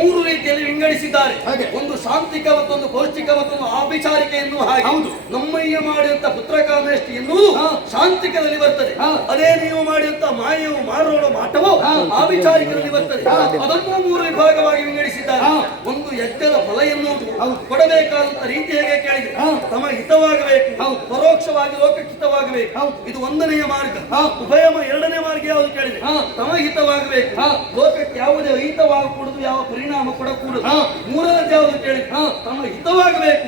ಮೂರು ರೀತಿಯಲ್ಲಿ ವಿಂಗಡಿಸಿದ್ದಾರೆ. ಹಾಗೆ ಒಂದು ಶಾಂತಿಕ, ಮತ್ತೊಂದು ಪೌಷ್ಟಿಕ, ಮತ್ತೊಂದು ಆಭಿಚಾರಿಕೆ ಎನ್ನುವ ಹಾಗೆ. ಹೌದು. ನಮ್ಮಯ್ಯ ಮಾಡಿದಂತ ಪುತ್ರಕಾಮೇಷ್ಟಿ ಎನ್ನುವುದು ಶಾಂತಿಕದಲ್ಲಿ ಬರ್ತದೆ. ಅದೇ ನೀವು ಮಾಡಿದಂತ ಮಾಯವು ಮಾರೋಣ ಮಾಟವೋ ಆಭಿಚಾರಿಕದಲ್ಲಿ ಬರ್ತದೆ. ಅದನ್ನು ಮೂರು ವಿಭಾಗವಾಗಿ ವಿಂಗಡಿಸಿದ್ದಾರೆ. ಒಂದು ಯಜ್ಞದ ಫಲ ಎನ್ನುವುದು ಕೊಡಬೇಕಾದಂತ ರೀತಿ ಹೇಗೆ ಕೇಳಿದೆ, ತಮ್ಮ ಹಿತವಾಗಬೇಕು, ಪರೋಕ್ಷವಾಗಿ ಲೋಕಕ್ಕೆ ಹಿತವಾಗಬೇಕು, ಇದು ಒಂದನೆಯ ಮಾರ್ಗ. ಉಭಯಮ ಎರಡನೇ ಮಾರ್ಗ ಯಾವುದು ಕೇಳಿದೆ, ತಮ ಹಿತವಾಗಬೇಕು, ಲೋಕಕ್ಕೆ ಯಾವುದೇ ಹಿತವಾಗಕೂಡದು, ಯಾವ ಪರಿಣಾಮ ಕೊಡಕೂಡದು. ಮೂರನೇದು ಯಾವುದು ಕೇಳಿದೆ, ತಮ್ಮ ಹಿತವಾಗಬೇಕು,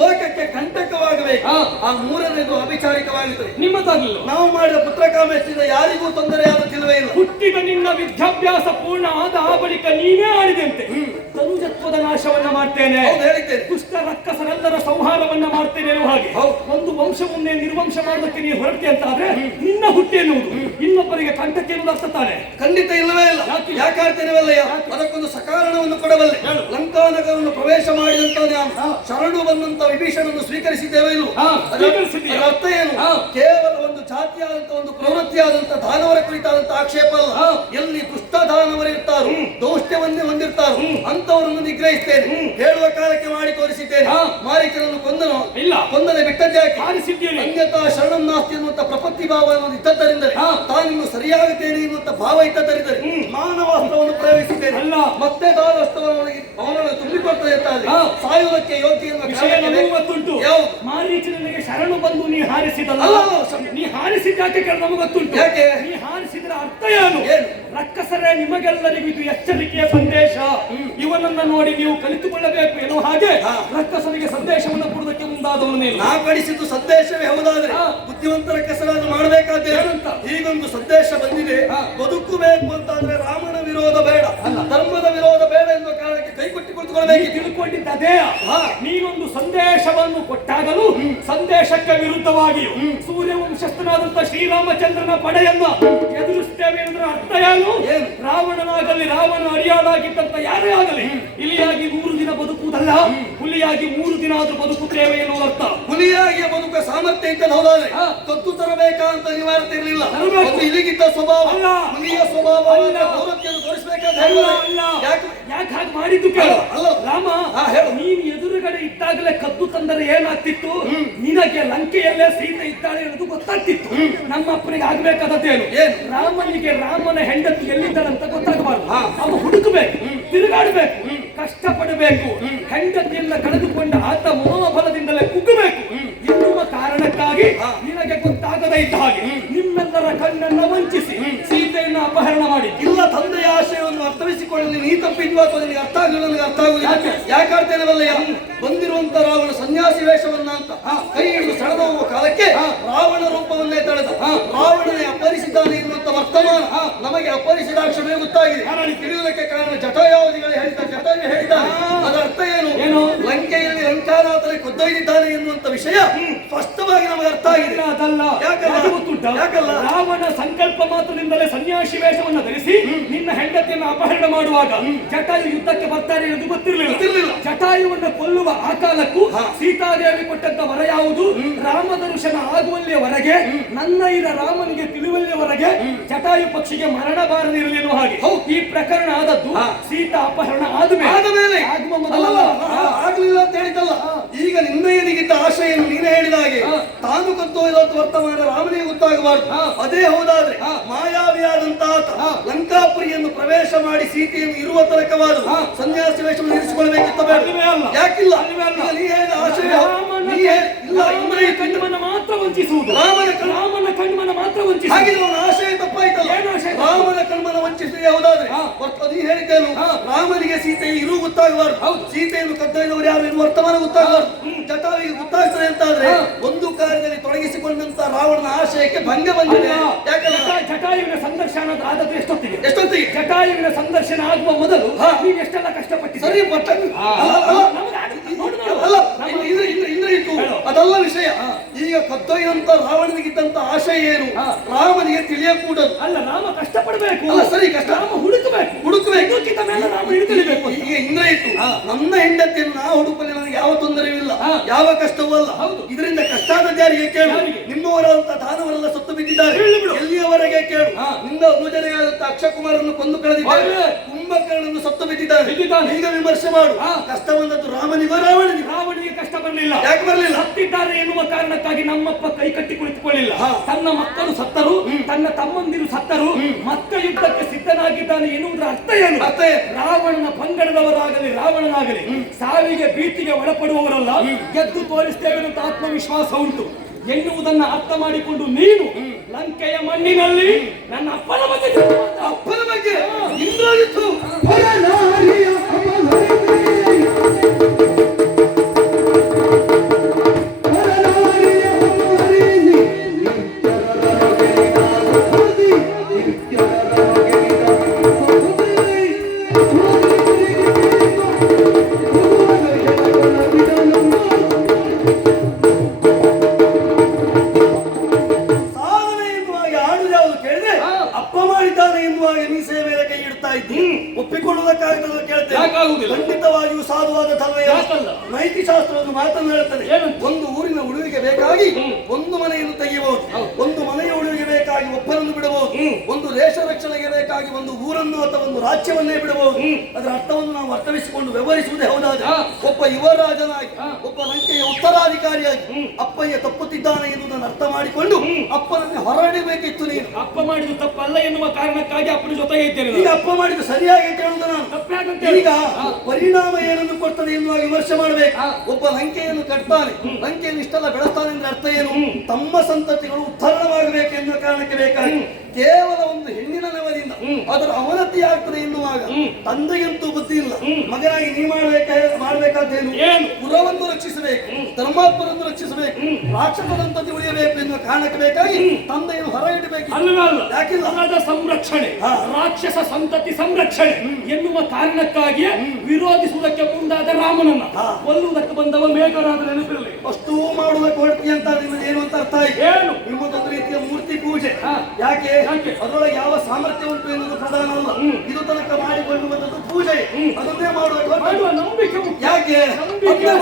ಲೋಕಕ್ಕೆ ಕಂಟಕವಾಗಬೇಕು. ಆ ಮೂರನೇದು ಅಭಿಚಾರಿಕವಾಗುತ್ತದೆ. ನಿಮ್ಮದಾಗಲಿಲ್ಲ. ನಾವು ಮಾಡಿದ ಪುತ್ರಕಾಮೇಷ್ಟಿಯಿಂದ ಯಾರಿಗೂ ತೊಂದರೆ ಆಗುತ್ತಿಲ್ಲವೇ ಇಲ್ಲ. ಹುಟ್ಟಿದ ನಿನ್ನ ವಿದ್ಯಾಭ್ಯಾಸ ಪೂರ್ಣ ಆದ ಆ ಬಳಿಕ ನೀನೇ ಆಡಿದಂತೆ ತನುಜತ್ವದ ನಾಶವನ್ನ ಮಾಡ್ತೇನೆ, ಹೇಳಿದ್ದೇನೆ. ದುಷ್ಟ ರಕ್ಕಸರೆಲ್ಲರ ಸಂಹಾರವನ್ನ ಮಾಡ್ತೇನೆ ಎನ್ನುವ ಹಾಗೆ ಒಂದು ವಂಶವನ್ನೇ ನಿರ್ವಂಶ ಮಾಡೋದಕ್ಕೆ ನೀವು ಹೊರಟೆ ಅಂತ ಆದ್ರೆ ನಿನ್ನ ಹುಟ್ಟಿ ಎನ್ನುವುದು ಇನ್ನೊಬ್ಬರಿಗೆ ಕಂಟಕ್ಕೆ ಎನ್ನುವುದು ಅರ್ಥ ತಾನೆ? ಖಂಡಿತ ಇಲ್ಲವೇ ಇಲ್ಲ. ಯಾಕಾಡ್ತೇನೆವಲ್ಲಯ್ಯ, ಅದಕ್ಕೊಂದು ಸಕಾರಣವನ್ನು ಕೊಡಬಲ್ಲೆ. ಲಂಕಾನಗರವನ್ನು ಪ್ರವೇಶ ಮಾಡಿದಂತ ಶರಣು ಬಂದಂತ ವಿಭೀಷಣನ್ನು ಸ್ವೀಕರಿಸಿದ್ದೇವೆ ಇಲ್ಲ? ಅದರ ಅರ್ಥ ಏನು? ಕೇವಲ ಒಂದು ಜಾತಿಯಾದಂತ ಒಂದು ಪ್ರವೃತ್ತಿಯಾದಂತ ದಾನವರ ಕುರಿತಾದಂತ ಆಕ್ಷೇಪ ಅಲ್ಲ. ಎಲ್ಲಿ ದುಷ್ಟ ದಾನವರಿರ್ತಾರೋ, ದೌಷ್ಟ್ಯವನ್ನೇ ಹೊಂದಿರ್ತಾರೋ ಅಂತವರನ್ನು ನಿಗ್ರಹಿಸ್ತೇನೆ. ಹೇಳುವ ಕಾಲಕ್ಕೆ ಮಾಡಿ ತೋರಿಸಿದ್ದೇನೆ. ಮಾರೀಕರನ್ನು ಕೊಂದನು ಇಲ್ಲ, ಕೊಂದನೆ ಬಿಟ್ಟದ್ಯಾಕೆ? ಅನ್ಯತಾ ಶರಣಂ ನಾಸ್ತಿ ಎನ್ನುವಂತ ಪ್ರಪತ್ತಿ ಭಾವ ಇದ್ದದ್ದರಿಂದಲೇ, ತಾನಿನ್ನು ಸರಿಯಾಗುತ್ತೇನೆ ಎನ್ನುವಂತ ಭಾವ ಇದ್ದದ್ದರಿಂದಲೇ ಮಾನವಾಸ್ತ್ರವನ್ನು ಪ್ರಯೋಗಿಸಿದ್ದೇನೆ. ಅಲ್ಲ, ಮತ್ತೆ ದಾನವಸ್ತ್ರವನ್ನು ಅವನನ್ನು ತುಂಬಿಕೊಳ್ತಾ ಇರ್ತಾರೆ. ಸಾಯುವುದಕ್ಕೆ ಯೋಗ್ಯ ಗೊತ್ತುಂಟು. ಮಾರೀಚನಿಗೆ ಶರಣು ಬಂದು ನೀ ಹಾರಿಸಿದಲ್ಲ, ನೀ ಹಾರಿಸಿದ್ದಾಕೆ ನಮಗೆ ಗೊತ್ತುಂಟು. ಯಾಕೆ? ನೀ ಹಾರಿಸಿದ್ರ ಅರ್ಥ ಏನು? ರಕ್ಕಸರೇ, ನಿಮಗೆಲ್ಲರಿಗೂ ಇದು ಎಚ್ಚರಿಕೆಯ ಸಂದೇಶ. ಇವನನ್ನ ನೋಡಿ ನೀವು ಕಲಿತುಕೊಳ್ಳಬೇಕು ಎನ್ನುವ ಹಾಗೆ ರಕ್ಕಸರಿಗೆ ಸಂದೇಶವನ್ನು ಕೊಡುವುದಕ್ಕೆ ಮುಂದಾದವನು ನೀನು. ನಾ ಕಳಿಸಿದ್ದು ಸಂದೇಶವೇ ಹೌದಾದ್ರೆ ಬುದ್ಧಿವಂತರ ಕೆಸರನ್ನು ಮಾಡಬೇಕಾದ ಹೀಗೊಂದು ಸಂದೇಶ ಬಂದಿದೆ. ಬದುಕಬೇಕು ಅಂತಾದ್ರೆ ರಾಮನ ವಿರೋಧ ಬೇಡ, ಧರ್ಮದ ವಿರೋಧ ಬೇಡ ಎನ್ನುವ ಕಾರಣಕ್ಕೆ ಕೈಕೊಟ್ಟಿ ಕುಳಿತುಕೊಳ್ಳಬೇಕು. ತಿಳ್ಕೊಂಡಿದ್ದ ಅದೇ. ನೀನೊಂದು ಸಂದೇಶವನ್ನು ಕೊಟ್ಟಾಗಲೂ ಸಂದೇಶಕ್ಕೆ ವಿರುದ್ಧವಾಗಿಯೂ ಸೂರ್ಯವಂಶಸ್ಥನಾದಂತ ಶ್ರೀರಾಮಚಂದ್ರನ ಪಡೆಯನ್ನ ಎದುರಿಸುತ್ತೇವೆ ಎಂದ್ರೆ ಅರ್ಥ ಏನು? ರಾವಣನಾಗಲಿ, ರಾವಣ ಅಡಿಯಾಳಾಗಿದ್ದಂತ ಯಾರೇ ಆಗಲಿ, ಇಲಿಯಾಗಿ 3 ದಿನ ಬದುಕುವುದಲ್ಲ, ಹುಲಿಯಾಗಿ 3 ದಿನ ಆದ್ರೂ ಬದುಕುತ್ತೇವೆ ಎನ್ನುವ ಅರ್ಥ. ಹುಲಿಯಾಗಿ ಬದುಕ ಸಾಮರ್ಥ್ಯ ಅಂತ ಹೌದಾದ್ರೆ ಕತ್ತು ತರಬೇಕಂತ ಅನಿವಾರ್ಯತೆ ಇರಲಿಲ್ಲ. ಇಲಿಗಿದ್ದ ಸ್ವಭಾವ ಅಲ್ಲ, ಹುಲಿಯ ಸ್ವಭಾವ ತೋರಿಸಬೇಕಾದ. ಯಾಕೆ ಹಾಗೆ ಮಾಡಿದ್ದು ಕೇಳು. ರಾಮ, ನೀನು ಎದುರುಗಡೆ ಇದ್ದಾಗಲೇ ಕದ್ದು ತಂದರೆ ಏನಾಗ್ತಿತ್ತು? ನಿನಗೆ ಲಂಕೆಯಲ್ಲೇ ಸೀತೆ ಇದ್ದಾಳೆ ಅನ್ನೋದು ಗೊತ್ತಾಗ್ತಿತ್ತು. ನಮ್ಮ ಅಪ್ಪನಿಗೆ ಆಗ್ಬೇಕಾದದ್ದೇನು? ರಾಮನಿಗೆ ರಾಮನ ಹೆಂಡತಿ ಎಲ್ಲಿದ್ದಾಳಂತ ಗೊತ್ತಾಗಬಾರ್ದು. ಅವ ಹುಡುಕಬೇಕು, ತಿರುಗಾಡಬೇಕು, ಕಷ್ಟಪಡಬೇಕು, ಹೆಂಡತಿಯನ್ನ ಕಳೆದುಕೊಂಡ ಆತ ಮನೋಬಲದಿಂದಲೇ ಕುಗ್ಗಬೇಕು ಎನ್ನುವ ಕಾರಣಕ್ಕಾಗಿ ನಿನಗೆ ಗೊತ್ತಾಗದೇ ಇದ್ದ ಹಾಗೆ ನಿಮ್ಮೆಲ್ಲರ ಕಣ್ಣನ್ನ ವಂಚಿಸಿ ಸೀತೆಯನ್ನು ಅಪಹರಣ ಮಾಡಿ ಇಲ್ಲ. ತಂದೆಯ ಆಶಯವನ್ನು ಅರ್ಥವಿಸಿಕೊಳ್ಳಲು ನೀ ತಪ್ಪಿದ್ವಾ ಅಥವಾ ನಿನಗೆ ಅರ್ಥ ಆಗಲಿಲ್ಲ, ನನಗೆ ಅರ್ಥ ಆಗುವುದಿಲ್ಲ. ಯಾಕಾಡ್ತೇನೆವಲ್ಲಯ್ಯ, ಬಂದಿರುವಂತ ರಾವಣ ಸನ್ಯಾಸಿ ವೇಷವನ್ನ ಅಂತ ಕೈ ಹಿಡಿದು ಸೆಳೆದ ಹೋಗುವ ಕಾಲಕ್ಕೆ ರಾವಣ ರೂಪವನ್ನೇ ತಳೆದ. ರಾವಣನೇ ಅಪಹರಿಸಿದ್ದಾನೆ ಎನ್ನುವಂತ ವರ್ತಮಾನ ನಮಗೆ ಅಪಹರಿಸಿದಾಕ್ಷಣವೇ ಗೊತ್ತಾಗಿದೆ. ತಿಳಿಯುವುದಕ್ಕೆ ಕಾರಣ ಜಟಾಯಾವಧಿಗಳು ಹೇಳಿದ್ದಾರೆ. ಜಟಾಯು ಹೇಳಿದ್ದಾರೆ. ಅದರ ಅರ್ಥ ಏನು? ಲಂಕೆಯಲ್ಲಿ ಲಂಕಾನಾಥನೇ ಕೊಂದೊಯ್ದಿದ್ದಾನೆ ಎನ್ನುವಂತ ವಿಷಯ ಸ್ಪಷ್ಟವಾಗಿ ನಮಗೆ ಅರ್ಥ ಆಗಿದೆ. ಅದಲ್ಲ, ಯಾಕಲ್ಲ? ರಾವಣ ಸಂಕಲ್ಪ ಮಾತ್ರದಿಂದಲೇ ಸನ್ಯಾಸಿ ವೇಷವನ್ನು ಧರಿಸಿ ನಿನ್ನ ಹೆಂಡತಿಯನ್ನು ಅಪಹರಣ ಮಾಡುವಾಗ ಜಟಾಯು ಯುದ್ಧಕ್ಕೆ ಬರ್ತಾರೆ ಎಂದು ಗೊತ್ತಿರಲಿಲ್ಲ. ಜಟಾಯುವನ್ನು ಕೊಲ್ಲುವ ಆ ಕಾಲಕ್ಕೂ ಸೀತಾದೇವಿ ಕೊಟ್ಟಂತ ವರ ಯಾವುದು? ರಾಮದರ್ಶನ ಆಗುವಲ್ಲಿಯವರೆಗೆ, ನನ್ನ ಇರ ರಾಮನಿಗೆ ತಿಳಿಯುವಲ್ಲಿಯವರೆಗೆ ಜಟಾಯು ಪಕ್ಷಿಗೆ ಮರಣ ಬಾರದಿರಲಿ ಎನ್ನುವ ಹಾಗೆ ಈ ಪ್ರಕರಣ ಆದದ್ದು ಸೀತಾ ಅಪಹರಣ ಆದಮೇಲೆ ಆಗುವ ಮೊದಲಲ್ಲ, ಆಗಲಿಲ್ಲ ಅಂತ ಹೇಳಿದ್ದಲ್ಲ. ಈಗ ನಿನ್ನಯ್ಯನಿಗಿದ್ದ ಆಶೆಯನ್ನು ನೀನೇ ಹೇಳಿದ ಹಾಗೆ ತಾನು ಕತ್ತೊಯ್ದ ವರ್ತಮಾನ ರಾಮನಿಗೆ ಗೊತ್ತಾಗಬಾರ್ದು. ಅದೇ ಹೌದಾದ್ರೆ ಮಾಯಾವಿಯಾದಂತ ಲಂಕಾಪುರಿಯನ್ನು ಪ್ರವೇಶ ಮಾಡಿ ಸೀತೆಯನ್ನು ಇರುವ ತನಕವಾದ ಸನ್ಯಾಸಿ ವೇಷವನ್ನು ಇರಿಸಿಕೊಳ್ಳಬೇಕಿತ್ತ ಬೇಡ? ಯಾಕಿಲ್ಲ? ನೀ ಹೇಳಿದ ಆಶಯ ಕಣ್ಮನ ಮಾತ್ರ ವಂಚಿಸುವುದು. ರಾಮನ ಕಣ್ಮನ ಮಾತ್ರ ವಂಚಿಸುವುದು. ಹಾಗಿದ್ರೆ ಅವನ ಆಶಯ ತಪ್ಪಾಯ್ತಲ್ಲ. ರಾಮನ ಕಣ್ಮನ ವಂಚಿಸಿದೆ ಹೌದಾದ್ರೆ ನೀ ಹೇಳಿದ್ದೇನು? ರಾಮನಿಗೆ ಸೀತೆ ಇರು ಗೊತ್ತಾಗಬಾರ್ದು, ಸೀತೆಯನ್ನು ಕದ್ದೊಯ್ದವರು ಯಾರು ಎನ್ನುವ ವರ್ತಮಾನ ಗೊತ್ತಾಗಬಾರ್ದು. ಜಟಾವಿಗೆ ಗೊತ್ತಾಗ್ತದೆ ಅಂತಾದ್ರೆ ಒಂದು ಕಾರ್ಯದಲ್ಲಿ ತೊಡಗಿಸಿಕೊಂಡಂತ ರಾವಣನ ಆಶಯಕ್ಕೆ ಭಂಗ ಬಂದಿದೆ. ಯಾಕಂದ್ರೆ ಜಟಾಯುವಿನ ಸಂದರ್ಶನ ಆದದ್ದು ಎಷ್ಟೊತ್ತಿಗೆ? ಜಟಾಯುವಿನ ಸಂದರ್ಶನ ಆಗುವ ಮೊದಲು ನೀವು ಎಷ್ಟೆಲ್ಲ ಕಷ್ಟಪಟ್ಟು ಸರಿ ಪಟ್ಟ ಅದಲ್ಲ ವಿಷಯ. ಈಗ ಕದ್ದೊಯ್ದಂತ ರಾವಣನಿಗಿದ್ದಂತ ಆಶಯ ಏನು? ರಾಮನಿಗೆ ತಿಳಿಯಕೂಡದು. ಅಲ್ಲ, ರಾಮ ಕಷ್ಟಪಡಬೇಕು. ಅಲ್ಲ ಸರಿ, ಕಷ್ಟ ಹುಡುಕಬೇಕು. ರಾಮ ತಿಳಿಬೇಕು. ಈಗ ಇಂದ್ರ ಇತ್ತು, ನನ್ನ ಹೆಂಡತಿಯನ್ನು ನಾ ಹುಡುಕಲಿ ನನಗೆ ಯಾವ ತೊಂದರೆಯೂ ಇಲ್ಲ, ಯಾವ ಕಷ್ಟವೂ ಅಲ್ಲ. ಇದರಿಂದ ಕಷ್ಟಾದ ಜಾರಿಗೆ ಕೇಳು. ನಿಮ್ಮವರಂತ ದಾನವರೆಲ್ಲ ಸತ್ತು ಬಿದ್ದಿದ್ದಾರೆ. ಎಲ್ಲಿಯವರೆಗೆ ಕೇಳು? ನಿನ್ನ ಅನುಜನೆಯಾದಂತ ಅಕ್ಷಕುಮಾರನ್ನು ಕೊಂದು ಕಳೆದಿದ್ದಾರೆ. ಕುಂಭಕರ್ಣನು ಸತ್ತು ಬಿದ್ದಿದ್ದಾನೆ. ಈಗ ವಿಮರ್ಶೆ ಮಾಡು. ಕಷ್ಟ ಬಂದದ್ದು ರಾಮನಿಗೋ ರಾವಣನಿಗೆ? ರಾವಣಿಗೆ ಕಷ್ಟ ಬರಲಿಲ್ಲ. ಯಾಕೆ ಬರಲಿಲ್ಲ? ಸತ್ತಿದ್ದಾರೆ ಎನ್ನುವ ಕಾರಣಕ್ಕಾಗಿ ನಮ್ಮಪ್ಪ ಕೈ ಕಟ್ಟಿ ಕುಳಿತುಕೊಳ್ಳಿಲ್ಲ. ತನ್ನ ಮಕ್ಕಳು ಸತ್ತರು, ತನ್ನ ತಮ್ಮಂದಿರು ಸತ್ತರು, ಮಕ್ಕ ಯುದ್ಧಕ್ಕೆ ಸಿದ್ಧನಾಗಿದ್ದಾನೆ ಎನ್ನುವುದರ ಅರ್ಥ ಏನು? ರಾವಣನ ಪಂಗಡದವರಾಗಲಿ ರಾವಣನಾಗಲಿ ಸಾವಿಗೆ ಭೀತಿಗೆ ಒಳಪಡುವವರಲ್ಲ, ಗೆದ್ದು ತೋರಿಸ್ತೇವೆ ಅಂತ ಆತ್ಮವಿಶ್ವಾಸ ಉಂಟು ಎನ್ನುವುದನ್ನ ಅರ್ಥ ಮಾಡಿಕೊಂಡು ನೀನು ಲಂಕೆಯ ಮಣ್ಣಿನಲ್ಲಿ ನನ್ನ ಅಪ್ಪನ ಬಗ್ಗೆ ಇಂದ್ರಜಿತ್ತು ಒಪ್ಪಿಕೊಳ್ಳುವುದಕ್ಕಾಗುತ್ತದೆ ಕೇಳ್ತೇನೆ. ಖಂಡಿತವಾಗಿಯೂ ಸಾಧುವಾದ ಧರ್ಮ ನೈತಿ ಶಾಸ್ತ್ರವನ್ನು ಮಾತನಾಡುತ್ತದೆ. ಒಂದು ಊರಿನ ಉಳಿವಿಗೆ ಬೇಕಾಗಿ ಒಂದು ಮನೆಯನ್ನು ತೆಗೆಯಬಹುದು, ಒಂದು ಮನೆಯ ಉಳಿವಿಗೆ ಬೇಕಾಗಿ ಒಬ್ಬರನ್ನು ಬಿಡಬಹುದು, ಒಂದು ದೇಶ ರಕ್ಷಣೆಗೆ ಬೇಕಾಗಿ ಒಂದು ಊರನ್ನು ಅಥವಾ ಒಂದು ರಾಜ್ಯವನ್ನೇ ಬಿಡಬಹುದು. ಅದರ ಅರ್ಥವನ್ನು ನಾವು ಅರ್ಥವಿಸಿಕೊಂಡು ವ್ಯವಹರಿಸುವುದೇ ಹೌದಾದ್ರೆ ಒಬ್ಬ ಯುವರಾಜನಾಗಿ ಒಬ್ಬ ಲಂಕೆಯ ಉತ್ತರಾಧಿಕಾರಿಯಾಗಿ ಅಪ್ಪಯ್ಯ ತಪ್ಪುತ್ತಿದ್ದಾನೆ ಎನ್ನುವುದನ್ನು ಅರ್ಥ ಮಾಡಿಕೊಂಡು ಅಪ್ಪನನ್ನು ಹೊರಡಬೇಕಿತ್ತು. ನೀನು ಅಪ್ಪ ಮಾಡಿದ ತಪ್ಪಲ್ಲ ಎನ್ನುವ ಕಾರಣಕ್ಕಾಗಿ ಅಪ್ಪನ ಜೊತೆಗೆ ಇದ್ದೇನೆ. ಈಗ ಅಪ್ಪ ಮಾಡಿದ ಸರಿಯಾಗಿ ಹೇಳುವುದು ನಾನು. ಈಗ ಪರಿಣಾಮ ಏನನ್ನು ಕೊಡ್ತದೆ ಎನ್ನುವ ವಿಮರ್ಶೆ ಮಾಡಬೇಕು. ಒಬ್ಬ ಲಂಕೆಯನ್ನು ಕಟ್ತಾನೆ, ಲಂಕೆಯನ್ನು ಇಷ್ಟೆಲ್ಲ ಬೆಳೆಸ್ತಾನೆ ಅಂದ್ರೆ ಅರ್ಥ ಏನು? ತಮ್ಮ ಸಂತತಿಗಳು ಉದ್ಧಾರಣವಾಗಬೇಕು ಎನ್ನುವ ಕಾರಣಕ್ಕೆ ಬೇಕಾಗಿ ಕೇವಲ ಒಂದು ಹೆಣ್ಣಿನ ನೆವದಿಂದ ಅದರ ಅವನತಿ ಆಗ್ತದೆ ಎನ್ನುವಾಗ ತಂದೆಗಂತೂ ಬುದ್ಧಿ ಇಲ್ಲ. ಮಗನಾಗಿ ನೀ ಮಾಡಬೇಕಾದ್ದೇನು? ಪುರವನ್ನು ರಕ್ಷಿಸಬೇಕು, ಧರ್ಮಾತ್ಮರನ್ನು ರಕ್ಷಿಸಬೇಕು, ರಾಕ್ಷಸ ಸಂತತಿ ಉಳಿಯಬೇಕು ಎನ್ನುವ ಕಾರಣಕ್ಕೆ ಬೇಕಾಗಿ ತಂದೆಯನ್ನು ಹೊರ ಇಡಬೇಕು. ಯಾಕಿಲ್ಲ ಸಂರಕ್ಷಣೆ, ರಾಕ್ಷಸ ಸಂತತಿ ಸಂರಕ್ಷಣೆ ಎನ್ನುವ ಕಾರಣಕ್ಕಾಗಿ ವಿರೋಧಿಸುವುದಕ್ಕೆ ಮುಂದಾದ ರಾಮನನ್ನ ಕೊಲ್ಲುವುದಕ್ಕೆ ಬಂದವ ಮೇಘರಾದ ನೆನಪಿರಲಿ. ಅಷ್ಟೂ ಮಾಡುವುದಕ್ಕೆ ಹೊರಟಿ ಅಂತ ಏನು ಅಂತ ಅರ್ಥ ಆಯ್ತು. ನಿಮ್ಮದೊಂದು ರೀತಿಯ ಮೂರ್ತಿ ಪೂಜೆ. ಯಾಕೆ? ಅದರೊಳಗೆ ಯಾವ ಸಾಮರ್ಥ್ಯ ಉಂಟು ಎನ್ನುವುದು ಪ್ರಧಾನ ಅಲ್ಲ. ಇದು ತನಕ ಮಾಡಿಕೊಂಡು ಬಂದದ್ದು ಪೂಜೆ, ಅದನ್ನೇ ಮಾಡುವ ನಂಬಿಕೆ. ಯಾಕೆ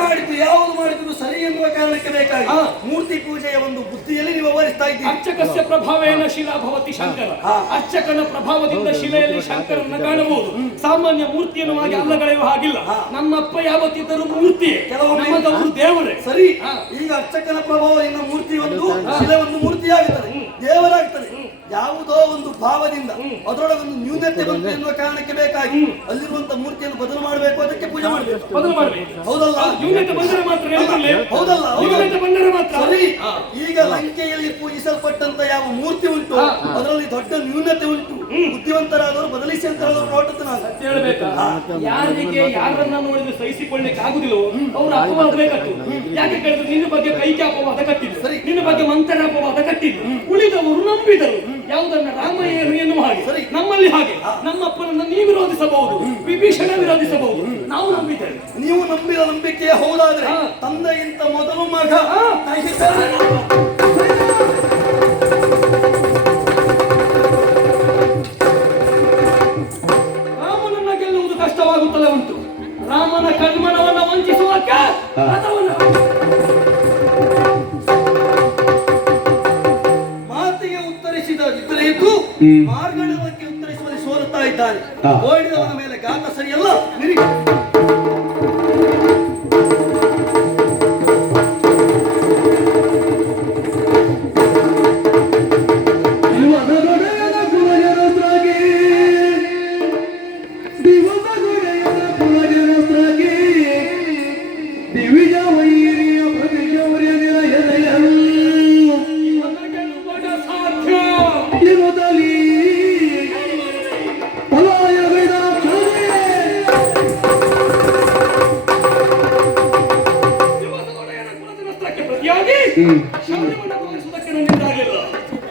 ಮಾಡಿದ್ದು ಯಾವುದು ಮಾಡಿದ್ದು ಸರಿ ಎನ್ನುವ ಕಾರಣಕ್ಕೆ ಬೇಕಾಗಿ ಮೂರ್ತಿ ಪೂಜೆಯ ಒಂದು ಬುದ್ಧಿಯಲ್ಲಿ ನೀವು ವ್ಯವಹರಿಸ್ತಾ ಇದ್ದೀರಿ. ಅರ್ಚಕಸ್ಯ ಪ್ರಭಾವೇನ ಶಿಲಾ ಭವತಿ ಶಂಕರ. ಅರ್ಚಕನ ಪ್ರಭಾವದಿಂದ ಶಿಲೆಯಲ್ಲಿ ಶಂಕರನ್ನ ಕಾಣಬಹುದು. ಸಾಮಾನ್ಯ ಮೂರ್ತಿಯನ್ನು ಹಾಗೆ ಅಲ್ಲಗಳೆಯುವ ಹಾಗಿಲ್ಲ. ನಮ್ಮಪ್ಪ ಯಾವತ್ತಿದ್ದರೂ ಮೂರ್ತಿ, ಕೆಲವೊಮ್ಮೆ ದೇವರೇ. ಸರಿ, ಈಗ ಅರ್ಚಕನ ಪ್ರಭಾವದಿಂದ ಮೂರ್ತಿ ಒಂದು ಶಿಲೆ ಒಂದು ಮೂರ್ತಿಯಾಗುತ್ತದೆ, ದೇವರಾಗ್ತದೆ. ಯಾವುದೋ ಒಂದು ಭಾವದಿಂದ ಅದರೊಳಗೊಂದು ನ್ಯೂನತೆ ಬಂತು ಎನ್ನುವ ಕಾರಣಕ್ಕೆ ಬೇಕಾಗಿ ಅಲ್ಲಿರುವಂತ ಮೂರ್ತಿಯನ್ನು ಬದಲು ಮಾಡಬೇಕು, ಅದಕ್ಕೆ ಪೂಜೆ ಮಾಡಬೇಕು. ಹೌದಲ್ಲ? ನ್ಯೂನತೆ ಬಂದರೆ ಮಾತ್ರ. ಹೌದಲ್ಲ? ಸರಿ, ಈಗ ಲಂಕೆಯಲ್ಲಿ ಪೂಜಿಸಲ್ಪಟ್ಟಂತ ಯಾವ ಮೂರ್ತಿ ಉಂಟು ಅದರಲ್ಲಿ ದೊಡ್ಡ ನ್ಯೂನತೆ ಉಂಟು. ಬುದ್ಧಿವಂತರಾದವರು ಬದಲಿಸಿ ಅಂತ ನೋಟದ ನಾನು ಹೇಳ್ಬೇಕಾ? ಯಾರಿಗೆ ಯಾರನ್ನ ನೋಡಿದ್ರೆ ಸಹಿಸಿಕೊಳ್ಳಿಕ್ಕೆ ಆಗುದಿಲ್ಲವೋ ಅವರು ಅಪವಾದ ಬೇಕತ್ತು. ಯಾಕೆ ಕೇಳಿದ್ರೆ ನಿನ್ನ ಬಗ್ಗೆ ಕೈಗೆ ಅಪವಾದ ಕಟ್ಟಿದ್ರು, ನಿನ್ನ ಬಗ್ಗೆ ಮಂತ್ರ ಅಪವಾದ ಕಟ್ಟಿದ್ರು, ಉಳಿದವರು ನಂಬಿದರು ಯಾವುದನ್ನ ರಾಮ ಏನು ಎನ್ನುವ ಹಾಗೆ. ನಮ್ಮಲ್ಲಿ ಹಾಗೆ ನಮ್ಮಪ್ಪನನ್ನ ನೀವು ವಿರೋಧಿಸಬಹುದು, ವಿಭೀಷಣ ವಿರೋಧಿಸಬಹುದು, ನಾವು ನಂಬಿದ್ದೇವೆ. ನೀವು ನಂಬಿದ ನಂಬಿಕೆ ಹೌದಾದ್ರೆ ತಂದೆಗಿಂತ ಮೊದಲು ಮಗ. ರಾಮನನ್ನ ಗೆಲ್ಲುವುದು ಕಷ್ಟವಾಗುತ್ತಲೇ ಉಂಟು. ರಾಮನ ಕಣ್ಮನವನ್ನ ವಂಚಿಸುವಕ್ಕೆ ಮಾತಿಗೆ ಉತ್ತರಿಸಿದ ಇದ್ದು ಮಾರ್ಗಕ್ಕೆ ಉತ್ತರಿಸುವಲ್ಲಿ ಸೋಲುತ್ತಾ ಇದ್ದಾನೆ. ಓಡಿದವನ ಮೇಲೆ ಗಾತ ಸರಿಯಲ್ಲ.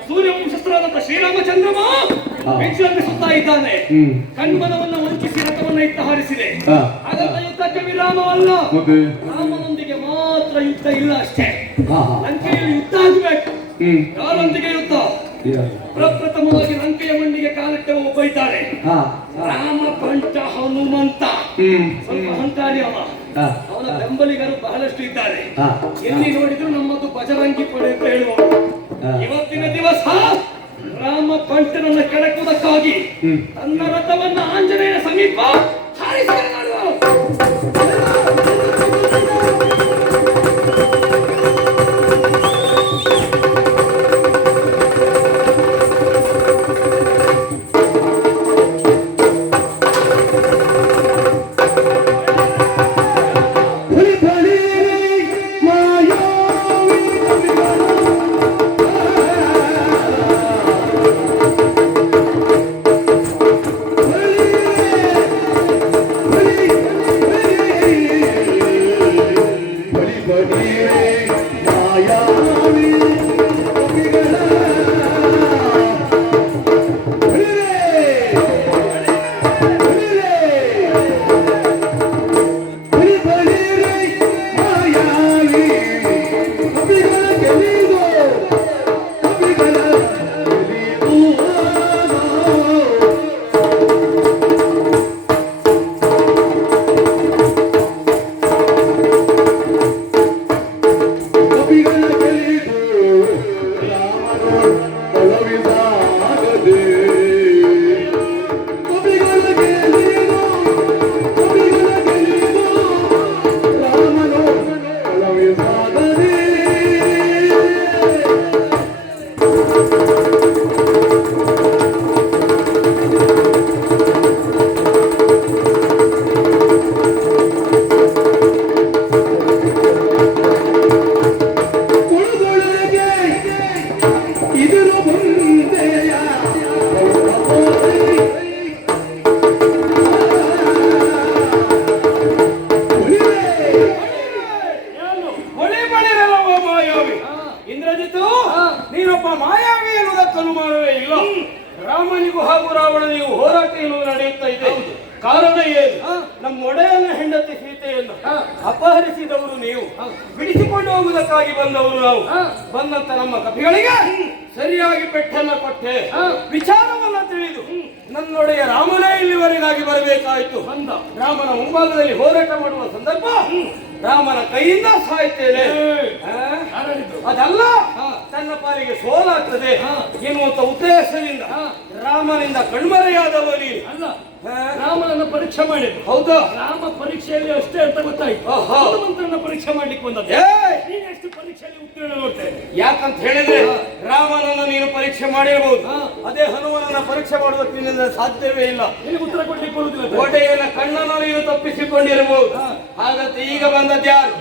ಸೂರ್ಯವಂಶಸ್ಥರಾದಂತ ಶ್ರೀರಾಮಚಂದ್ರಮ ವಿಜೃಂಭಿಸುತ್ತಾ ಇದ್ದಾನೆ. ಕಣ್ಮನವನ್ನು ವಂಚಿಸಿ ರಥವನ್ನ ಇತ್ತ ಹಾರಿಸಿದೆ. ಹಾಗಂತ ಯುದ್ಧಕ್ಕೆ ವಿರಾಮವಲ್ಲ, ರಾಮನೊಂದಿಗೆ ಮಾತ್ರ ಯುದ್ಧ ಇಲ್ಲ ಅಷ್ಟೇ. ಲಂಕೆಯಲ್ಲಿ ಯುದ್ಧ ಆಗಬೇಕು. ಯಾರೊಂದಿಗೆ ಯುದ್ಧ? ಪ್ರಪ್ರಥಮವಾಗಿ ಲಂಕೆಯ ಮಣ್ಣಿಗೆ ಕಾಲಿಟ್ಟವ ಒಬ್ಬ ಇದ್ದಾರೆ, ರಾಮ ಪಂಚ ಹನುಮಂತ. ಸ್ವಲ್ಪ ಅಹಂಕಾರಿ ಅವ. ಅವನ ಬೆಂಬಲಿಗರು ಬಹಳಷ್ಟು ಇದ್ದಾರೆ. ಎಲ್ಲಿ ನೋಡಿದ್ರು ನಮ್ಮದು ಬಜರಂಗಿ ಪಡೆ ಅಂತ ಹೇಳುವವರು. ಇವತ್ತಿನ ದಿವಸ ರಾಮ ಪಂಟನನ್ನು ಕೆಡಕುವುದಕ್ಕಾಗಿ ತನ್ನ ರಥವನ್ನು ಆಂಜನೇಯನ ಸಮೀಪ ಹಾರಿಸಿದನು. ಇಂದ್ರಜಿತ್ತು, ನೀನೊಬ್ಬ ಮಾಯಾವಿ ಎನ್ನುವುದಕ್ಕೆ ಅನುಮಾನವೇ ಇಲ್ಲ. ರಾಮನಿಗೂ ಹಾಗೂ ರಾವಣನಿಗೂ ಹೋರಾಟ ಎನ್ನುವುದು ನಡೆಯುತ್ತಾ ಇದೆ. ಕಾರಣ ಏನು? ನಮ್ಮ ಒಡೆಯನ ಹೆಂಡತಿ ಸೀತೆಯನ್ನು ಅಪಹರಿಸಿದವರು ನೀವು, ಬಿಡಿಸಿಕೊಂಡು ಹೋಗುವುದಕ್ಕಾಗಿ ಬಂದವರು ನಾವು. ಬಂದಂತ ನಮ್ಮ ಕಪಿಗಳಿಗೆ ಸರಿಯಾಗಿ ಪೆಟ್ಟನ್ನ ಕೊಟ್ಟೆ. ವಿಚಾರವನ್ನ ತಿಳಿದು ನನ್ನೊಡೆಯ ರಾಮನೇ ಇಲ್ಲಿವರೆಗಾಗಿ ಬರಬೇಕಾಯಿತು. ರಾಮನ ಮುಂಭಾಗದಲ್ಲಿ ಹೋರಾಟ ಮಾಡುವ ಸಂದರ್ಭ ರಾಮನ ಕೈಯಿಂದ ಸಾಯ್ತೇನೆ ಅದಲ್ಲ, ತನ್ನ ಪಾಲಿಗೆ ಸೋಲಾಗ್ತದೆ ಎನ್ನುವಂತ ಉದ್ದೇಶದಿಂದ ರಾಮನಿಂದ ಕಣ್ಮರೆಯಾದವ ನೀನು ಅಲ್ಲ. ರಾಮನನ್ನ ಪರೀಕ್ಷೆ ಮಾಡಿದ್ರು. ಹೌದಾ? ರಾಮ ಪರೀಕ್ಷೆಯಲ್ಲಿ ಅಷ್ಟೇ ಅಂತ ಗೊತ್ತಾಯ್ತು. ಹನುಮಂತನನ್ನ ಪರೀಕ್ಷೆ ಮಾಡ್ಲಿಕ್ಕೆ ಬಂದದ್ದು. ನೀನು ಎಷ್ಟು ಪರೀಕ್ಷೆಯಲ್ಲಿ ಉತ್ತೀರ್ಣ ನೋಡ್ತೇನೆ. ಯಾಕಂತ ಹೇಳಿದ್ರೆ ರಾಮನನ್ನು ನೀನು ಪರೀಕ್ಷೆ ಮಾಡಿರಬಹುದು, ಅದೇ ಹನುಮನನ್ನ ಪರೀಕ್ಷೆ ಮಾಡುವುದಕ್ಕೆ ನಿನ್ನಿಂದ ಸಾಧ್ಯವೇ ಇಲ್ಲ. ನಿನಗೆ ಉತ್ತರ ಕೊಡ್ಲಿಕ್ಕೆ ಬರುವುದಿಲ್ಲ. ಕೋಟೆಯನ್ನ ಕಣ್ಣನ್ನು ನೀನು ತಪ್ಪಿಸಿಕೊಂಡಿರಬಹುದು. ಹಾಗಂತ ಈಗ ಬಂದದ್ಯಾರು?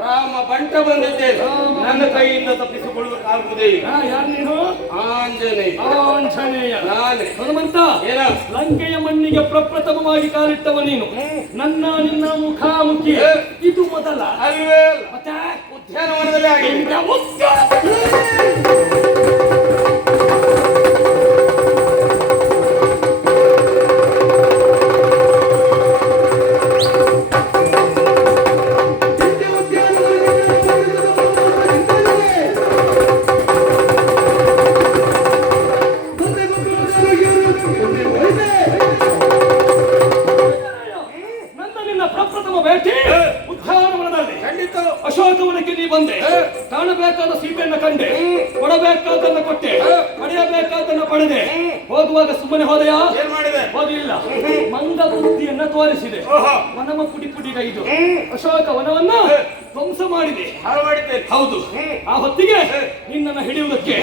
ರಾಮ ಬಂಟ ಬಂದಿದ್ದೇನೆ, ನನ್ನ ಕೈಯಿಂದ ತಪ್ಪಿಸಿಕೊಳ್ಳುವುದಕ್ಕಾಗುವುದೇ ಇಲ್ಲ. ಯಾರು ನೀನು? ಆಂಜನೇಯ. ಆಂಜನೇಯ ನಾನೇ. ಹನುಮಂತ, ಏನ? ಲಂಕೆಯ ಮಣ್ಣಿಗೆ ಪ್ರಪ್ರಥಮವಾಗಿ ಕಾಲಿಟ್ಟವ ನೀನು. ನನ್ನ ನಿನ್ನ ಮುಖಾಮುಖಿ ಇದು ಮೊದಲ ಅಲ್ವೇ? ಮತ್ತೆ ಉದ್ಯಾನವನದಲ್ಲಿ ಆಗಿದೆ. ಅಶೋಕವನಕ್ಕೆ ನೀ ಬಂದೆ, ಕಾಣಬೇಕಾದ ಸೀತೆಯನ್ನ ಕಂಡೆ, ಕೊಡಬೇಕಾದನ್ನ ಕೊಟ್ಟೆ, ಪಡೆಯಬೇಕಾದನ್ನ ಪಡೆದೆ. ಹೋಗುವಾಗ ಸುಮ್ಮನೆ ಹೋದೆಯಾ? ಏನ್ ಮಾಡಿದೆ? ಹೋಗಲಿಲ್ಲ. ಮಂದ ಬುದ್ಧಿಯನ್ನ ತೋರಿಸಿದೆ. ವನಮ ಪುಡಿ ಪುಡಿಗೈದು ಅಶೋಕ ವನವನ್ನ ಧ್ವಂಸ ಮಾಡಿದೆ. ಹೌದು. ಆ ಹೊತ್ತಿಗೆ ನಿನ್ನನ್ನು ಹಿಡಿಯುವುದಕ್ಕೆ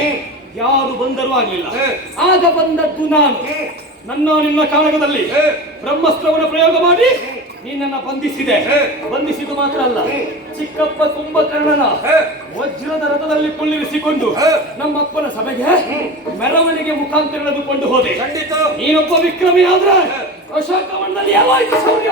ಯಾರು ಬಂದರೂ ಆಗ್ಲಿಲ್ಲ. ಆಗ ಬಂದದ್ದು ನಾನು. ನನ್ನ ನಿನ್ನ ಕಾಳಗದಲ್ಲಿ ಬ್ರಹ್ಮಾಸ್ತ್ರವನ್ನು ಪ್ರಯೋಗ ಮಾಡಿ ನಿನ್ನನ್ನ ಬಂಧಿಸಿದೆ. ಬಂಧಿಸಿದ್ದು ಮಾತ್ರ ಅಲ್ಲ, ಚಿಕ್ಕಪ್ಪ ಕುಂಭಕರ್ಣನ ವಜ್ರದ ರಥದಲ್ಲಿ ಕುಳ್ಳಿರಿಸಿಕೊಂಡು ನಮ್ಮಪ್ಪನ ಸಭೆಗೆ ಮೆರವಣಿಗೆ ಮುಖಾಂತರ ಎಳೆದುಕೊಂಡು ಹೋದೆ. ನೀನೊಬ್ಬ ವಿಕ್ರಮಿ ಆದ್ರೆ ಅಶೋಕವನದಲ್ಲಿ ಯಾವಾಯ್ತು ಶೌರ್ಯ?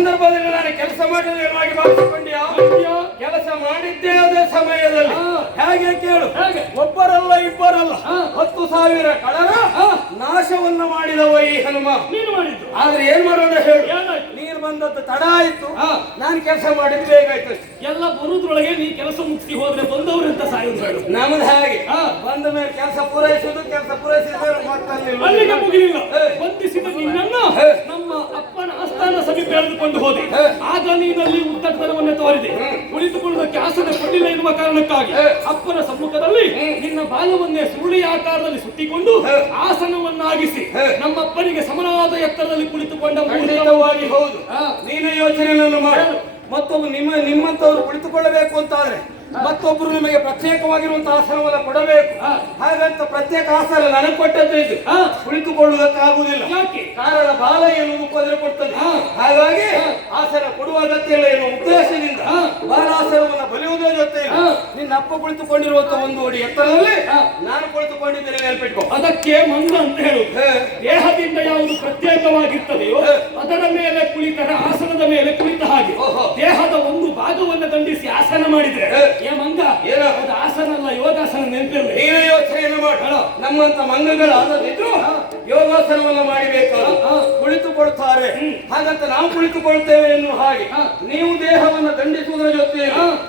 ಸಂದರ್ಭದಲ್ಲಿ ನಾನು ಕೆಲಸ ಮಾಡಿದ್ದೇವಾಗಿ ಭಾವಿಸಿಕೊಂಡ್ಯಾ? ಕೆಲಸ ಮಾಡಿದ್ದೇ ಅದೇ ಸಮಯದಲ್ಲಿ ಹೇಗೆ ಕೇಳು, ಒಬ್ಬರಲ್ಲ ಇಬ್ಬರಲ್ಲ 10,000 ಕಡಲ ನಾಶವನ್ನ ಮಾಡಿದವ ಈ ಹನುಮ. ನೀನು ಮಾಡಿದ್ದು ಆದ್ರೆ ಏನ್ ಮಾಡೋಣ ಹೇಳು, ಏನಾಯ್ತು? ನೀನು ಬಂದದ್ದು ತಡ ಆಯ್ತು, ನಾನು ಕೆಲಸ ಮಾಡಿದ್ದು ಬೇಗ ಆಯ್ತು ಅಷ್ಟೇ. ಎಲ್ಲ ಬರುದ್ರೊಳಗೆ ನೀ ಕೆಲಸ ಮುಗಿಸಿ ಹೋದ್ರೆ ಬಂದವರಂತ ಸಾಯೋದು ಹೇಳು. ನಮ್ದು ಹಾಗೆ ಬಂದ ಮೇಲೆ ಕೆಲಸ ಪೂರೈಸುದು, ಕೆಲಸ ಪೂರೈಸಿದ್ರೆ ಅಲ್ಲಿಗೆ ಮುಗಿಲಿಲ್ಲ. ಬಂಧಿಸಿದ ನಿನ್ನನ್ನು ನಮ್ಮ ಅಪ್ಪನ ಆಸ್ಥಾನ ಸಮೀಪ ಎಳೆದುಕೊಂಡು ಹೋದೆ. ಆಗ ನೀನಲ್ಲಿ ಉತ್ತರವನ್ನು ತೋರಿದೆ. ಕುಳಿತುಕೊಳ್ಳುವುದಕ್ಕೆ ಆಸನ ಕೊಟ್ಟಿಲ್ಲ ಎನ್ನುವ ಕಾರಣಕ್ಕಾಗಿ ಅಪ್ಪನ ಸಮ್ಮುಖದಲ್ಲಿ ನಿನ್ನ ಬಾಲವನ್ನೇ ಸುರುಳಿ ಆಕಾರದಲ್ಲಿ ಸುತ್ತಿಕೊಂಡು ಆಸನವನ್ನಾಗಿಸಿ ನಮ್ಮಪ್ಪನಿಗೆ ಸಮನಾದ ಎತ್ತರದಲ್ಲಿ ಕುಳಿತುಕೊಂಡ ಖಂಡಿತವಾಗಿ ಹೌದು. ನೀನು ಯೋಚನೆಯನ್ನು ಮಾಡು. ಮತ್ತೊಬ್ಬ ನಿಮ್ಮಂತವ್ರು ಕುಳಿತುಕೊಳ್ಳಬೇಕು ಅಂತಾದ್ರೆ ಮತ್ತೊಬ್ಬರು ನಿಮಗೆ ಪ್ರತ್ಯೇಕವಾಗಿರುವಂತಹ ಆಸನವನ್ನು ಕೊಡಬೇಕು. ಹಾಗಂತ ಪ್ರತ್ಯೇಕ ಆಸನ ನನಗೆ ಕೊಟ್ಟದ್ದು ಇದು, ಕುಳಿತುಕೊಳ್ಳುವುದಕ್ಕಾಗುವುದಿಲ್ಲ. ಕಾರಣ ಬಾಲ ಎನ್ನುವುದು ಉಪದ್ರ ಕೊಡ್ತದೆ. ಹಾಗಾಗಿ ಆಸನ ಕೊಡುವ ಅಗತ್ಯ ಇಲ್ಲ ಎನ್ನುವ ಉದ್ದೇಶದಿಂದ ಬಾಲಾಸನವನ್ನು ಬಲಿಯುವುದರ ಜೊತೆ ನಿನ್ನ ಅಪ್ಪ ಕುಳಿತುಕೊಂಡಿರುವಂತಹ ಒಂದು ಅಡಿ ಎತ್ತರದಲ್ಲಿ ನಾನು ಕುಳಿತುಕೊಂಡಿದ್ದೇನೆ ನೆನಪಿಟ್ಕೊ. ಅದಕ್ಕೆ ಮಂಗ ಅಂತ ಹೇಳುದು. ದೇಹದಿಂದ ಯಾವುದು ಪ್ರತ್ಯೇಕವಾಗಿರ್ತದೆಯೋ ಅದರ ಮೇಲೆ ಕುಳಿತರೆ ಆಸನದ ಮೇಲೆ ಕುಳಿತ ಹಾಗೆ. ದೇಹದ ಒಂದು ಭಾಗವನ್ನು ದಂಡಿಸಿ ಆಸನ ಮಾಡಿದ್ರೆ ಮಂಗ ಅದು ಆಸನ ಅಲ್ಲ, ಯೋಗಾಸನ. ನೆನಪಿರಲಿ. ನೀವೇ ಯೋಚನೆಯನ್ನು ಮಾಡ. ನಮ್ಮಂತ ಮಂಗಗಳಾದದಿದ್ರು ಯೋಗಾಸನವನ್ನು ಮಾಡಬೇಕು, ಕುಳಿತುಕೊಳ್ತಾರೆ. ಹಾಗಂತ ನಾವು ಕುಳಿತುಕೊಳ್ತೇವೆ ಎನ್ನುವ ಹಾಗೆ ನೀವು ದೇಹವನ್ನು ದಂಡಿಸುವುದರ ಜೊತೆ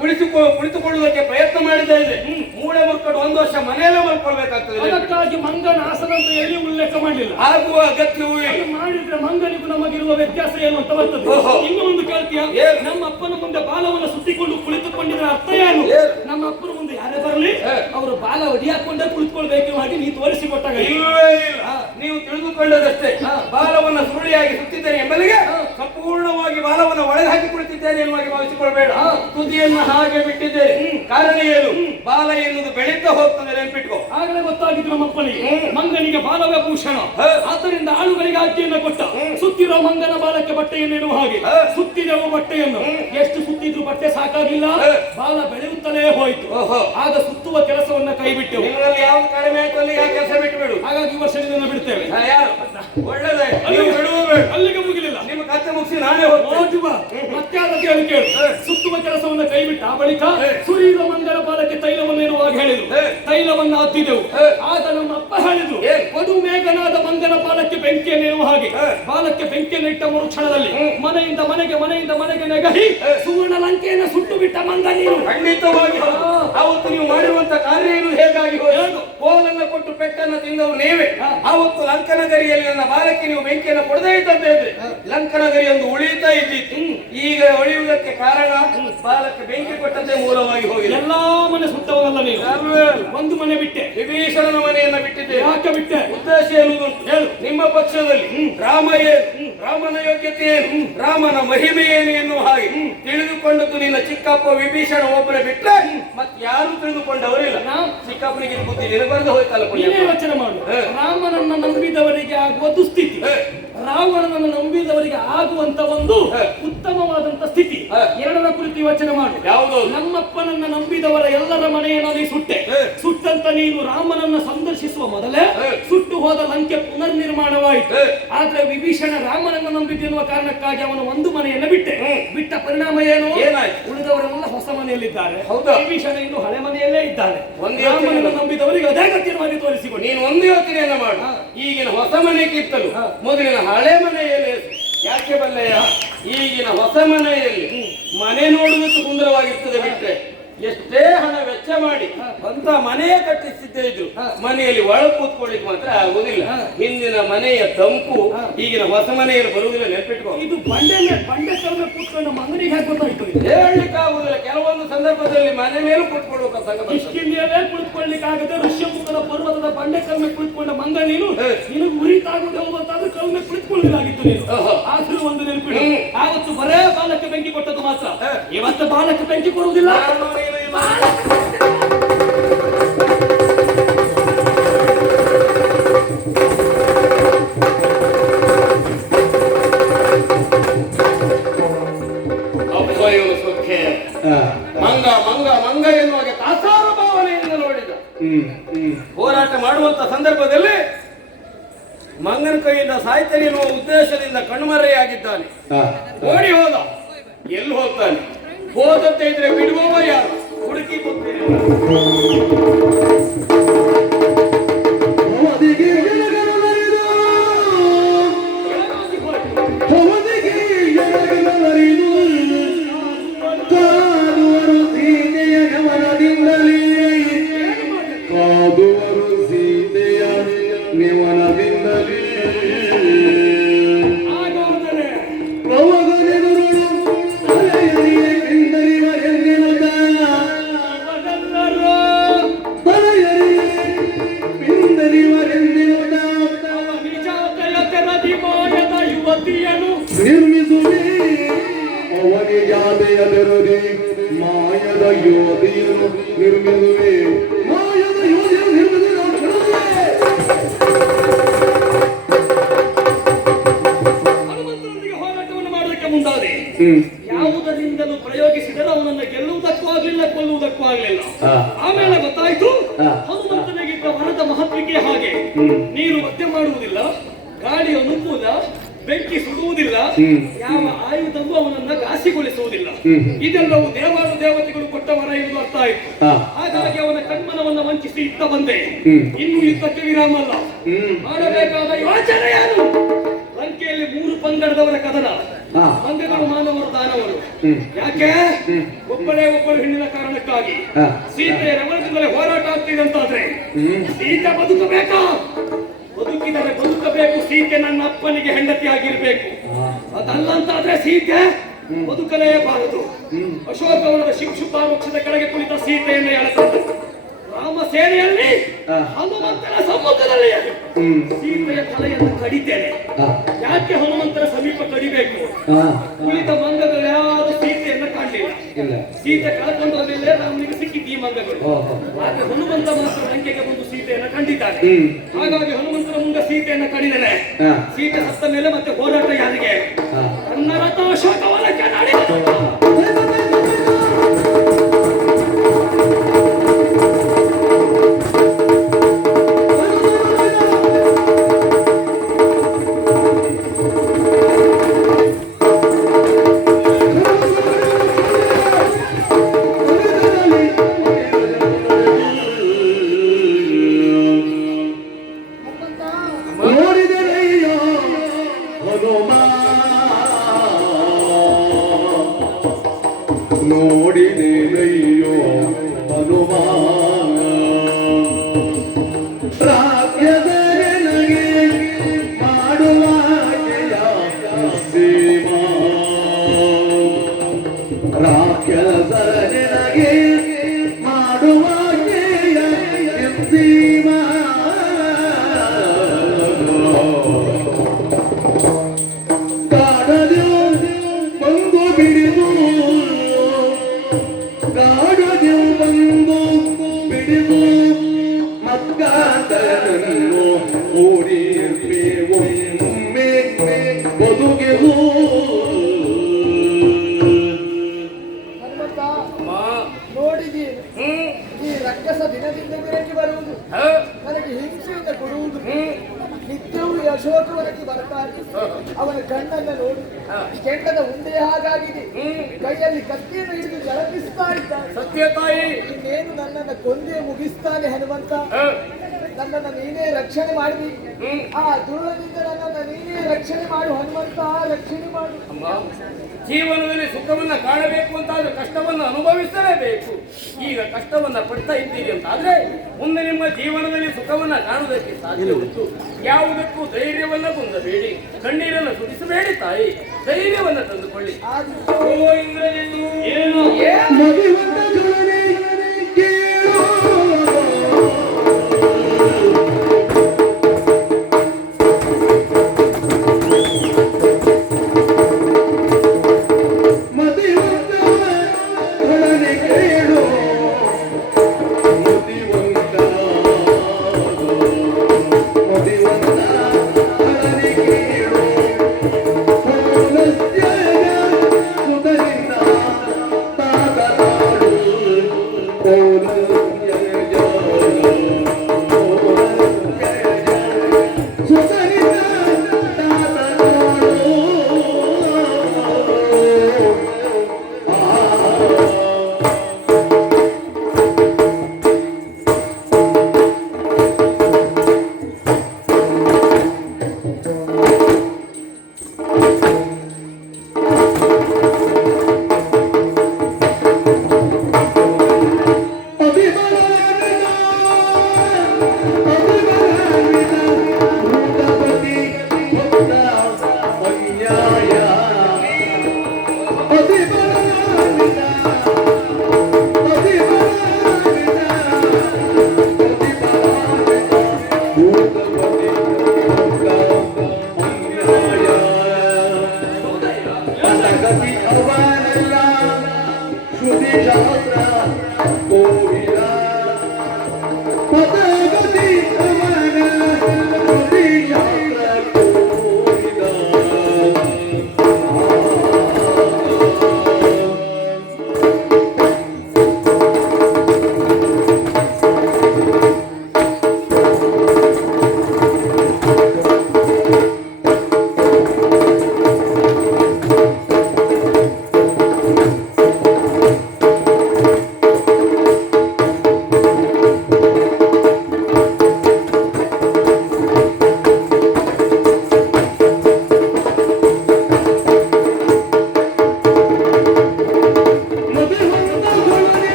ಕುಳಿತುಕೊಳ್ಳುವುದಕ್ಕೆ ಪ್ರಯತ್ನ ಮಾಡಿದ ಇದೆ. ಮೂಳೆ ಮುರ್ಕೊಂಡು 1 ವರ್ಷ ಮನೆಯಲ್ಲೇ ಮಲ್ಕೊಳ್ಬೇಕಾಗ್ತದೆ. ಅದಕ್ಕಾಗಿ ಮಂಗನ ಆಸನ ಅಂತ ಎಲ್ಲಿ ಉಲ್ಲೇಖ ಮಾಡಲಿಲ್ಲ. ಆಗುವ ಅಗತ್ಯವೂ ಮಾಡಿದ್ರೆ ಮಂಗನಿಗೂ ನಮಗಿರುವ ವ್ಯತ್ಯಾಸ ಏನು ಅಂತ ಬರ್ತದೆ. ಇನ್ನು ಒಂದು ಕೇಳ್ತೀಯ, ನಮ್ಮ ಅಪ್ಪನ ಮುಂದೆ ಬಾಲವನ್ನು ಸುತ್ತಿಕೊಂಡು ಕುಳಿತುಕೊಂಡಿದ್ರೆ ಅರ್ಥ ಏನು? ನಮ್ಮ ಅಪ್ಪನ ಮುಂದೆ ಯಾರೇ ಬರಲಿ ಅವರು ಬಾಲ ಒಡಿಯಾಕೊಂಡೇ ಕುಳಿತುಕೊಳ್ಬೇಕು ಹಾಗೆ ನೀ ತೋರಿಸಿಕೊಟ್ಟಾಗ ನೀವು ತಿಳಿದುಕೊಳ್ಳದಷ್ಟೇ. ಬಾಲವನ್ನು ಸುರುಳಿಯಾಗಿ ಸುತ್ತಿದ್ದೇನೆ ಎಂಬಲಿಗೆ ಸಂಪೂರ್ಣವಾಗಿ ಬಾಲವನ್ನು ಒಳಗೆ ಹಾಕಿ ಕುಳಿತಿದ್ದೇನೆ ಎನ್ನುವಾಗಿ ಭಾವಿಸಿಕೊಳ್ಬೇಡ. ತುದಿಯನ್ನು ಹಾಗೆ ಬಿಟ್ಟಿದ್ದೇನೆ. ಕಾರಣ ಏನು? ಬಾಲ ಎನ್ನುವುದು ಬೆಳೀತಾ ಹೋಗ್ತದೆ, ನೆನಪಿಟ್ಕೋ. ಆಗಲೇ ಗೊತ್ತಾಗಿದ್ದು ನಮ್ಮಪ್ಪನಿಗೆ ಮಂಗನಿಗೆ ಬಾಲವೇ ಭೂಷಣ. ಆದ್ದರಿಂದ ಆಳುಗಳಿಗೆ ಆಜ್ಞೆಯನ್ನು ಕೊಟ್ಟ. ಸುತ್ತಿರೋ ಮಂಗನ ಬಾಲಕ್ಕೆ ಬಟ್ಟೆಯನ್ನು ಇಡುವ ಹಾಗೆ ಸುತ್ತಿದೆವು ಬಟ್ಟೆಯನ್ನು. ಎಷ್ಟು ಸುತ್ತಿದ್ರು ಬಟ್ಟೆ ಸಾಕಾಗಿಲ್ಲ, ಬಾಲ ಬೆಳೆಯುತ್ತಲೇ ಹೋಯಿತು. ಆಗ ಸುತ್ತುವ ಕೆಲಸವನ್ನ ಕೈ ಬಿಟ್ಟೆವು. ನಿಮ್ಮಲ್ಲಿ ಯಾವ್ದು ಕಡಿಮೆ ಆಯ್ತು ಅಲ್ಲಿ ಆ ಕೆಲಸ ಬಿಟ್ಟು ಬಿಡು. ಹಾಗಾಗಿ ಈ ವರ್ಷ ಇದನ್ನು ಬಿಡ್ತೇವೆ. ಒಳ್ಳೆದೇ. ಅಲ್ಲಿಗೆ ಮುಗಿಲಿಲ್ಲ. ನಿಮ್ಮ ಕಥೆ ಮುಗಿಸಿ ನಾನೇ ಹೋಗಿ ಮತ್ತೆ ಅದಕ್ಕೆ ಹೇಳಿ ಕೇಳು. ಸುತ್ತುವ ಕೆಲಸವನ್ನ ಕೈ ಬಿಟ್ಟ ಬಳಿಕ ಸುರಿಯುವ ಮಂಗನ ಬಾಲಕ್ಕೆ ತೈಲವನ್ನು ಇರುವಾಗ ಹೇಳಿದ್ರು. ತೈಲವನ್ನು ಹತ್ತಿದೆವು. ಆಗ ನಮ್ಮ ಅಪ್ಪ ಹೇಳಿದ್ರು, ವಧು ಮೇಘನಾದ ಮಂಗನ ಬಾಲಕ್ಕೆ ಬೆಂಕಿಯನ್ನು ಇರುವ ಹಾಗೆ ಬಾಲಕ್ಕೆ ಬೆಂಕಿಯನ್ನು ಇಟ್ಟ ಮರುಕ್ಷಣದಲ್ಲಿ ಮನೆಯಿಂದ ಮನೆಗೆ ಮನೆಯಿಂದ ಮನೆಗೆ ನೆಗಹಿ ಸುವರ್ಣ ಲಂಕೆಯನ್ನು ಸುಟ್ಟು ಬಿಟ್ಟ ಮಂಗ ನೀನು. ಖಂಡಿತವಾಗಿ ಅವತ್ತು ನೀವು ಮಾಡಿರುವಂತ ಕಾರ್ಯ ಏನು ಹೇಗಾಗಿ ಹೋದ? ಕೋಲನ್ನು ಕೊಟ್ಟು ಪೆಟ್ಟನ್ನು ತಿಂದವರು ನೀವೇ. ಅವತ್ತು ಲಂಕನಗರಿಯಲ್ಲಿ ನನ್ನ ಬಾಲಕ್ಕೆ ನೀವು ಬೆಂಕಿಯನ್ನು ಕೊಡದೇ ಇದ್ದದ್ದೇ ಲಂಕನಗರಿ ಒಂದು ಉಳಿತಾ ಇದ್ದಿತ್ತು. ಈಗ ಉಳಿಯುವುದಕ್ಕೆ ಕಾರಣ ಬಾಲಕ್ಕೆ ಬೆಂಕಿ ಕೊಟ್ಟದ್ದೇ ಮೂಲವಾಗಿ ಹೋಗಿದೆ. ಎಲ್ಲಾ ಮನೆ ಸುಟ್ಟವಲ್ಲ ನೀವು. ಒಂದು ಮನೆ ಬಿಟ್ಟೆ, ವಿಭೀಷಣನ ಮನೆಯನ್ನ ಬಿಟ್ಟಿದ್ದೆ. ಯಾಕೆ ಬಿಟ್ಟೆ? ಉದ್ದೇಶ ಎನ್ನುವುದುಂಟು. ಹೇಳು. ನಿಮ್ಮ ಪಕ್ಷದಲ್ಲಿ ರಾಮ ಏನು, ರಾಮನ ಯೋಗ್ಯತೆ ಏನು, ರಾಮನ ಮಹಿಮೆ ಏನು ಎನ್ನುವ ಹಾಗೆ ತಿಳಿದುಕೊಂಡದ್ದು ನಿನ್ನ ಚಿಕ್ಕಪ್ಪ ವಿಭೀಷಣ ಒಬ್ಬರೇ ಬಿಟ್ಟರೆ ಮತ್ತೆ ಯಾರು ತಿಳಿದುಕೊಂಡವರಿಲ್ಲ. ಚಿಕ್ಕಪ್ಪನಿಗೆ ಬುದ್ಧಿ ನಿನಬರದೆ ಹೋಯ್ತಲ್ಲ. ಯೋಚನೆ ಮಾಡು. ರಾಮನನ್ನ ನಂಬಿದವರಿಗೆ ಆಗುವ ದುಸ್ಥಿತಿ, ರಾವಣನನ್ನು ನಂಬಿದವರಿಗೆ ಆಗುವಂತ ಒಂದು ಉತ್ತಮವಾದಂತ ಸ್ಥಿತಿ, ಎರಡರ ಕುರಿತು ಯೋಚನೆ ಮಾಡು. ಯಾವುದು? ನಮ್ಮಪ್ಪನನ್ನ ನಂಬಿದವರ ಎಲ್ಲರ ಮನೆಯನ್ನು ನೀ ಸುಟ್ಟೆ. ಸುಟ್ಟಂತ ನೀನು ರಾಮನನ್ನ ಸಂದರ್ಶಿಸುವ ಮೊದಲೇ ಸುಟ್ಟು ಹೋದ ಲಂಕೆ ಪುನರ್ ನಿರ್ಮಾಣವಾಯಿತು. ಆದ್ರೆ ವಿಭೀಷಣ ರಾಮನನ್ನ ನಂಬಿದ್ದೆನ್ನುವ ಕಾರಣಕ್ಕಾಗಿ ಅವನು ಒಂದು ಮನೆಯನ್ನು ಬಿಟ್ಟೆ. ಬಿಟ್ಟ ಪರಿಣಾಮ ಏನು? ಉಳಿದವರೆಲ್ಲ ಹೊಸ ಮನೆಯಲ್ಲಿದ್ದಾರೆ. ವಿಭೀಷಣ ಇನ್ನು ಹಳೆ ಮನೆಯಲ್ಲೇ ಇದ್ದಾನೆ. ರಾಮನನ್ನು ನಂಬಿದವರಿಗೆ ಅದೇ ಗತಿಯವಾಗಿ ತೋರಿಸಿಕೊಂಡು ನೀನು ಒಂದು ಯೋಚನೆಯನ್ನು ಮಾಡು. ಈಗಿನ ಹೊಸ ಮನೆಗಿತ್ತಲು ಮೊದಲಿನ ಹಳೆ ಮನೆಯಲ್ಲಿ ಯಾಕೆ ಬಲ್ಲೆಯ? ಈಗಿನ ಹೊಸ ಮನೆಯಲ್ಲಿ ಮನೆ ನೋಡುವುದಕ್ಕೆ ಸುಂದರವಾಗಿರ್ತದೆ ಬಿಟ್ರೆ ಎಷ್ಟೇ ಹಣ ವೆಚ್ಚ ಮಾಡಿ ಅಂತ ಮನೆಯ ಕಟ್ಟಿಸಿದ್ದೇ ಇದ್ರು ಮನೆಯಲ್ಲಿ ಒಳ ಕೂತ್ಕೊಳ್ಳಿಕ್ಕೆ ಮಾತ್ರ ಆಗುವುದಿಲ್ಲ. ಹಿಂದಿನ ಮನೆಯ ತಂಪು ಈಗಿನ ಹೊಸ ಮನೆಯಲ್ಲಿ ಬರುವುದಿಲ್ಲ, ನೆನಪಿಟ್ಕೋ. ಇದು ಬಂಡೆ ಕಡಿಮೆ ಕೂತ್ಕೊಂಡು ಮಗನಿಗೆ ಹಾಕೋತಾಯ್ತು. ಹೇಳಲಿಕ್ಕೆ ಆಗುದಿಲ್ಲ. ಕೆಲವೊಂದು ಸಂದರ್ಭದಲ್ಲಿ ಮನೆ ಮೇಲೆ ಕೂತ್ಕೊಳ್ಳುವ ಇಷ್ಟಿಂದಲೇ ಕುಳಿತುಕೊಳ್ಳಿಕ್ಕೆ ಆಗದೆ ಋಷ್ಯಮುಖದ ಪರ್ವತದ ಬಂಡೆ ಕಲ್ಮೆ ಕುಳಿತುಕೊಂಡ ಮಂಗ ನೀನು ನಿನಗೆ ಉರಿತಾಗುವುದು ಹೋಗುವಂತಾದ್ರೂ ಕಲ್ಮೆ ಕುಳಿತುಕೊಳ್ಳಲಾಗಿತ್ತು ನೀನು. ಆದ್ರೂ ಒಂದು ನೆನಪಿಡು, ಆವತ್ತು ಬರೇ ಬಾಲಕ್ಕೆ ಬೆಂಕಿ ಕೊಟ್ಟದ್ದು ಮಾತ್ರ, ಇವತ್ತು ಬಾಲಕ್ಕೆ ಬೆಂಕಿ ಕೊಡುವುದಿಲ್ಲ. ಮಂಗ ಮಂಗ ಮಂಗ ಎನ್ನುವಾಗ ತಾಸಾರ ಭಾವನೆಯಿಂದ ನೋಡಿದ. ಹೋರಾಟ ಮಾಡುವಂತ ಸಂದರ್ಭದಲ್ಲಿ ಮಂಗನ ಕೈಯಿಂದ ಸಾಯ್ತೇನೆ ಎನ್ನುವ ಉದ್ದೇಶದಿಂದ ಕಣ್ಮರೆಯಾಗಿದ್ದಾನೆ. ಓಡಿ ಹೋದ. ಎಲ್ಲಿ ಹೋಗ್ತಾನೆ? ಹೋದಂತೆ ಇದ್ರೆ ಬಿಡುವವ ಯಾರು? ಹುಡುಕಿ ಕೊಡ್ತೇನೆ. ನಿರ್ಮಿಸುವೆ ಅವನಿಗಾದೆಯದರದಿ ಮಾಯದ ಯೋಧೆಯನ್ನು ನಿರ್ಮಿಸುವೆ ಮಾಯದ ಯೋಧೆಯನ್ನು ನಿರ್ಮಿಸುವೆ. ಹನುಮಂತನೊಂದಿಗೆ ಹೋರಾಟವನ್ನು ಮಾಡಲಿಕ್ಕೆ ಮುಂದಾದೆ. ಯಾವುದರಿಂದಲೂ ಪ್ರಯೋಗಿಸಿದರೆ ಅವನನ್ನು ಗೆಲ್ಲುವುದಕ್ಕೂ ಆಗಲಿಲ್ಲ, ಕೊಲ್ಲುವುದಕ್ಕೂ ಆಗಲಿಲ್ಲ. ಆಮೇಲೆ ಗೊತ್ತಾಯ್ತು ಹನುಮಂತನಿಗಿದ್ದ ವರದ ಮಹತ್ವಕ್ಕೆ ಹಾಗೆ. ನೀರು ಒತ್ತೆ ಮಾಡುವುದಿಲ್ಲ, ಗಾಳಿ ಅನುಕೂಲ, ಬೆಂಕಿ ಸುಡುವುದಿಲ್ಲ, ಯಾವ ಆಯುಧವೂ ಅವನನ್ನ ಘಾಸಿಗೊಳಿಸುವುದಿಲ್ಲ. ಇದೆಲ್ಲವೂ ದೇವಾನು ದೇವತೆಗಳು ಕೊಟ್ಟ ವರ ಎಂದು ಅರ್ಥ ಆಯಿತು. ಹಾಗಾಗಿ ಅವನ ಕಣ್ಮನವನ್ನ ವಂಚಿಸಿ ಇತ್ತ ಬಂದೆ. ಇನ್ನು ಯುದ್ಧಕ್ಕೆ ವಿರಾಮ ಅಲ್ಲ. ಮಾಡಬೇಕಾದ ಯೋಚನೆ ಏನು? ಲಂಕೆಯಲ್ಲಿ 3 ಪಂಗಡದವರ ಕದನ. ಪಂಗಗಳು ಮಾನವರು, ದಾನವರು. ಯಾಕೆ? ಒಬ್ಬಳೇ ಒಬ್ಬಳು ಹೆಣ್ಣಿನ ಕಾರಣಕ್ಕಾಗಿ. ಸೀತೆಯ ರಮಣದಿಂದಲೇ ಹೋರಾಟ ಆಗ್ತಿದೆ ಅಂತಾದ್ರೆ ಸೀತೆ ಬದುಕಬೇಕಾ? ಬದುಕಿದರೆ ಬದುಕಬೇಕು. ಸೀತೆ ನನ್ನ ಅಪ್ಪನಿಗೆ ಹೆಂಡತಿ ಆಗಿರ್ಬೇಕು. ಅದಲ್ಲ ಅಂತಾದ್ರೆ ಸೀತೆ ಬದುಕಲೇಬಾರದು. ಅಶೋಕವನದ ಶಿಕ್ಷುಪ ವೃಕ್ಷದ ಕೆಳಗೆ ಕುಳಿತ ಸೀತೆಯನ್ನು ಎಳೆತಂದು ರಾಮ ಸೇನೆಯಲ್ಲಿ ಹನುಮಂತನ ಸಮ್ಮುಖದಲ್ಲಿ ಸೀತೆಯ ತಲೆಯನ್ನು ಕಡಿತೇನೆ. ಯಾಕೆ ಹನುಮಂತನ ಸಮೀಪ ಕಡಿಬೇಕು? ಕುಳಿತ ಮಂಗಗಳು ಯಾರು ಸೀತೆಯನ್ನು ಕಾಣಲಿಲ್ಲ. ಸೀತೆ ಕಳ್ಕೊಂಡು ಹೋಗಲಿಲ್ಲ, ರಾಮನಿಗೆ ಸಿಕ್ಕಿದ್ದು ಈ ಮಂಗಗಳು. ಆದ್ರೆ ಹನುಮಂತ ಮಾತ್ರ ಲಂಕೆಗೆ ಬಂದು ಸೀತೆಯನ್ನು ಕಂಡಿದ್ದಾನೆ. ಹಾಗಾಗಿ ಹನುಮಂತನ ಮುಂದೆ ಸೀತೆಯನ್ನು ಕಡಿದರೆ ಸೀತೆ ಸತ್ತ ಮೇಲೆ ಮತ್ತೆ ಹೋರಾಟ ಯಾರಿಗೆ? ನನ್ನ ರಥ ಅಶೋಕವನಕ್ಕೆ ನಡೆಯಿತು. ನೋಡಿದೆಯೋ ಹನುಮ ರಾಜ್ಯದ ನನಗೆ ಮಾಡುವ ಸೀಮಾ ರಾಜ್ಯದ ನನಗೆ ಮಾಡುವ ಸೀಮಾ ಕಾಡಲು ಬಂದು ಬಿಡಿದು ಬಂದು ಬಿಡಿದು ಮಕ್ಕಾತರನ್ನು ಓಡಿರ್ಬೇವು ಒಮ್ಮೆ ಬದುಕೆವು. ನೋಡಿದ್ದೀರಿ ಈ ರಕ್ಕಸ ದಿನದಿಂದ ದಿನಕ್ಕೆ ಬರುವುದು, ನನಗೆ ಹಿಂಸೆಯಿಂದ ಕೊಡುವುದು. ನಿತ್ಯವೂ ಈ ಅಶೋಕವನಕ್ಕೆ ಬರ್ತಾನೆ. ಅವನ ಕಣ್ಣನ್ನು ನೋಡಿ ಕೆಂಡದ ಉಂಡೆ ಹಾಗಾಗಿದೆ. ಕೈಯಲ್ಲಿ ಕತ್ತಿಯನ್ನು ಹಿಡಿದು ಜಳಪಿಸ್ತಾ ಇದ್ದಾನೆ. ಸತ್ಯ ತಾಯಿ, ಇನ್ನೇನು ನನ್ನನ್ನು ಕೊಂದೇ ಮುಗಿಸ್ತಾನೆ ಹನುಮಂತ. ನನ್ನನ್ನು ನೀನೇ ರಕ್ಷಣೆ ಮಾಡಬೇಕು. ಆ ದುರುಳನಿಂದ ನನ್ನನ್ನು ನೀನೇ ರಕ್ಷಣೆ ಮಾಡು ಹನುಮಂತ, ರಕ್ಷಣೆ ಮಾಡು. ಜೀವನದಲ್ಲಿ ಸುಖವನ್ನ ಕಾಣಬೇಕು ಅಂತಾದ್ರೆ ಕಷ್ಟವನ್ನು ಅನುಭವಿಸಲೇಬೇಕು. ಈಗ ಕಷ್ಟವನ್ನ ಪಡ್ತಾ ಇದ್ದೀರಿ ಅಂತಾದ್ರೆ ಮುಂದೆ ನಿಮ್ಮ ಜೀವನದಲ್ಲಿ ಸುಖವನ್ನ ಕಾಣುವುದಕ್ಕೆ ಸಾಧ್ಯ ಉಂಟು. ಯಾವುದಕ್ಕೂ ಧೈರ್ಯವನ್ನ ಹೊಂದಬೇಡಿ, ಕಣ್ಣೀರನ್ನು ಸುರಿಸಬೇಡಿ ತಾಯಿ, ಧೈರ್ಯವನ್ನ ತಂದುಕೊಳ್ಳಿ. ಓ ಇಂದ್ರಜಿತು, ಏನು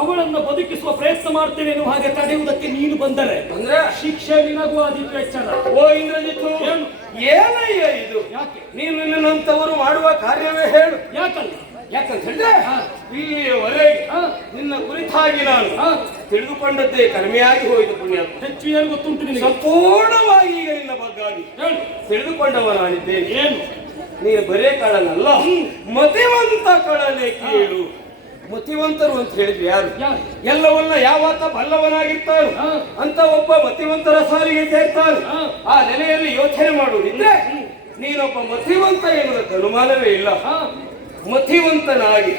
ಅವಳನ್ನ ಬದುಕಿಸುವ ಪ್ರಯತ್ನ ಮಾಡ್ತೇನೆ ಎನ್ನುವ ಹಾಗೆ ತಡೆಯುವುದಕ್ಕೆ ನೀನು ಬಂದರೆ ಅಂದ್ರೆ ಶಿಕ್ಷೆ ನಿನಗೂ ಆದಿತ್ತು ಎಚ್ಚರ. ಓ ಇಂದ್ರಜಿತ್ತು, ಏನಯ್ಯ ಇದು? ಯಾಕೆ ನೀನು ನಿನ್ನಂತವರು ಮಾಡುವ ಕಾರ್ಯವೇ ಹೇಳು. ಯಾಕಲ್ಲ? ಯಾಕಂತ ಹೇಳಿದ್ರೆ ಇಲ್ಲಿಯವರೆಗೆ ನಿನ್ನ ಕುರಿತಾಗಿ ನಾನು ತಿಳಿದುಕೊಂಡದ್ದೇ ಕಡಿಮೆಯಾಗಿ ಹೋಯಿತು ಪುಣ್ಯ. ಹೆಚ್ಚು ಏನು ಗೊತ್ತುಂಟು ನಿನಗೆ? ಸಂಪೂರ್ಣವಾಗಿ ಈಗ ನಿನ್ನ ಬಗ್ಗಾಗಿ ಹೇಳು. ತಿಳಿದುಕೊಂಡವ ನಾನಿದ್ದೇನೆ. ಏನು? ನೀನು ಬರೇ ಕಳನಲ್ಲ, ಮತಿವಂತ ಕಳನೆ ಕೇಳು. ಮತಿವಂತರು ಅಂತ ಹೇಳಿದ್ವಿ ಯಾರು? ಎಲ್ಲವನ್ನ ಯಾವತ್ತ ಬಲ್ಲವನಾಗಿರ್ತಾನೆ ಅಂತ ಒಬ್ಬ ಮತಿವಂತರ ಸಾಲಿಗೆ ಸೇರ್ತಾನೆ. ಆ ನೆಲೆಯಲ್ಲಿ ಯೋಚನೆ ಮಾಡುವುದಿದ್ರೆ ನೀನೊಬ್ಬ ಮತಿವಂತ ಎನ್ನುವುದಕ್ಕೆ ಅನುಮಾನವೇ ಇಲ್ಲ. ಮತಿವಂತನಾಗಿ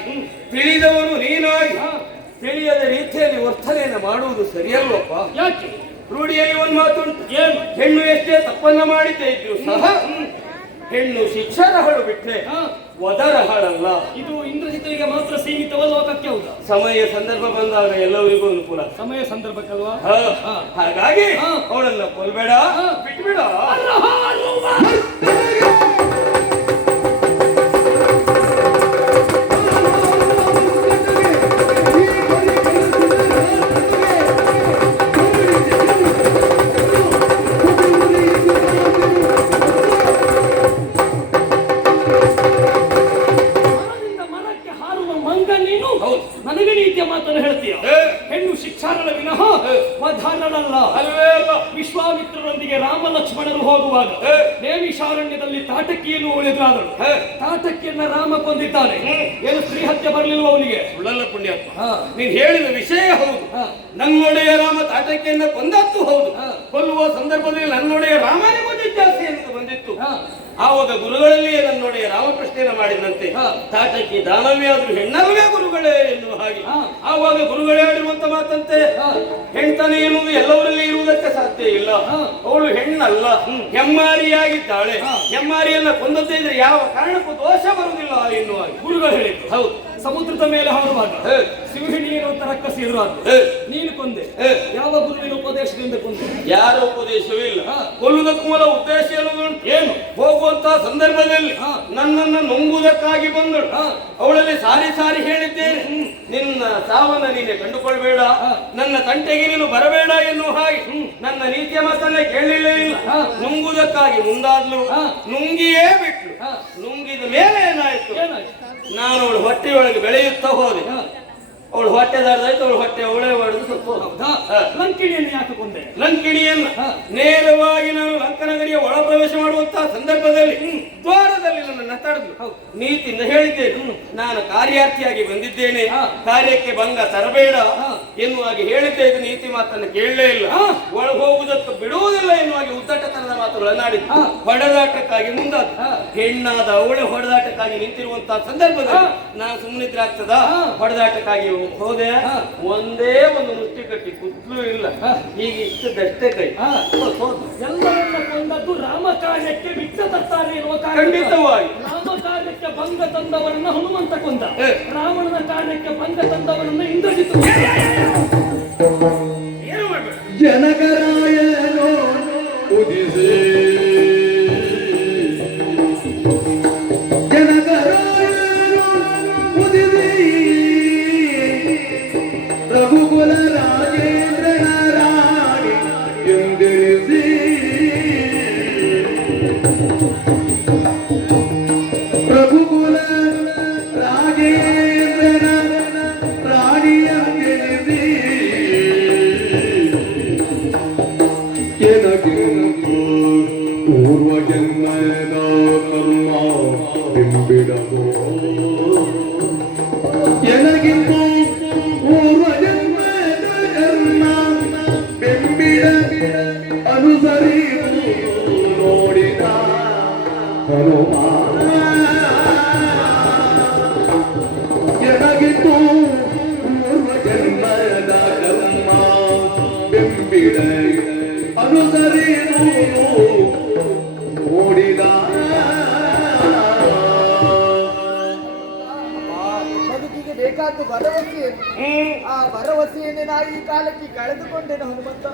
ತಿಳಿದವನು ನೀನಾಗಿ ತಿಳಿಯದ ರೀತಿಯಲ್ಲಿ ವರ್ತನೆಯನ್ನು ಮಾಡುವುದು ಸರಿಯಲ್ವಪ್ಪ? ಯಾಕೆ? ರೂಢಿಯಲ್ಲಿ ಒಂದು ಮಾತುಂಟು, ಏನು? ಹೆಣ್ಣು ಎಷ್ಟೇ ತಪ್ಪನ್ನ ಮಾಡಿದ್ದೇ ಇದ್ರು ಸಹ ಹೆಣ್ಣು ಶಿಕ್ಷರಹಳು ಬಿಟ್ಟರೆ ವದರಹಳಲ್ಲ. ಇದು ಇಂದ್ರಜಿತರಿಗೆ ಮಾತ್ರ ಸೀಮಿತವ, ಲೋಕಕ್ಕೆ ಹೌದಾ? ಸಮಯ ಸಂದರ್ಭ ಬಂದಾಗ ಎಲ್ಲರಿಗೂ ಅನುಕೂಲ. ಸಮಯ ಸಂದರ್ಭಕ್ಕಲ್ವಾ? ಹಾಗಾಗಿ ಅವಳನ್ನ ಕೊಲ್ಬೇಡ, ಬಿಟ್ಬಿಡ. ನನಗೆ ನೀತಿಯ ಮಾತನ್ನು ಹೇಳ್ತೀಯ? ಹೆಣ್ಣು ಶಿಕ್ಷಾರ್ಹಳ ವಿನಃ ವಧಾರ್ಹಳಲ್ಲ. ಅಲ್ವೇ ಅಲ್ಲ. ವಿಶ್ವಾಮಿತ್ರರೊಂದಿಗೆ ರಾಮ ಲಕ್ಷ್ಮಣರು ಹೋಗುವಾಗ ನೇಮಿಷಾರಣ್ಯದಲ್ಲಿ ತಾಟಕಿಯನ್ನು ಉಳಿದಾದಳು. ತಾಟಕಿಯನ್ನ ರಾಮ ಕೊಂದಿದ್ದಾನೆ. ಏನು ಸ್ತ್ರೀ ಹತ್ಯೆ ಬರಲಿಲ್ವ ಅವನಿಗೆ? ಸುಳ್ಳಲ್ಲ ಪುಣ್ಯಾತ್ಮ, ನೀನ್ ಹೇಳಿದ ವಿಷಯ ಹೌದು. ನನ್ನೊಡೆಯ ರಾಮ ತಾಟಕಿಯನ್ನ ಕೊಂದದ್ದು ಹೌದು. ಕೊಲ್ಲುವ ಸಂದರ್ಭದಲ್ಲಿ ನನ್ನೊಡೆಯ ರಾಮನೇ ಕೊಂದಿದ್ದಾಸೆ ಅಂತ ಬಂದಿತ್ತು. ಆವಾಗ ಗುರುಗಳಲ್ಲಿಯೇ ನನ್ನೊಡೆಯ ರಾಮಕೃಷ್ಣನ ಮಾಡಿದಂತೆ ತಾಟಕಿ ದಾನವೇ ಆದ್ರೂ ಹೆಣ್ಣಲ್ವೇ ಗುರುಗಳೇ ಎನ್ನುವ ಹಾಗೆ. ಆವಾಗ ಗುರುಗಳೇ ಆಡಿರುವಂತ ಮಾತಂತೆ, ಹೆಣ್ತನೆ ಎನ್ನುವುದು ಎಲ್ಲವರಲ್ಲಿ ಇರುವುದಕ್ಕೆ ಸಾಧ್ಯ ಇಲ್ಲ. ಅವಳು ಹೆಣ್ಣಲ್ಲ, ಹೆಮ್ಮಾರಿಯಾಗಿದ್ದಾಳೆ. ಹೆಮ್ಮಾರಿಯನ್ನ ಕೊಂದದ್ದೇ ಇದ್ರೆ ಯಾವ ಕಾರಣಕ್ಕೂ ದೋಷ ಬರುವುದಿಲ್ಲ ಎನ್ನುವ ಹಾಗೆ ಗುರುಗಳು ಹೇಳಿದ್ರು. ಹೌದು. ಸಮುದ್ರದ ಮೇಲೆ ಹಾರುವಾಗ ಸಿಂಹಿಣಿ ಇರುವಂತ ರಕ್ಕಸಿ ಎದುರಾದ್ರು, ನೀನು ಕೊಂದೆ. ಯಾವ ಗುರುವಿನ ಉಪದೇಶದಿಂದ ಕೊಂದೆ? ಯಾರ ಉಪದೇಶವೂ ಇಲ್ಲ. ಕೊಲ್ಲುವುದಕ್ಕೂ ಮೂಲ ಉದ್ದೇಶ ಏನು? ಹೋಗುವಂತಹ ಸಂದರ್ಭದಲ್ಲಿ ನನ್ನನ್ನು ನುಂಗುವುದಕ್ಕಾಗಿ ಬಂದಳು. ಅವಳಲ್ಲಿ ಸಾರಿ ಸಾರಿ ಹೇಳಿದ್ದೇನೆ, ನಿನ್ನ ಸಾವನ್ನ ನೀನೆ ಕಂಡುಕೊಳ್ಬೇಡ, ನನ್ನ ತಂಟೆಗೆ ನೀನು ಬರಬೇಡ ಎನ್ನುವ ಹಾಗೆ. ನನ್ನ ನೀತಿಯ ಮಾತನ್ನೇ ಕೇಳಲಿಲ್ಲ. ನುಂಗುವುದಕ್ಕಾಗಿ ಮುಂದಾದ್ಲು, ನುಂಗಿಯೇ ಬಿಟ್ಲು. ನುಂಗಿದ ಮೇಲೆ ಏನಾಯ್ತು? ನಾನು ಅವಳು ಹೊಟ್ಟೆಯೊಳಗೆ ಬೆಳೆಯುತ್ತಾ ಹೋದೆ. ಅವಳು ಹೊಟ್ಟೆ ದಾಡ್ದಾಯ್ತು, ಅವಳು ಹೊಟ್ಟೆ ಅವಳೇ ಹೊಡೆದು ಸತ್ತು. ಲಂಕಿಣಿಯನ್ನು ಯಾಕೆ ಕೊಂದೆ? ಲಂಕಿಣಿಯನ್ನು ನೇರವಾಗಿ ನಾನು ಲಂಕನಗರಿಯ ಒಳ ಪ್ರವೇಶ ಮಾಡುವಂತಹ ಸಂದರ್ಭದಲ್ಲಿ ದ್ವಾರದಲ್ಲಿ ನನ್ನ ತಡೆದು ನೀತಿಯಿಂದ ಹೇಳಿದ್ದೇನೆ, ನಾನು ಕಾರ್ಯಾರ್ಥಿಯಾಗಿ ಬಂದಿದ್ದೇನೆ, ಕಾರ್ಯಕ್ಕೆ ಭಂಗ ತರಬೇಡ ಎನ್ನುವಾಗಿ ಹೇಳಿದ್ದೆ. ಇದು ನೀತಿ ಮಾತನ್ನು ಕೇಳಲೇ ಇಲ್ಲ. ಒಳ ಹೋಗುವುದಕ್ಕೆ ಬಿಡುವುದಿಲ್ಲ ಎನ್ನುವಾಗಿ ಉದ್ದಟತನದ ಮಾತುಗಳನ್ನಾಡಿದ್ದು. ಹೊಡೆದಾಟಕ್ಕಾಗಿ ಮುಂದಾದ ಹೆಣ್ಣಾದ ಅವಳೆ ಹೊಡೆದಾಟಕ್ಕಾಗಿ ನಿಂತಿರುವಂತಹ ಸಂದರ್ಭದಲ್ಲಿ ನಾನು ಸುಮ್ಮನಿದ್ರೆ ಆಗ್ತದ? ಹೊಡೆದಾಟಕ್ಕಾಗಿ ಹೋದೆ, ಒಂದೇ ಒಂದು ಮುಷ್ಟಿ ಕಟ್ಟಿ ಕುತ್ಲೂ ಇಲ್ಲ, ಹೀಗೆ ಇಷ್ಟದಷ್ಟೇ ಕೈ. ಎಲ್ಲರನ್ನ ಕೊಂದದ್ದು ರಾಮ ಕಾರ್ಯಕ್ಕೆ ಬಿಟ್ಟ ತರ್ತಾರೆ ಎನ್ನುವ ಕಾರಣ. ಖಂಡಿತವಾಗಿ ರಾಮ ಕಾರ್ಯಕ್ಕೆ ಭಂಗ ತಂದವರನ್ನ ಹನುಮಂತ ಕೊಂದ, ರಾವಣನ ಕಾರ್ಯಕ್ಕೆ ಭಂಗ ತಂದವರನ್ನ ಇಂದ್ರಜಿತ್. ಏನು ಮಾಡ್ಬೇಡ. ಜನಕರಾಯನೋ ಉದಿಸಿ ಜನಕರಾಯನೋ ಉದಿಸಿ ರಘುಕುಲ ರಾಜೇಂದ್ರನ ರಾಣಿ ಎಂದಿರಿಸಿ ರಘುಕುಲ ರಾಜೇಂದ್ರನ ರಾಣಿ ಎಂದಿರಿಸಿ ಎನಗಿಂದು ಪೂರ್ವ ಜನ್ಮದ ಕರ್ಮ ಬಿಂಬಿಡದು ಎನಗಿಂದು ಪೂರ್ವ ಜನ್ಮದ ಕರ್ಮ ಬಿಂಬಿಡ ಅನುಸರಿದು ನೋಡಿದ ಹನುಮ ಎನಗಿಂದು ಪೂರ್ವ ಜನ್ಮದ ಕರ್ಮ ಬಿಂಬಿಡ ಅನುಸರಿದು ನೋಡಿದ ಬದುಕಿಗೆ ಬೇಕಾದ ಭರವಸೆಯನ್ನು ಆ ಭರವಸೆಯನ್ನೇ ನಾ ಈ ಕಾಲಕ್ಕೆ ಕಳೆದುಕೊಂಡೇನು ಹನುಮಂತ.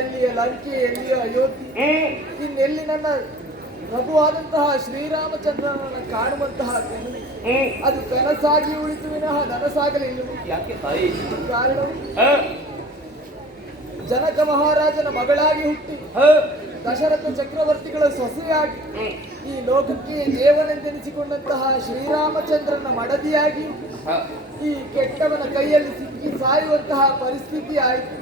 ಎಲ್ಲಿಯ ಲಂಕೆ, ಎಲ್ಲಿಯ ಅಯೋಧ್ಯೆ, ಇನ್ನೆಲ್ಲಿ ನನ್ನ ಪ್ರಭುವಾದಂತಹ ಶ್ರೀರಾಮಚಂದ್ರನನ್ನು ಕಾಣುವಂತಹ ಕನಸು, ಅದು ಕನಸಾಗಿ ಉಳಿತು ವಿನಃ ನನಸಾಗಲಿಲ್ಲ. ಯಾಕೆ ತಾಯಿ? ಕಾರಣ ಜನಕ ಮಹಾರಾಜನ ಮಗಳಾಗಿ ಹುಟ್ಟಿ ದಶರಥ ಚಕ್ರವರ್ತಿಗಳ ಸೊಸೆಯಾಗಿ ಈ ಲೋಕಕ್ಕೆ ದೇವನೆಂದೆನಿಸಿಕೊಂಡಂತಹ ಶ್ರೀರಾಮಚಂದ್ರನ ಮಡದಿಯಾಗಿ ಈ ಕೆಟ್ಟವನ ಕೈಯಲ್ಲಿ ಸಿಕ್ಕಿ ಸಾಯುವಂತಹ ಪರಿಸ್ಥಿತಿ ಆಯಿತು.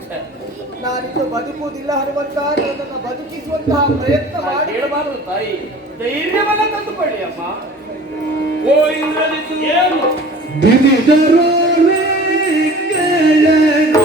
ನಾನಿನ್ನು ಬದುಕುವುದಿಲ್ಲ ಹನುಮಂತ, ನನ್ನನ್ನು ಬದುಕಿಸುವಂತಹ ಪ್ರಯತ್ನ ಮಾಡಿ. ಹೇಳಬಾರದು ತಾಯಿ, ಧೈರ್ಯವನ್ನ ತಂದುಕೊಳ್ಳಿ ಅಮ್ಮ. ಓ ಇಂದ್ರಜಿತ್, ಏನು ದಿದಿಜರೋ ಕೇಳನು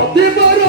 ಅತಿ ಬರೋ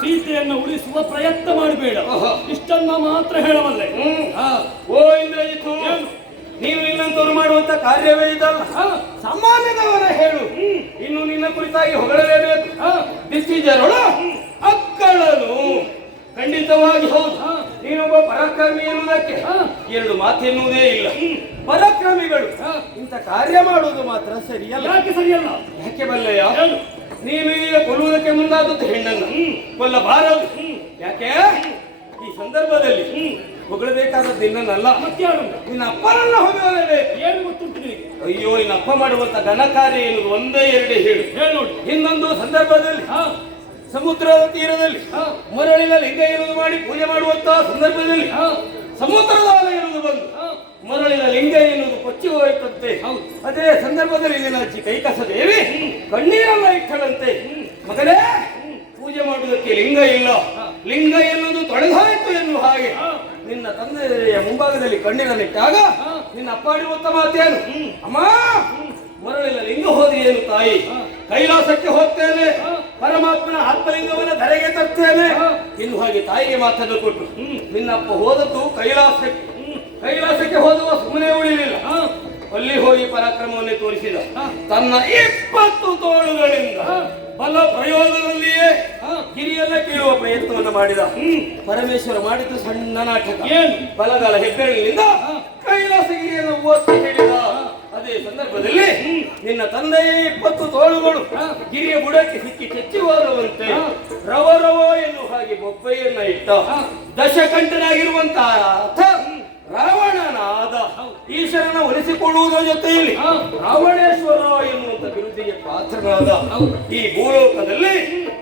ಸೀತೆಯನ್ನು ಉಳಿಸುವ ಪ್ರಯತ್ನ ಮಾಡಬೇಡ. ಓಹೋ. ಇಷ್ಟನ್ನ ಮಾತ್ರ ಹೇಳಬಲ್ಲೆ. ಹಾ. ಓ ಇಂದ್ರಜಿತು, ನೀನು ನಿನ್ನಂತವರು ಮಾಡುವಂತ ಕಾರ್ಯವೇ ಇದಲ್ಲ. ಸಾಮಾನ್ಯದವರ ಹೇಳು. ಇನ್ನು ನಿನ್ನ ಕುರಿತಾಗಿ ಹೊಗಳಲೇಬೇಕು. ದಿಸ್ತಿಜರಳು ಅಕ್ಕಳನು ಖಂಡಿತವಾಗಿ ಹೌದು. ನೀನೊಬ್ಬ ಪರಾಕ್ರಮಿ ಎನ್ನುವುದಕ್ಕೆ ಎರಡು ಮಾತೆನ್ನುವುದೇ ಇಲ್ಲ. ಪರಾಕ್ರಮಿಗಳು ಇಂಥ ಕಾರ್ಯ ಮಾಡುವುದು ಮಾತ್ರ ಸರಿಯಲ್ಲ. ಯಾಕೆ ಸರಿಯಲ್ಲ? ಯಾಕೆ ಬಲ್ಲೆಯ? ನೀನು ಈಗ ಕೊಲ್ಲುವುದಕ್ಕೆ ಮುಂದಾದದ್ದು ಹೆಣ್ಣನ್ನು ಕೊಲ್ಲಬಾರದು. ಯಾಕೆ ಈ ಸಂದರ್ಭದಲ್ಲಿ ಹೊಗಳಬೇಕಾದದ್ದು ನಿನ್ನನ್ನಲ್ಲ, ನಿನ್ನ ಅಪ್ಪನನ್ನ ಹೊಗಳಲೇಬೇಕು. ಏನು ಗೊತ್ತುಂಟು ನಿನಗೆ? ಅಯ್ಯೋ, ನಿನ್ನ ಅಪ್ಪ ಮಾಡುವಂತ ಘನ ಕಾರ್ಯ ಎನ್ನುವುದು ಒಂದೇ ಎರಡೇ ಹೇಳು. ನೋಡಿ. ಇನ್ನೊಂದು ಸಂದರ್ಭದಲ್ಲಿ ಸಮುದ್ರದ ತೀರದಲ್ಲಿ ಮರಳಿನ ಲಿಂಗ ಎನ್ನುವುದು ಮಾಡಿ ಪೂಜೆ ಮಾಡುವಂತಹ ಸಂದರ್ಭದಲ್ಲಿ ಸಮುದ್ರದ ಅಲೆ ಎನ್ನುವುದು ಬಂದು ಮರಳಿನ ಲಿಂಗ ಎನ್ನುವುದು ಕೊಚ್ಚಿ ಹೋಯಿತಂತೆ. ಅದೇ ಸಂದರ್ಭದಲ್ಲಿ ನಿನ್ನ ಅಜ್ಜಿ ಕೈಕಸ ದೇವಿ ಕಣ್ಣೀರನ್ನ ಇಟ್ಟಳಂತೆ. ಮಗನೇ, ಪೂಜೆ ಮಾಡುವುದಕ್ಕೆ ಲಿಂಗ ಇಲ್ಲ, ಲಿಂಗ ಎನ್ನುವುದು ತೊಳೆದಾಯಿತು ಎನ್ನುವ ಹಾಗೆ ನಿನ್ನ ತಂದೆಯ ಮುಂಭಾಗದಲ್ಲಿ ಕಣ್ಣೀರನ್ನಿಟ್ಟಾಗ ನಿನ್ನ ಅಪ್ಪಾಡುವಂತ ಮಾತೇನು? ಅಮ್ಮ, ಮರಳಿನ ಲಿಂಗ ಹೋದಿ ಏನು ತಾಯಿ? ಕೈಲಾಸಕ್ಕೆ ಹೋಗ್ತೇನೆ, ಪರಮಾತ್ಮನ ಆತ್ಮಲಿಂಗವನ್ನು ಧರೆಗೆ ತರ್ತೇನೆ ಇನ್ನು ಹಾಗೆ ತಾಯಿಗೆ ಮಾತನ್ನು ಕೊಟ್ಟು ನಿನ್ನಪ್ಪ ಹೋದದ್ದು ಕೈಲಾಸಕ್ಕೆ ಹೋದವ ಸುಮ್ಮನೆ ಉಳಿಲಿಲ್ಲ. ಅಲ್ಲಿ ಹೋಗಿ ಪರಾಕ್ರಮವನ್ನೇ ತೋರಿಸಿದ. ತನ್ನ 20 ತೋಳುಗಳಿಂದ ಬಲ ಪ್ರಯೋಗದಲ್ಲಿಯೇ ಗಿರಿಯನ್ನ ಕೀಳುವ ಪ್ರಯತ್ನವನ್ನು ಮಾಡಿದ. ಪರಮೇಶ್ವರ ಮಾಡಿದ್ದು ಸಣ್ಣ ನಾಟಕ. ಬಲಗಾಲ ಹೆಬ್ಬೆರಳಿನಿಂದ ಕೈಲಾಸಗಿರಿಯನ್ನು ಒತ್ತಿ ಹಿಡಿದ. ಅದೇ ಸಂದರ್ಭದಲ್ಲಿ ನಿನ್ನ ತಂದೆಯ 20 ತೋಳುಗಳು ಗಿರಿಯ ಬುಡಕ್ಕೆ ಸಿಕ್ಕಿ ಕೆಚ್ಚಿ ಹೋದವಂತೆ ರವ ರವ ಎನ್ನುವ ಹಾಗೆ ಬೊಬ್ಬೆಯನ್ನ ಇಟ್ಟ. ದಶಕಂಠನಾಗಿರುವಂತಹ ರಾವಣನಾದ ಈಶ್ವರನ ಒಲಿಸಿಕೊಳ್ಳುವುದರ ಜೊತೆಯಲ್ಲಿ ರಾವಣೇಶ್ವರ ಎನ್ನುವಂತ ಬಿರುದಿಗೆ ಪಾತ್ರನಾದ. ಈ ಭೂಲೋಕದಲ್ಲಿ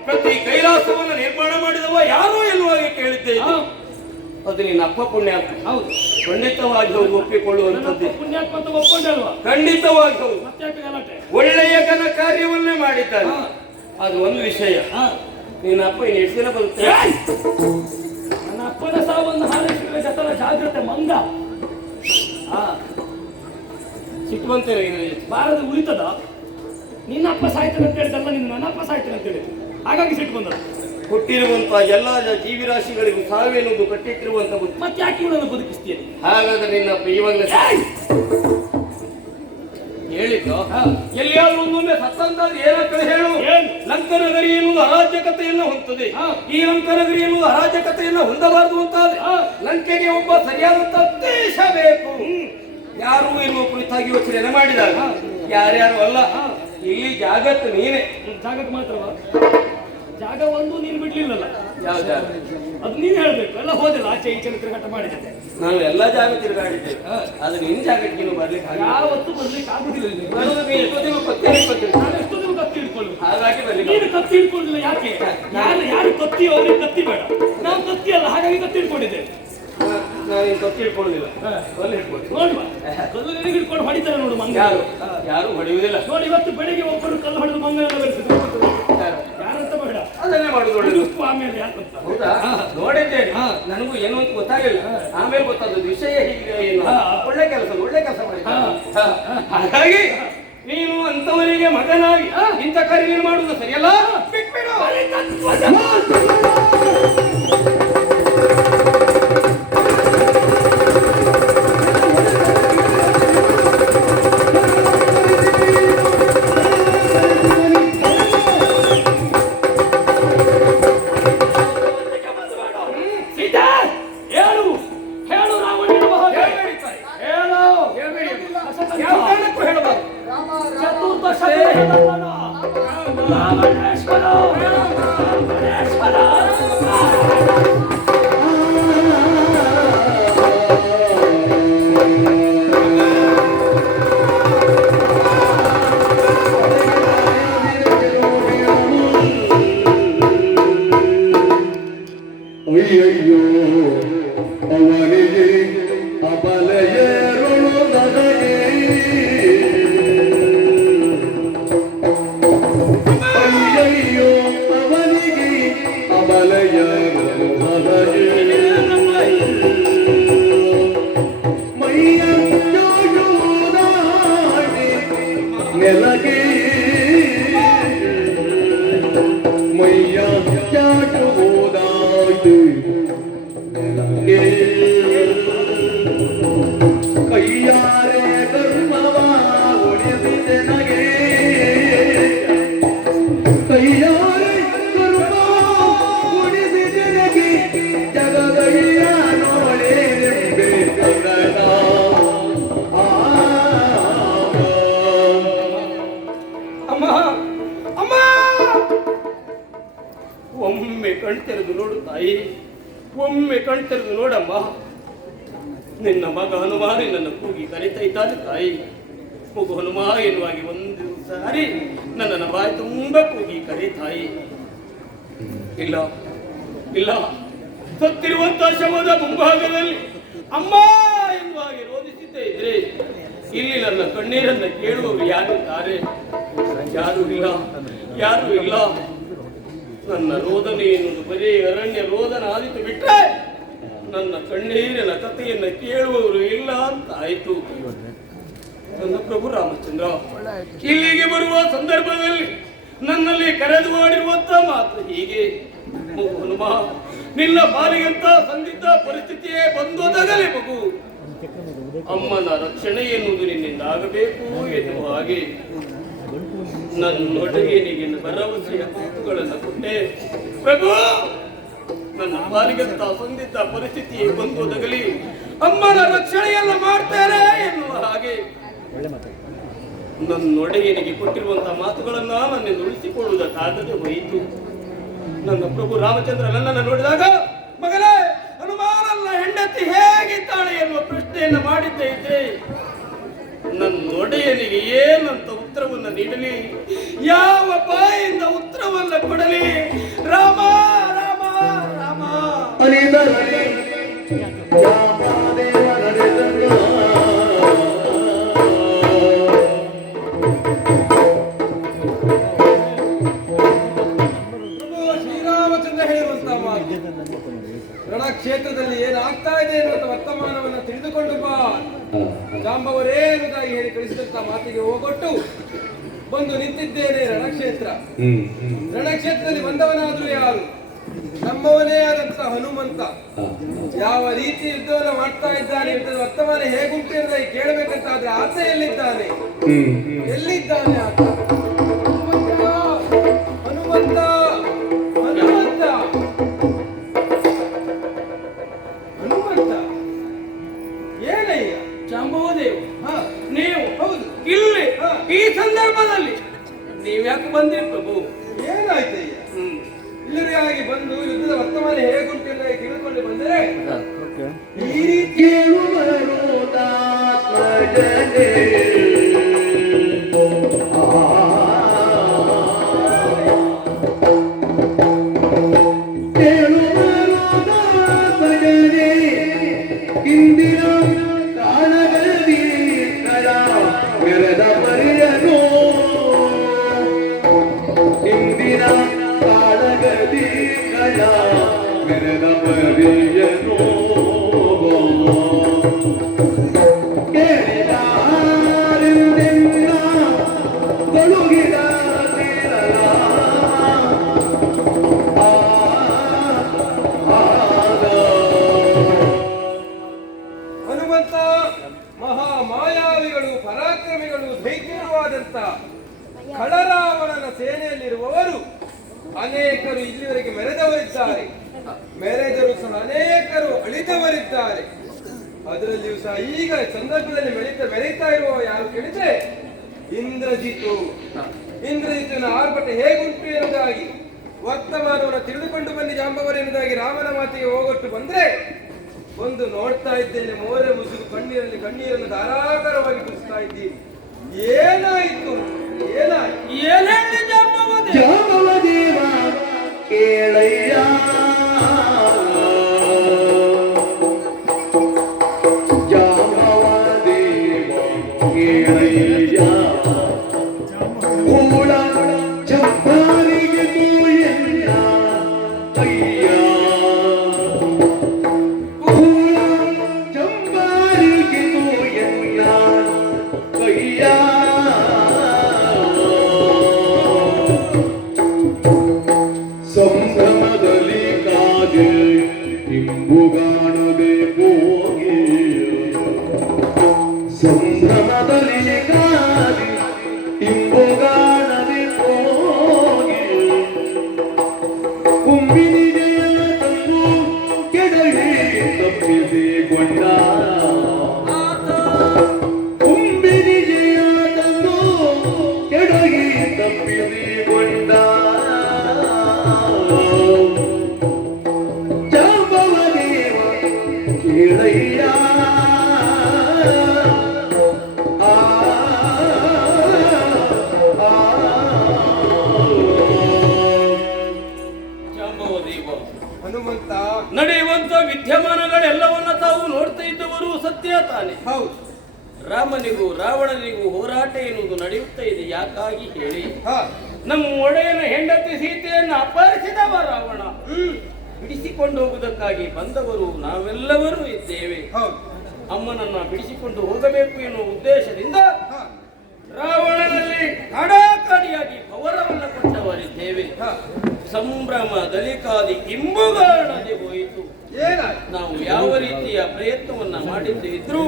ಪ್ರತಿ ಕೈಲಾಸವನ್ನು ನಿರ್ಮಾಣ ಮಾಡಿದವ ಯಾರು ಎನ್ನುವಾಗಿ ಕೇಳಿದ್ದೇನೆ. ಅದು ನಿನ್ನ ಅಪ್ಪ ಪುಣ್ಯಾತ್ಮ. ಹೌದು, ಖಂಡಿತವಾಗಿ ಹೌದು, ಒಪ್ಪಿಕೊಳ್ಳುವಂಥದ್ದೇ. ಪುಣ್ಯಾತ್ಮ ಅಂತ ಒಪ್ಕೊಂಡಲ್ವಾ? ಖಂಡಿತವಾಗಿ ಹೌದು. ಮತ್ತೆ ಒಳ್ಳೆಯ ಘನ ಕಾರ್ಯವನ್ನೇ ಮಾಡಿದ್ದಾನೆ. ಅದು ಒಂದು ವಿಷಯ. ನಿನ್ನ ಅಪ್ಪ ಇನ್ನು ಎಷ್ಟು ದಿನ ಬರುತ್ತೆ? ನನ್ನ ಅಪ್ಪನ ಸಾವನ್ನು ಹಾರೈಸಿದ ಜತನ ಜಾಗ್ರತೆ ಮಂಗ. ಸಿಟ್ಟು ಬಂತೇನೆ ಬಾರದ ಉಳಿತದ? ನಿನ್ನ ಅಪ್ಪ ಸಾಯ್ತಾನೆ ಅಂತ ಹೇಳಿದಲ್ಲ, ನಿನ್ನ ನನ್ನ ಅಪ್ಪ ಸಾಯ್ತಾನೆ ಅಂತ ಹೇಳಿದ್ರು, ಹಾಗಾಗಿ ಸಿಟ್ಟು ಬಂದ. ಹುಟ್ಟಿರುವಂತಹ ಎಲ್ಲ ಜೀವಿರಾಶಿಗಳಿಗೂ ಸಾವಿರುವುದು ಕಟ್ಟಿಟ್ಟಿರುವಂತ ಬುದ್ಧಿ. ಮತ್ತೆ ಯಾಕೆ ಇವಳನ್ನು ಬದುಕಿಸ್ತೀನಿ? ಹಾಗಾದ್ರೆ ನಿನ್ನಪ್ಪ ಇವಾಗಲೇ ಹೇಳಿದ್ದು ಎಲ್ಲಿಯಾದ್ರೂ ಒಂದೊಮ್ಮೆ ಸತ್ತಂತಾದ್ರೆ ಏನಾಗ್ತದೆ ಹೇಳು? ಲಂಕನಗರಿ ಎನ್ನುವುದು ಅರಾಜಕತೆಯನ್ನು ಹೊಂದುತ್ತದೆ. ಈ ಲಂಕನಗರಿ ಎನ್ನುವುದು ಅರಾಜಕತೆಯನ್ನು ಹೊಂದಬಾರದು ಅಂತಾದ್ರೆ ಲಂಕೆಗೆ ಒಬ್ಬ ಸರಿಯಾದಂತ ದೇಶ ಬೇಕು. ಯಾರು ಎನ್ನುವ ಕುರಿತಾಗಿ ಯೋಚನೆ ಮಾಡಿದಾಗ ಯಾರ್ಯಾರು ಅಲ್ಲ, ಇಲ್ಲಿ ಜಾಗತ್ತು ನೀನೆ. ಜಾಗಕ್ಕೆ ಮಾತ್ರವಾ? ಜಾಗ ಒಂದು ನೀನು ಬಿಡ್ಲಿಲ್ಲಲ್ಲ. ಯಾವ ಜಾಗ? ಅದು ನೀನು ಹೇಳ್ಬೇಕು. ಎಲ್ಲ ಹೋದಿಲ್ಲ, ಆಚೆ ಈಚೆ ತಿರುಗಾಟ ಮಾಡಿದ್ದೆ. ನಾನು ಎಲ್ಲ ಜಾಗ ತಿರುಗಾಡಿದ್ದೆ, ಆದ್ರೆ ನಿನ್ ಜಾಗಕ್ಕೆ ನೀನು ಬರ್ಲಿಕ್ಕೆ ಯಾವತ್ತೂ ಬರ್ಲಿಕ್ಕೆ ಆಗುದಿಲ್ಲ. ನಾನು ಎಷ್ಟೊತ್ತಿಗೂ ಕತ್ತಿ ಹಿಡ್ಕೊತೀನಿ. ನಾನು ಎಷ್ಟೊತ್ತಿಗೂ ಕತ್ತಿ ಹಿಡ್ಕೊಳ್ಳು. ಹಾಗಾಗಿ ಬರ್ಲಿಕ್ಕೆ ನೀನು ಕತ್ತಿ ಹಿಡ್ಕೊಂಡಿಲ್ಲ. ಯಾಕೆ? ಯಾರು ಕತ್ತಿ ಅವ್ರಿಗೆ ಕತ್ತಿ ಬೇಡ. ನಾವು ಕತ್ತಿ ಅಲ್ಲ, ಹಾಗಾಗಿ ಕತ್ತಿ ಹಿಡ್ಕೊಂಡಿದ್ದೇವೆ. ನಾನು ಕತ್ತಿ ಹಿಡ್ಕೊಳ್ಳುದಿಲ್ಲ, ಕಲ್ಲು ಹಿಡ್ಕೊಂಡು ನೋಡುವ. ಕಲ್ಲು ನಿನಗೆ ಹಿಡ್ಕೊಂಡು ಹೊಡಿತಾರೆ ನೋಡು ಮಂಗ. ಯಾರು ಹೊಡೆಯುವುದಿಲ್ಲ ನೋಡಿ. ಇವತ್ತು ಬೆಳಿಗ್ಗೆ ಒಬ್ಬರು ಕಲ್ಲು ಹೊಡೆದು ಮಂಗನೆಲ್ಲ ಬೆಳೆಸಿದ್ರು. ಯಾರಂತ ಬೇಡ, ಅದನ್ನೇ ಮಾಡುದು ಒಳ್ಳೆದು. ಆಮೇಲೆ ಯಾಕಂತ ಹೌದಾ? ನೋಡಿದ್ದೇನೆ, ನನಗೂ ಏನು ಅಂತ ಗೊತ್ತಾಗಲಿಲ್ಲ. ಆಮೇಲೆ ಗೊತ್ತಾದ ವಿಷಯ ಹೀಗೆ ಏನು. ಒಳ್ಳೆ ಕೆಲಸ ಮಾಡಿದ. ಹಾಗಾಗಿ ನೀನು ಅಂತವರಿಗೆ ಮಗನಾಗಿ ಇಂಥ ಕಾರ್ಯ ನೀನು ಮಾಡುವುದು ಸರಿಯಲ್ಲ. ಬಿಟ್ಬಿಡು. ಅಯ್ಯಯ್ಯೋ ಅವನಿಗೆ ಅಬಲೆಯೇರುಳು ನನಗೆ. ಅಯ್ಯಯ್ಯೋ ಅವನಿಗೆ ಅಬಲೆಯೇರುಳು ನನಗೆ. ಮೈಯ್ಯೋಯುವುದಾಗಿ ನೆಲಗೆ ಮೈಯ ಒಮ್ಮೆ ಕಣ್ತೆರೆದು ನೋಡು ತಾಯಿ, ಒಮ್ಮೆ ಕಣ್ತೆರೆದು ನೋಡಮ್ಮ. ನಿನ್ನ ಮಗ ಹನುಮ ನನ್ನ ಕೂಗಿ ಕರೀತಾ ಇದ್ದಾನೆ ತಾಯಿ. ಮಗು ಹನುಮ ಎನ್ನುವಾಗಿ ಒಂದು ಸಾರಿ ನನ್ನನ್ನು ಬಾಯಿ ತುಂಬ ಕೂಗಿ ಕರೀ ತಾಯಿ. ಇಲ್ಲ ಇಲ್ಲ, ಸತ್ತಿರುವಂತಹ ಶವದ ಮುಂಭಾಗದಲ್ಲಿ ಅಮ್ಮ ಎನ್ನುವಾಗಿ ರೋಧಿಸುತ್ತೇ ಇದ್ರೆ ಇಲ್ಲಿ ನನ್ನ ಕಣ್ಣೀರನ್ನ ಕೇಳುವವರು ಯಾರಿದ್ದಾರೆ? ಯಾರು ಇಲ್ಲ, ಯಾರು ಇಲ್ಲ. ನನ್ನ ರೋದನೆ ಎನ್ನುವುದು ಬರೀ ಅರಣ್ಯ ರೋದನ ಆದಿತು ಬಿಟ್ರೆ ನನ್ನ ಕಣ್ಣೀರಿನ ಕಥೆಯನ್ನ ಕೇಳುವವರು ಇಲ್ಲ ಅಂತ ಆಯ್ತು. ನನ್ನ ಪ್ರಭು ರಾಮಚಂದ್ರ ಇಲ್ಲಿಗೆ ಬರುವ ಸಂದರ್ಭದಲ್ಲಿ ನನ್ನಲ್ಲಿ ಕರೆದು ಮಾಡಿರುವಂತ ಮಾತು ಹೀಗೆ: ಮಗು ಹನುಮ, ನಿನ್ನ ಪಾಲಿಗಂತ ಸಂದಿಗ್ಧ ಪರಿಸ್ಥಿತಿಯೇ ಬಂದೊದಗಲೇ ಮಗು. ಅಮ್ಮನ ರಕ್ಷಣೆ ಎನ್ನುವುದು ನಿನ್ನಿಂದ ಆಗಬೇಕು ಎನ್ನುವ ಹಾಗೆ ನನ್ನೊಡಗೆ ನಿನ್ನ ಭರವಸೆಯ ಮಾತುಗಳನ್ನು ಕೊಟ್ಟೆ. ಪ್ರಭು, ನನ್ನ ಪಾಲಿಗಂತ ಸಂದಿಗ್ಧ ಪರಿಸ್ಥಿತಿಯೇ ಬಂದೊದಗಲಿ ಅಮ್ಮನ ರಕ್ಷಣೆಯೆಲ್ಲ ಮಾಡ್ತೇನೆ ಎನ್ನುವ ಹಾಗೆ ನನ್ನೊಡೆಯನಿಗೆ ಕೊಟ್ಟಿರುವಂತಹ ಮಾತುಗಳನ್ನ ನನ್ನಿಂದ ಉಳಿಸಿಕೊಳ್ಳುವುದಕ್ಕಾಗದೆ ಹೋಯಿತು. ನನ್ನ ಪ್ರಭು ರಾಮಚಂದ್ರ ನನ್ನನ್ನು ನೋಡಿದಾಗ, ಮಗನೇ ಹನುಮಾನಲ್ಲ ಹೆಂಡತಿ ಹೇಗಿದ್ದಾಳೆ ಎನ್ನುವ ಪ್ರಶ್ನೆಯನ್ನು ಮಾಡಿದ್ದೇ ಇದ್ದೆ. ನನ್ನೊಡೆಯನಿಗೆ ಏನಂತ ಉತ್ತರವನ್ನು ನೀಡಲಿ, ಯಾವ ಬಾಯಿಂದ ಉತ್ತರವನ್ನು ಕೊಡಲಿ? ರಾಮ ರಾಮ ರಾಮ ಶ್ರೀರಾಮಚಂದ್ರ ಹೇಳುವಂತಹ ಮಾತು, ರಣಕ್ಷೇತ್ರದಲ್ಲಿ ಏನಾಗ್ತಾ ಇದೆ ಎನ್ನುವಂತ ವರ್ತಮಾನವನ್ನು ತಿಳಿದುಕೊಂಡು ಬಾ. ಜಾಂಬವರೇ ಎನ್ನುವುದಾಗಿ ಹೇಳಿ ಕಳಿಸಿದಂತ ಮಾತಿಗೆ ಹೋಗೊಟ್ಟು ಬಂದು ನಿಂತಿದ್ದೇನೆ ರಣಕ್ಷೇತ್ರ. ರಣಕ್ಷೇತ್ರದಲ್ಲಿ ಬಂದವನಾದ್ರೂ ಯಾರು? ನಮ್ಮವನೇ ಆದಂತ ಹನುಮಂತ. ಯಾವ ರೀತಿ ಯುದ್ಧವನ್ನು ಮಾಡ್ತಾ ಇದ್ದಾನೆ, ಯುದ್ಧದ ವರ್ತಮಾನ ಹೇಗುಂಟು ಎನ್ನುವುದಾಗಿ ಕೇಳಬೇಕಂತ ಆದ್ರೆ ಆತ ಎಲ್ಲಿದ್ದಾನೆ? ಎಲ್ಲಿದ್ದಾನೆ ಆತ? ಹನುಮಂತ ಹನುಮಂತ ಹನುಮಂತ ಹನುಮಂತ ಏನಯ್ಯ? ಜಾಂಬವದೇವ್, ನೀವು ಹೌದು ಇಲ್ಲಿ ಈ ಸಂದರ್ಭದಲ್ಲಿ ನೀವ್ಯಾಕೆ ಬಂದ್ರಿ ಪ್ರಭು? ಏನಾಯ್ತಯ್ಯ? ಇಲ್ಲರಿಗಾಗಿ ಬಂದು ಯುದ್ಧದ ವರ್ತಮಾನ ಹೇಗುಂಟು ಎಂದು ತಿಳಿದುಕೊಂಡು ಬಂದರೆ ಈ ರೀತಿ ಹನುಮಂತ ಮಹಾ ಮಾಯಾವಿಗಳು, ಪರಾಕ್ರಮಿಗಳು, ಧೈರ್ಯವಾದಂತ ಖಳರಾವಣನ ಸೇನೆಯಲ್ಲಿರುವವರು ಅನೇಕರು ಇಲ್ಲಿವರೆಗೆ ಮೆರೆದವರಿದ್ದಾರೆ. ಮೆರೆದರು ಸಹ ಅನೇಕರು ಅಳಿದವರಿದ್ದಾರೆ. ಅದರಲ್ಲಿಯೂ ಸಹ ಈಗ ಸಂದರ್ಭದಲ್ಲಿ ಮೆರೀತಾ ಇರುವ ಯಾರು ಕೇಳಿದ್ರೆ ಇಂದ್ರಜಿತು. ಇಂದ್ರಜಿತನ ಆರ್ಭಟ ಹೇಗುಂಟು ಎನ್ನುವುದಾಗಿ ವರ್ತಮಾನವನ್ನು ತಿಳಿದುಕೊಂಡು ಬನ್ನಿ ಜಾಂಬವರು ಎನ್ನುವುದಾಗಿ ರಾಮನ ಮಾತಿಗೆ ಹೋಗೊಟ್ಟು ಬಂದ್ರೆ ಒಂದು ನೋಡ್ತಾ ಇದ್ದೇನೆ, ಮೋರೆ ಮುಸುಕು ಕಣ್ಣೀರಲ್ಲಿ ಕಣ್ಣೀರನ್ನು ಧಾರಾಕಾರವಾಗಿ ಕುದಿಸ್ತಾ ಇದ್ದೀನಿ. ಏನಾಯಿತು? ಏನಾಯ್ತು? ಜಾಂಬವದೇವ ಕೇಳಯ್ಯ, ಜಾಂಬವದೇವ ಕೇಳಯ್ಯ, ಹೂಳ ಚಪ್ಪಾರಿಗೆ ತೂಯಣ್ಣ ಅಯ್ಯ, ಹೂಳ ಚಪ್ಪಾರಿಗೆ ತೂಯಣ್ಣ ಅಯ್ಯ. ಸಂಭ್ರಮದಲ್ಲಿ ಕಾದೆ ಇಂಬುಗಾಣದೆ ಹೋಗಿ, ಸಂಭ್ರಮದಲ್ಲಿ ಕಾದೆ ಇಂಬುಗಾಣದೆ ಹೋಗಿ, ಕುಂಬಿನಿಗೆಯ ತಂದು ಕೆಡವಿ ತಪ್ಪಿಸಿಕೊಂಡ, ಕುಂಬಿನಿಗೆಯ ತಂದು ಕೆಡಗಿ ತಪ್ಪಿಸಿಕೊಂಡ. ದೇವ. ಹನುಮಂತ, ನಡೆಯುವಂತ ವಿದ್ಯಮಾನಗಳೆಲ್ಲವನ್ನ ತಾವು ನೋಡ್ತಾ ಇದ್ದವರು ಸತ್ಯ ತಾನೆ. ಹೌದು. ರಾಮನಿಗೂ ರಾವಣನಿಗೂ ಹೋರಾಟ ಎನ್ನುವುದು ನಡೆಯುತ್ತಾ ಇದೆ. ಯಾಕಾಗಿ ಹೇಳಿ, ಹಾ, ನಮ್ಮ ಒಡೆಯನ ಹೆಂಡತಿ ಸೀತೆಯನ್ನು ಅಪಹರಿಸಿದವ ರಾವಣ. ಬಿಡಿಸಿಕೊಂಡು ಹೋಗುವುದಕ್ಕಾಗಿ ಬಂದವರು ನಾವೆಲ್ಲರೂ ಇದ್ದೇವೆ. ಹೌದು. ಅಮ್ಮನನ್ನ ಬಿಡಿಸಿಕೊಂಡು ಹೋಗಬೇಕು ಎನ್ನುವ ಉದ್ದೇಶದಿಂದ ಹಾ, ರಾವಣನಲ್ಲಿ ಕಡಾಕಡಿಯಾಗಿ ಪವರವನ್ನು ಕೊಟ್ಟವರಿದ್ದೇವೆ. ಹಾ. ಸಂಭ್ರಮ ದಲಿಕಾದಿ ಇಂಬುಗಾಣದೆ ಹೋಯಿತು. ಏನಾಯ್ತು? ನಾವು ಯಾವ ರೀತಿಯ ಪ್ರಯತ್ನವನ್ನ ಮಾಡಿದ್ದು ಇದ್ರೂ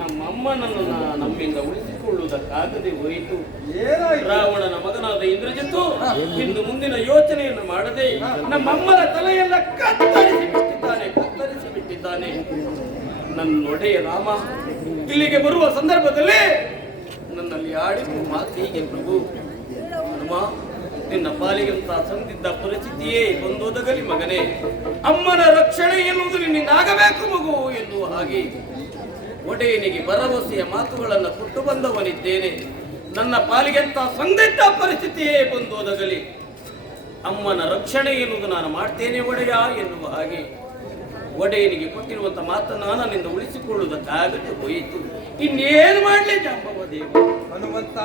ನಮ್ಮ ಅಮ್ಮನನ್ನು ನಮ್ಮಿಂದ ಉಳಿಸಿಕೊಳ್ಳುವುದಕ್ಕಾಗದೆ ಹೋಯಿತು. ಏನಾಯ್ತು? ರಾವಣನ ಮಗನಾದ ಇಂದ್ರಜಿತ್ತು ಇಂದು ಮುಂದಿನ ಯೋಚನೆಯನ್ನು ಮಾಡದೆ ನಮ್ಮಮ್ಮನ ತಲೆಯೆಲ್ಲ ಕತ್ತರಿಸಿ ಬಿಟ್ಟಿದ್ದಾನೆ. ನನ್ನೊಡೆಯ ರಾಮ ಇಲ್ಲಿಗೆ ಬರುವ ಸಂದರ್ಭದಲ್ಲಿ ನನ್ನಲ್ಲಿ ಆಡಿದ ಮಾತು ಹೀಗೆ, ಪ್ರಭು ಹನುಮ, ನಿನ್ನ ಪಾಲಿಗಂತ ಸಂದಿದ್ದ ಪರಿಸ್ಥಿತಿಯೇ ಬಂದೋದಗಲಿ ಮಗನೇ. ಅಮ್ಮನ ರಕ್ಷಣೆ ಎನ್ನುವುದು ನಿನ್ನಿಂದಾಗಬೇಕು ಮಗು ಎನ್ನುವ ಹಾಗೆ ಒಡೆಯನಿಗೆ ಭರವಸೆಯ ಮಾತುಗಳನ್ನು ಕೊಟ್ಟು ಬಂದವನಿದ್ದೇನೆ. ನನ್ನ ಪಾಲಿಗೆಂತ ಸಂದಿದ್ದ ಪರಿಸ್ಥಿತಿಯೇ ಬಂದೋದಗಲಿ ಅಮ್ಮನ ರಕ್ಷಣೆ ಎನ್ನುವುದು ನಾನು ಮಾಡ್ತೇನೆ ಒಡೆಯ ಎನ್ನುವ ಹಾಗೆ ಒಡೆಯನಿಗೆ ಕೊಟ್ಟಿರುವಂತ ಮಾತನ್ನು ನನ್ನಿಂದ ಉಳಿಸಿಕೊಳ್ಳುವುದಕ್ಕಾಗದೆ ಹೋಯಿತು. ಇನ್ನೇನು ಮಾಡಲಿ ಜಾಂಬವ ದೇವ. ಹನುಮಂತ,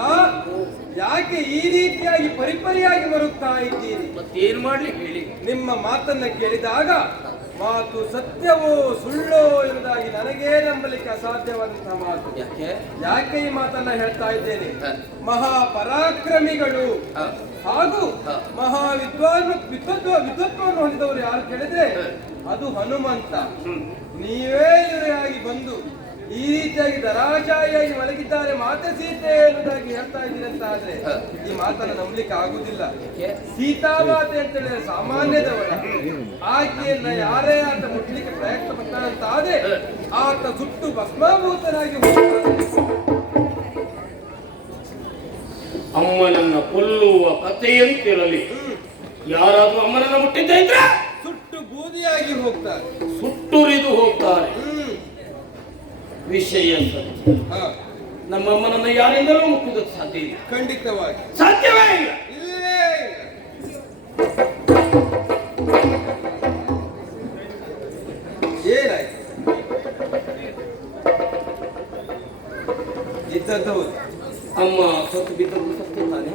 ಯಾಕೆ ಈ ರೀತಿಯಾಗಿ ಪರಿಪರಿಯಾಗಿ ಬರುತ್ತಾ ಇದ್ದೀರಿ? ಮತ್ತೇನು ಮಾಡ್ಲಿ ಹೇಳಿ. ನಿಮ್ಮ ಮಾತನ್ನ ಕೇಳಿದಾಗ ಮಾತು ಸತ್ಯವೋ ಸುಳ್ಳೋ ಎಂಬುದಾಗಿ ನನಗೇ ನಂಬಲಿಕ್ಕೆ ಅಸಾಧ್ಯವಾದಂತಹ ಮಾತು. ಯಾಕೆ ಈ ಮಾತನ್ನ ಹೇಳ್ತಾ ಇದ್ದೇನೆ? ಮಹಾಪರಾಕ್ರಮಿಗಳು ಹಾಗೂ ಮಹಾ ವಿದ್ವತ್ವವನ್ನು ಹೊಂದಿದವರು ಯಾರು ಕೇಳಿದ್ರೆ ಅದು ಹನುಮಂತ. ನೀವೇ ಎದುರಾಗಿ ಬಂದು ಈ ರೀತಿಯಾಗಿ ದರಾಶಾಹಿಯಾಗಿ ಮಲಗಿದ್ದಾರೆ ಮಾತೆ ಸೀತೆ ಎನ್ನುವುದಾಗಿ ಹೇಳ್ತಾ ಇದ್ದೀರಿ ಅಂತ ಆದ್ರೆ ಈ ಮಾತನ್ನ ನಂಬಲಿಕ್ಕೆ ಆಗುದಿಲ್ಲ. ಸೀತಾಮಾತೆ ಅಂತ ಹೇಳಿದ್ರೆ ಸಾಮಾನ್ಯದವರ, ಆಕೆಯನ್ನ ಯಾರೇ ಆತ ಮುಟ್ಲಿಕ್ಕೆ ಪ್ರಯತ್ನ ಪಡ್ತಾನಂತ ಆದ್ರೆ ಆತ ಸುಟ್ಟು ಭಸ್ಮಾಭೂತನಾಗಿ ಹೋಗ್ತಾನೆ. ಅಮ್ಮನನ್ನ ಕೊಲ್ಲುವ ಕಥೆಯಂತಿರಲಿ, ಯಾರಾದ್ರೂ ಅಮ್ಮನನ್ನ ಮುಟ್ಟಿದ್ದ ಇದ್ರೆ ಸುಟ್ಟು ಬೂದಿಯಾಗಿ ಹೋಗ್ತಾರೆ, ಸುಟ್ಟುರಿದು ಹೋಗ್ತಾರೆ. ವಿಷಯ ಸತ್ಯ. ನಮ್ಮಮ್ಮನನ್ನ ಯಾರಿಂದಲೂ ಮುಟ್ಟುವುದಕ್ಕೆ ಸಾಧ್ಯ ಇಲ್ಲ, ಖಂಡಿತವಾಗಿ ಸಾಧ್ಯವೇ ಇಲ್ಲ. ಇಲ್ಲೇ ಏನಾಯ್ತು? ಇದ್ದದ್ದು ಹೌದು. ಅಮ್ಮ ಸತ್ತು ಬಿದ್ದದ್ದು ಸತ್ಯ ತಾನೆ.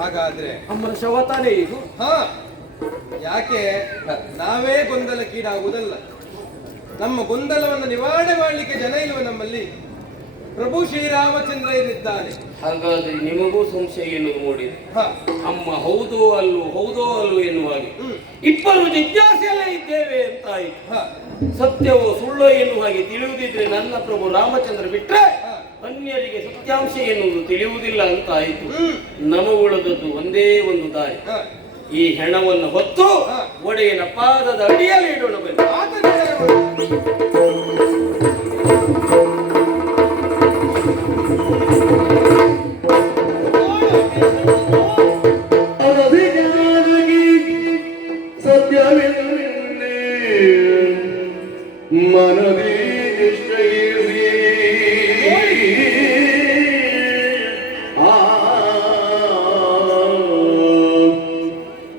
ಹಾಗಾದ್ರೆ ಅಮ್ಮನ ಶವ ತಾನೇ ಇದು. ಹಾ, ಯಾಕೆ ನಾವೇ ಗೊಂದಲಕ್ಕೀಡಾಗುವುದಲ್ಲ. ನಮ್ಮ ಗೊಂದಲವನ್ನು ನಿವಾರಣೆ ಮಾಡಲಿಕ್ಕೆ ಜನ ಇಲ್ವ ನಮ್ಮಲ್ಲಿ? ಪ್ರಭು ಶ್ರೀರಾಮಚಂದ್ರ ಇದ್ದಾನೆ. ಹಾಗಾದ್ರೆ ನಿಮಗೂ ಸಂಶಯ ಎನ್ನುವುದು ಮೂಡಿದೆ. ಹಾ, ಅಮ್ಮ ಹೌದೋ ಅಲ್ಲೋ ಎನ್ನುವಾಗಿ ಇಬ್ಬರು ಜಿಜ್ಞಾಸೆಯಲ್ಲೇ ಇದ್ದೇವೆ ಅಂತ ಆಯ್ತು. ಹಾ, ಸತ್ಯವೋ ಸುಳ್ಳೋ ಎನ್ನುವ ಹಾಗೆ ತಿಳಿಯುವುದಿದ್ರೆ ನನ್ನ ಪ್ರಭು ರಾಮಚಂದ್ರ ಬಿಟ್ರೆ ಅನ್ಯರಿಗೆ ಸತ್ಯಾಂಶ ಎನ್ನುವುದು ತಿಳಿಯುವುದಿಲ್ಲ ಅಂತ ಆಯಿತು. ನಮಗುಳದದ್ದು ಒಂದೇ ಒಂದು ದಾರಿ. ಹಾ. ಈ ಹೆಣವನ್ನು ಹೊತ್ತು ಒಡೆಯನ ಪಾದದ ಅಡಿಯಲ್ಲಿ ಇಡೋಣ ಬನ್ನಿ. ಸತ್ಯವೆನ್ನೇ ಮನದಿ ನಿಶ್ಚಯಿಸಿ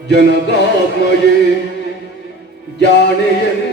ಜನತಾತ್ಮಯೇ ಜಾಣೆಯನ್ನರಸಿ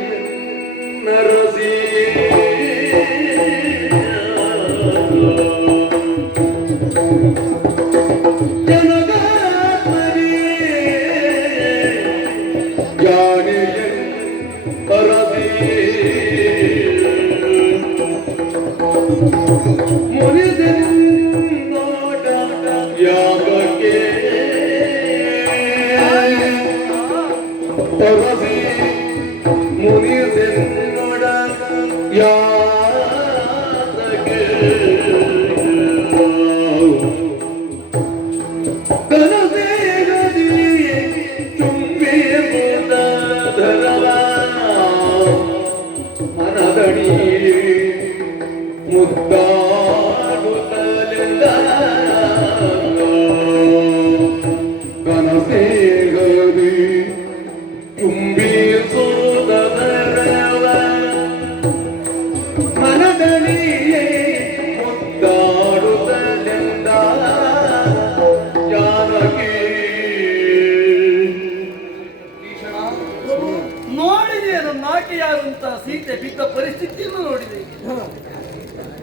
ಒಂಟಿಯಾದಂತಹ ಸೀತೆ ಬಿದ್ದ ಪರಿಸ್ಥಿತಿಯನ್ನು ನೋಡಿದೆ.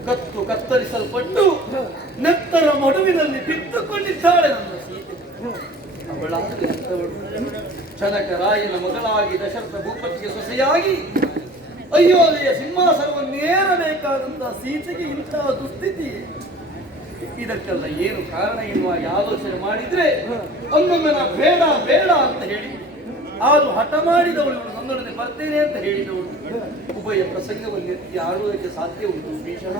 ಕತ್ತು ಕತ್ತರಿಸಲ್ಪಟ್ಟು ನೆತ್ತರ ಮಡುವಿನಲ್ಲಿ ಬಿದ್ದುಕೊಂಡಿದ್ದಾಳೆ ನನ್ನ ಸೀತೆ. ಅವಳಾದರೆ ಎಂಥವಳು? ಜನಕ ರಾಯನ ಮಗಳಾಗಿ ದಶರಥ ಭೂಪತಿಗೆ ಸೊಸೆಯಾಗಿ ಅಯೋಧ್ಯೆಯ ಸಿಂಹಾಸನವನ್ನು ಏರಬೇಕಾದಂತಹ ಸೀತೆಗೆ ಇಂತಹ ದುಸ್ಥಿತಿ. ಇದಕ್ಕೆಲ್ಲ ಏನು ಕಾರಣ ಎನ್ನುವ ಆಲೋಚನೆ ಮಾಡಿದ್ರೆ ಒಮ್ಮೊಮ್ಮೆ ನಾ ಬೇಡ ಬೇಡ ಅಂತ ಹೇಳಿ ಆದ್ರೂ ಹಠ ಮಾಡಿದವಳು ನನ್ನೊಡನೆ ಬರ್ತೇನೆ ಅಂತ ಹೇಳಿದವಳು. ಉಭಯ ಪ್ರಸಂಗವನ್ನು ಎತ್ತಿ ಆಡುವುದಕ್ಕೆ ಸಾಧ್ಯ ಉಂಟು. ಭೀಷಣ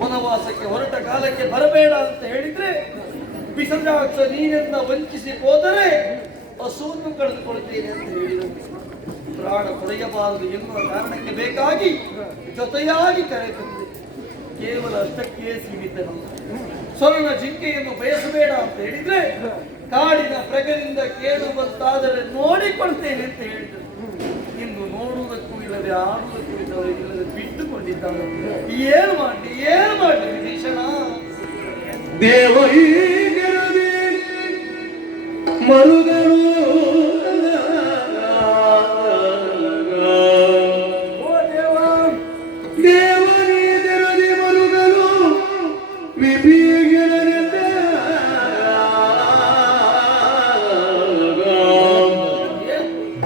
ವನವಾಸಕ್ಕೆ ಹೊರಟ ಕಾಲಕ್ಕೆ ಬರಬೇಡ ಅಂತ ಹೇಳಿದ್ರೆ ಬಿಸಜಾಕ್ಷ ನೀನೆಂದ ವಂಚಿಸಿ ಹೋದರೆ ಹಸುವನ್ನು ಕಳೆದುಕೊಳ್ತೇನೆ ಅಂತ ಹೇಳಿದಳು. ಪ್ರಾಣ ತೊರೆಯಬಾರದು ಎನ್ನುವ ಕಾರಣಕ್ಕೆ ಬೇಕಾಗಿ ಜೊತೆಯಾಗಿ ಕರೆತಂದೆ. ಕೇವಲ ಅಷ್ಟಕ್ಕೆ ಸೀಮಿತನಲ್ಲ. ಸ್ವರ್ಣ ಜಿಂಕೆಯನ್ನು ಬಯಸಬೇಡ ಅಂತ ಹೇಳಿದ್ರೆ ಕಾಡಿನ ಪ್ರಗರಿಂದ ಕೇಳು ಬಂತಾದರೆ ನೋಡಿಕೊಳ್ತೇನೆ ಅಂತ ಹೇಳಿದರು. ಇನ್ನು ನೋಡುವುದಕ್ಕೂ ಇಲ್ಲದೆ ಆಡುವುದಕ್ಕೂ ಇಲ್ಲದೆ ಬಿಟ್ಟುಕೊಂಡಿದ್ದಾನೆ. ಏನು ಮಾಡಿ ಭೀಷಣ? ದೇವೈಗೆರದೆ ಮರುಗಳು ದೇವನಿದೆರದೆ ಮರುಗಳು ವಿಭಿಗೆರದೆ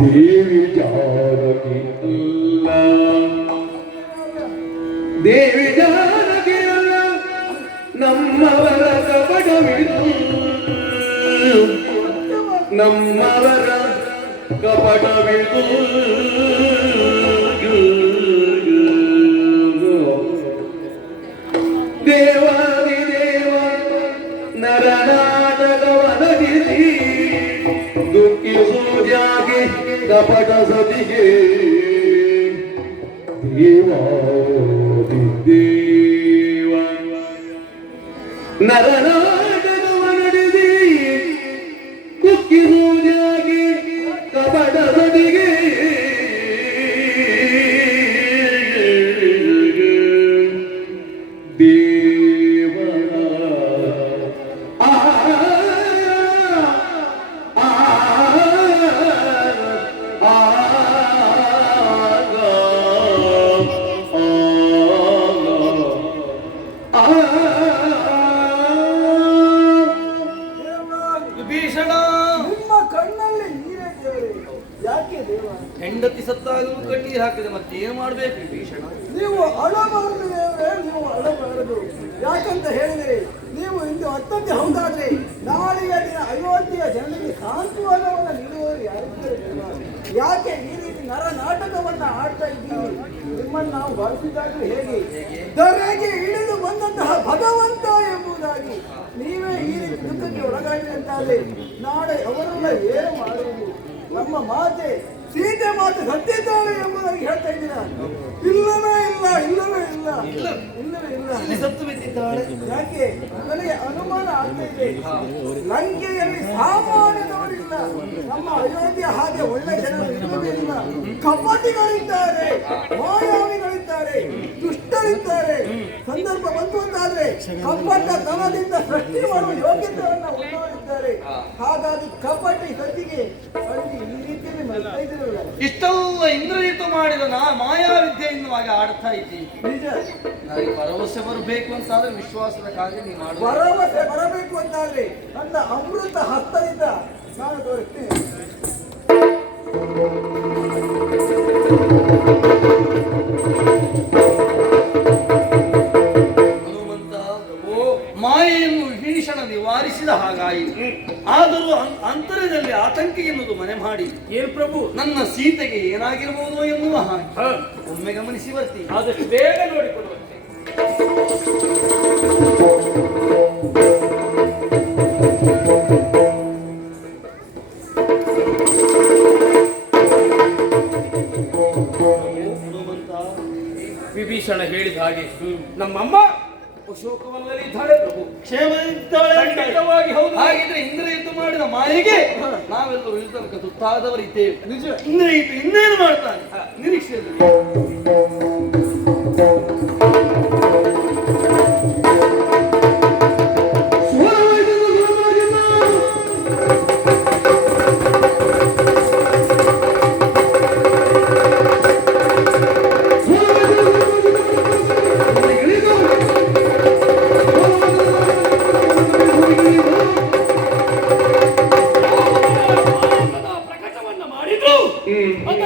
ದೇವಿ ಜಾನಕಿ ಅಲ್ಲ, ದೇವಿ ಜಾನಕಿ ಅಲ್ಲ, ನಮ್ಮವರ ಕಪಟವಿದು, ನಮ್ಮವರ ಕಪಟವಿದು. ದೇವಾದಿ ದೇವ ನರನಾಟಕವನಗಿರಿ ದುಃಖಿಸುವುದ್ಯಾಗೆ ಕಪಟ ಸತಿಗೆ. ದೇವಾದಿ ದೇವ ನರನಾಟಕವನಗಿರಿ ದುಃಖಿಸುವುದ್ಯಾಗೆ ಕಪಟ ಸತಿಗೆ. ವಿಭೀಷಣ, ನಿಮ್ಮ ಕಣ್ಣಲ್ಲಿ ನೀರೇ ದೇವರೇ, ಯಾಕೆ ದೇವ? ಹೆಂಡತಿ ಸತ್ತಾಗಲೂ ಕಣ್ಣೀರು ಹಾಕಿದೆ, ಮತ್ತೆ ಏನು ಮಾಡ್ಬೇಕು ವಿಭೀಷಣ? ನೀವು ಅಳಬಾರದು ದೇವರೇ, ನೀವು ಅಳಬಾರದು. ಯಾಕಂತ ಹೇಳಿದರೆ ನೀವು ಇಂದು ಅತ್ಯಂತ ಹೌದಾದ್ರೆ ನಾಳೆಯ ದಿನ ಅಯೋಧ್ಯೆಯ ಜನರಿಗೆ ಸಾಂತ್ವನವನ್ನು ನೀಡುವವರು ಯಾರಿದ್ದಾರೆ ದೇವ? ಯಾಕೆ ಈ ರೀತಿ ನರ ನಾಟಕವನ್ನ ಆಡ್ತಾ ಇದ್ದೀರಿ? ನಿಮ್ಮನ್ನು ನಾವು ಭಾವಿಸಿದಾಗಲೂ ಹೇಗೆ ಧರೆಗೆ ಇಳಿದು ಬಂದಂತಹ ಭಗವಂತ ಎಂಬುದಾಗಿ ನೀವೇ ಈ ರೀತಿ ದುಃಖಕ್ಕೆ ಒಳಗಾಡಿದಂತಾದ್ರೆ ನಾಳೆ ಅವರೆಲ್ಲ ಏನು ಮಾಡುವುದು? ನಮ್ಮ ಮಾತೆ ಸೀತೆ ಮಾತೆ ಸತ್ತಿದ್ದಾಳೆ ಎಂಬುದಾಗಿ ಹೇಳ್ತಾ ಇದ್ದೀರಾ? ಇಲ್ಲವೇ ಇಲ್ಲ, ಇಲ್ಲವೇ ಇಲ್ಲ, ಇಲ್ಲವೇ ಇಲ್ಲ. ಸತ್ತು ಬಿದ್ದಿದ್ದಾಳೆ. ಯಾಕೆ? ನನಗೆ ಅನುಮಾನ ಆಗ್ತಾ ಇದೆ. ಲಂಕೆಯಲ್ಲಿ ಸಾಮಾನ್ಯದವರಿಲ್ಲ, ನಮ್ಮ ಅಯೋಧ್ಯೆ ಹಾಗೆ ಒಳ್ಳೆ ಜನರು ಇಲ್ಲವೇ ಇಲ್ಲ. ಕಪಟಿಗಳಿದ್ದಾರೆ, ಮಾಯಾವಿಗಳಿದ್ದಾರೆ, ದುಷ್ಟರಿದ್ದಾರೆ. ಸಂದರ್ಭ ಬಂತು ಅಂತಾದ್ರೆ ಕಪಟತನದಿಂದ ಸೃಷ್ಟಿ ಮಾಡುವ ಯೋಗ್ಯತೆಯನ್ನ ಉಳ್ಳವರಿದ್ದಾರೆ. ಹಾಗಾಗಿ ಕಪಟಿ ಸತಿಗೆ ಈ ರೀತಿಯಲ್ಲಿ ಮಾಡ್ತಾ ಇದ್ದೀರಲ್ಲ. ಇಷ್ಟೆಲ್ಲ ಇಂದ್ರಜಿತು ಮಾಡಿದ ಮಾಯಾವಿದ್ಯೆಯನ್ನು ಹಾಗೆ ಆಡ್ತಾ ಇದ್ದೀನಿ. ನಿಜ. ನನಗೆ ಭರವಸೆ ಬರಬೇಕು ಅಂತಾದ್ರೆ ವಿಶ್ವಾಸದ ಕಾರ್ಯ ನೀವು ಮಾಡುವ. ಭರವಸೆ ಬರಬೇಕು ಅಂತಾದ್ರೆ ನನ್ನ ಅಮೃತ ಹಸ್ತದಿಂದ ನಾನು ತೋರಿಸ್ತೇನೆ. ಹನುಮಂತ, ಮಾಯೆಯನ್ನು ವಿಭೀಷಣ ನಿವಾರಿಸಿದ ಹಾಗಾಯಿತು. ಆದರೂ ಅಂತರದಲ್ಲಿ ಆತಂಕ ಎನ್ನುವುದು ಮನೆ ಮಾಡಿ, ಏನ್ ಪ್ರಭು, ನನ್ನ ಸೀತೆಗೆ ಏನಾಗಿರಬಹುದು ಎನ್ನುವ ಹಾಗೆ ಒಮ್ಮೆ ಗಮನಿಸಿ ಬರ್ತೀನಿ. ಆದಷ್ಟು ಬೇಗ ನೋಡಿಕೊಳ್ಳುವಂತೆ. ಹನುಮಂತ, ವಿಭೀಷಣ ಹೇಳಿದ ಹಾಗೆ ನಮ್ಮಮ್ಮ ಅಶೋಕವನದಲ್ಲಿ ಇದ್ದಾಳೆ ಪ್ರಭು. ಕ್ಷೇಮದಿಂದಾಳೆ. ಖಂಡಿತವಾಗಿ ಹೌದು. ಹಾಗಿದ್ರೆ ಇಂದ್ರಜಿತು ಮಾಡಿದ ಮಾಯೆಗೆ ನಾವೆಲ್ಲರೂ ಇಳಿದ ತನಕ ತುತ್ತಾದವರಿದ್ದೇವೆ. ನಿಜ. ಇಂದ್ರಜಿತು ಇನ್ನೇನು ಮಾಡ್ತಾನೆ ನಿರೀಕ್ಷೆಯಲ್ಲಿ.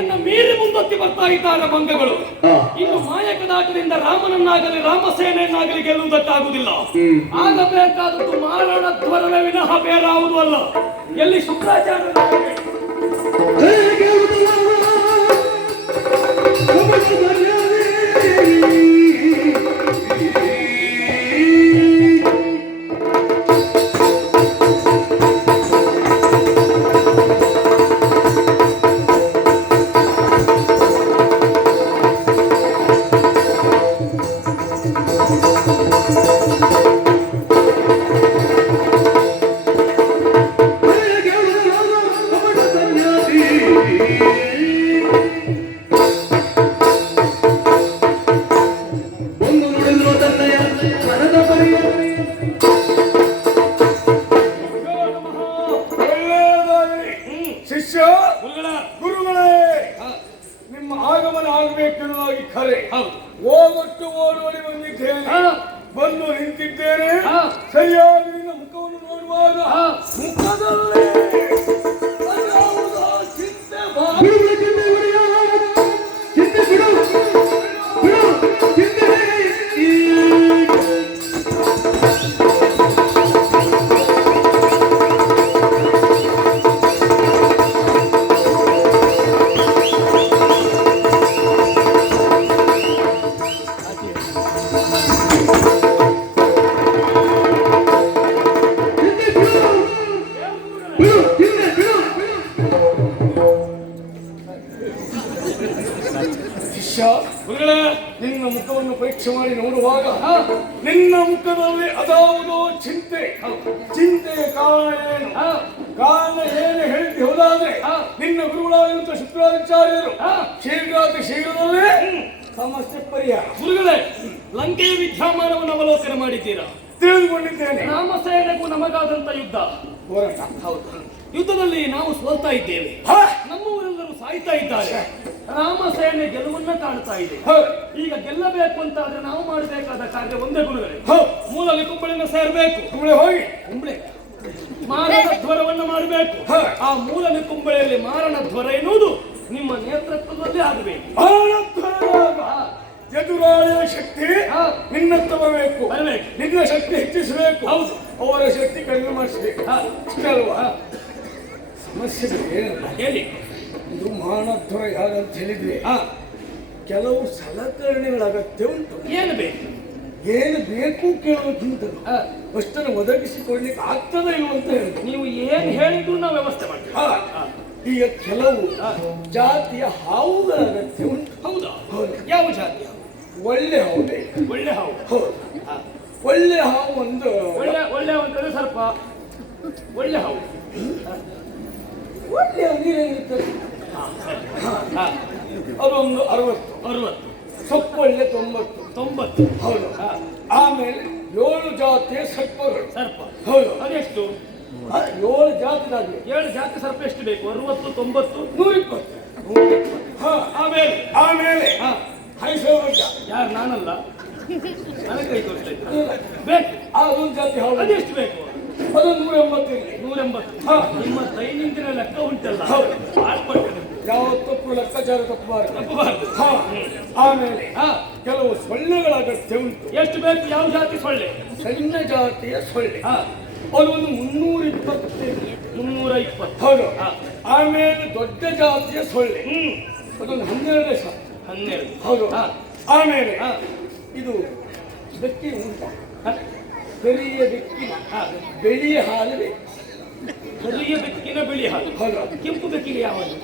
ಸೇನೆಯನ್ನ ಮೀರಿ ಮುಂದೊತ್ತಿ ಬರ್ತಾ ಇದ್ದಾರೆ ಮಂಗಗಳು. ಹಾ. ಇನ್ನು ಮಾಯಕದಾಟದಿಂದ ರಾಮನನ್ನಾಗಲಿ ರಾಮ ಸೇನೆಯನ್ನಾಗಲಿ ಗೆಲ್ಲುವುದಕ್ಕಾಗುವುದಿಲ್ಲ. ಆಗಬೇಕಾದದ್ದು ಮಾರಣ ಧ್ವರವೇ ವಿನಃ ಬೇರಾವುದೂ ಅಲ್ಲ. ಎಲ್ಲಿ ಶುಕ್ರಾಚಾರ್ಯರು ಶಿಷ್ಯ ಗುರುಗಳೇ, ನಿಮ್ಮ ಆಗಮನ ಆಗಬೇಕೆನ್ನುವಾಗಿ ಖರೆ. ಹೋಗೊಟ್ಟು ಓಡೋಡಿ ಬಂದಿದ್ದೇನೆ. ಬಂದು ನಿಂತಿದ್ದೇನೆ. ಸರಿಯಾಗಿ ನಿನ್ನ ಮುಖವನ್ನು ನೋಡುವಾಗ ಮುಖದಲ್ಲಿ ನಿನ್ನ ಮುಖವನ್ನು ಪರೀಕ್ಷೆ ಮಾಡಿ ನೋಡುವಾಗ ನಿನ್ನ ಮುಖದಲ್ಲಿ ಅದಾವುದೋ ಚಿಂತೆ. ಚಿಂತೆಯ ಕಾರಣ ಏನು? ಕಾರಣ ಏನು ಹೇಳ್ತಿ ಹೋದಾದ್ರೆ ನಿನ್ನ ಗುರುಗಳಾಗಿರುವಂತ ಶುಕ್ರಾಚಾರ್ಯರು ಶೀಘ್ರದಲ್ಲೇ ಸಮಸ್ಯೆ ಪರಿಹಾರ. ಗುರುಗಳೇ, ಲಂಕೆಯ ವಿದ್ಯಮಾನವನ್ನು ಅವಲೋಕನ ಮಾಡಿದ್ದೀರಾ? ತಿಳಿದುಕೊಂಡಿದ್ದೇನೆ. ರಾಮಸೇನೆಗೂ ನಮಗಾದಂತ ಯುದ್ಧ ಹೋರಾಟ. ಹೌದು. ಯುದ್ಧದಲ್ಲಿ ನಾವು ಸೋಲ್ತಾ ಇದ್ದೇವೆ. ನಮ್ಮವರೆಲ್ಲರೂ ಸಾಯ್ತಾ ಇದ್ದಾರೆ. ರಾಮಸೇನೆ ಗೆಲುವನ್ನ ಕಾಣ್ತಾ ಇದೆ. ಈಗ ಗೆಲ್ಲಬೇಕು ಅಂತ ಆದ್ರೆ ನಾವು ಮಾಡಬೇಕಾದ ಕಾರ್ಯ ಒಂದೇ ಗುರುಗಳೇ. ಮೂಲ ನಿಕುಂಬಳಿನ ಸೇರ್ಬೇಕು. ಹೋಗಿ ಕುಂಬಳೆ ಮಾರಣ ಧ್ವರವನ್ನು ಮಾಡಬೇಕು. ಆ ಮೂಲ ನಿಕುಂಬಳೆಯಲ್ಲಿ ಮಾರಣ ಧ್ವರ ಎನ್ನುವುದು ನಿಮ್ಮ ನೇತೃತ್ವದಲ್ಲಿ ಆಗಬೇಕು. ಎದುರಾಳಿಯ ಶಕ್ತಿ ನಿನ್ನತ್ತ ಬರಬೇಕು. ನಿನ್ನ ಶಕ್ತಿ ಹೆಚ್ಚಿಸಬೇಕು. ಹೌದು. ಅವರ ಶಕ್ತಿ ಕಡಿಮೆ ಮಾಡಿಸಬೇಕು. ಇಷ್ಟೇ ಅಲ್ವಾ? ಸಮಸ್ಯೆಗಳು ಏನಲ್ಲ ಹೇಳಿ. ಇದು ಮಾನಧ್ವರ ಯಾಗಂತ ಹೇಳಿದ್ವಿ. ಕೆಲವು ಸಲಕರಣೆಗಳ ಅಗತ್ಯ ಉಂಟು. ಏನು ಬೇಕು? ಏನು ಬೇಕು ಕೇಳೋಕ್ಕಿಂತಲೂ ಅಷ್ಟನ್ನು ಒದಗಿಸಿಕೊಡ್ಲಿಕ್ಕೆ ಆಗ್ತದ ಇಲ್ಲ ಅಂತ ಹೇಳಿದ್ರು. ನೀವು ಏನ್ ಹೇಳಿದ್ರು ನಾವು ವ್ಯವಸ್ಥೆ ಮಾಡ್ತೀವಿ. ಈಗ ಕೆಲವು ಜಾತಿಯ ಹಾವುಗಳ ಅಗತ್ಯ ಉಂಟು. ಹೌದಾ? ಹೌದು. ಯಾವ ಜಾತಿಯ? ಒಳ್ಳೆ ಹಾವು ಬೇಕು. ಒಳ್ಳೆ ಹಾವು. ಹೌದು. ಒಳ್ಳೆ ಹಾವು ಒಂದು ಒಳ್ಳೆ ಅಂತಂದ್ರೆ ಸ್ವಲ್ಪ ಒಳ್ಳೆ ಹಾವು. ಒಳ್ಳೆ ನೀರಿರುತ್ತದೆ. ಅದೊಂದು 60. ಸೊಪ್ಪು ಒಳ್ಳೆ 90. ಹೌದು. ಆಮೇಲೆ 7 ಜಾತಿಯ ಸರ್ಪಗಳು. ಸರ್ಪ. ಹೌದು. ಅದೆಷ್ಟು? 7 ಜಾತಿದಾಗಿ 7 ಜಾತಿ ಸರ್ಪ ಎಷ್ಟು ಬೇಕು? 60, 90, 120. ಆಮೇಲೆ ಹೈಸೋಬಜ್ಜ. ಯಾರು? ನಾನಲ್ಲ. ನನಗೆ ಕೈ ತೋರಿಸ್ತಾ ಇದ್ದಾರೆ. ಬೇಕು. ಅದೊಂದು ಜಾತಿ ಹಾವು. ಅದೆಷ್ಟು ಬೇಕು? ಅದು 180 ಇರಲಿ. 180. ನಿಮ್ಮ ದೈನಂದಿನ ಲೆಕ್ಕ ಉಂಟಲ್ಲ, ಯಾವ ತಪ್ಪು ಲೆಕ್ಕಾಚಾರ ತಪ್ಪಬಾರದು. ಆಮೇಲೆ ಕೆಲವು ಸೊಳ್ಳೆಗಳ ಅಗತ್ಯ ಉಂಟು. ಎಷ್ಟು ಬೇಕು? ಯಾವ ಜಾತಿ ಸೊಳ್ಳೆ? ಸಣ್ಣ ಜಾತಿಯ ಸೊಳ್ಳೆ. ಅದೊಂದು 320. 320. ಹೌದು. ಆಮೇಲೆ ದೊಡ್ಡ ಜಾತಿಯ ಸೊಳ್ಳೆ. ಅದೊಂದು 12 ಸಾವಿರ. 12. ಹೌದು. ಆಮೇಲೆ ಇದು ಬೆಕ್ಕಿನ ಉಂಟ. ಕರಿಯ ಬೆಕ್ಕಿನ ಬೆಳೆಯ ಹಾಲು ಬೇಕು. ಕರಿಯ ಬೆಕ್ಕಿನ ಬಿಳಿ ಹಾಲು. ಹೌದು. ಕೆಂಪು ಬೆಕ್ಕಿಗೆ ಯಾವುದು?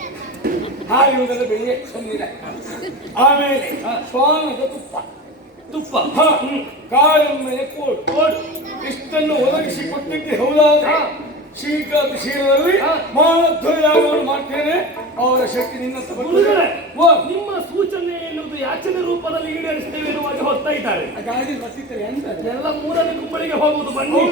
ಹಾಲಿರುವುದಲ್ಲ, ಬೆಳೆಯ ಸುಮ್ಮನೆ. ಆಮೇಲೆ ಶ್ವಾನದ ತುಪ್ಪ. ಕಾಳೆಮ್ಮೆಯ ಕೋಡು. ಇಷ್ಟನ್ನು ಒದಗಿಸಿಕೊಟ್ಟಿದ್ದೆ ಹೌದಾದ್ರೆ ಶೀಘ್ರದಲ್ಲಿ ಮಾನಧ್ವರವನ್ನು ಮಾಡ್ತೇನೆ. ಅವರ ಶಕ್ತಿ ನಿನ್ನತ್ತ ಬರ್ತದೆ. ನಿಮ್ಮ ಸೂಚನೆ ಎನ್ನುವುದು ಯಾಚನೆ ರೂಪದಲ್ಲಿ ಈಡೇರಿಸ್ತೇವೆ ಎನ್ನುವಾಗ ಹೊತ್ತಾ ಇದ್ದಾರೆ. ಗಾಡಿ ಬರ್ತಿದ್ದಾರೆ ಅಂತ ಎಲ್ಲ 3ನೇ ಕುಂಬಳಿಗೆ ಹೋಗುವುದು. ಬನ್ನಿ.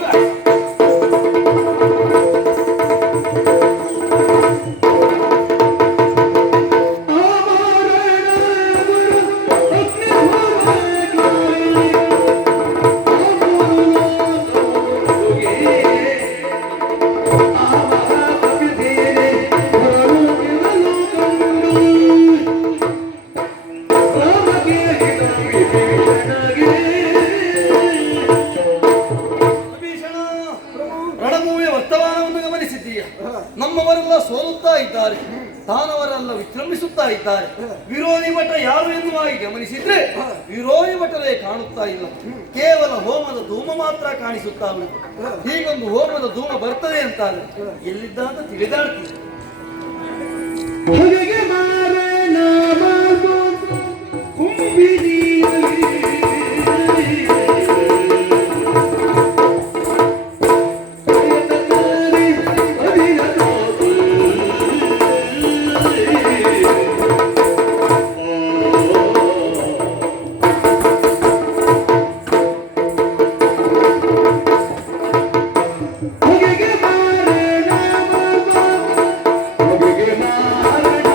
ವಿಶ್ರಮಿಸುತ್ತಾ ಇದ್ದಾರೆ. ವಿರೋಧಿ ಭಟ ಯಾರು ಎನ್ನುವಾಗಿ ಗಮನಿಸಿದ್ರೆ ವಿರೋಧಿ ಭಟರೇ ಕಾಣುತ್ತಾ ಇಲ್ಲ, ಕೇವಲ ಹೋಮದ ಧೂಮ ಮಾತ್ರ ಕಾಣಿಸುತ್ತಾ ಉಂಟು. ಹೀಗೊಂದು ಹೋಮದ ಧೂಮ ಬರ್ತದೆ ಅಂತಾರೆ, ಎಲ್ಲಿದ್ದ ಅಂತ ತಿಳಿದಾಡ್ತೀವಿ. ಹೊಗೆಗೆ ಮಾರಣ ಮಾತು ಕುಂಬಿನಿಯಲ್ಲಿ ಹೊಗೆಗೆ ಮಾರಣ ಮಾತು ಹೊಗೆಗೆ ಮಾರಣ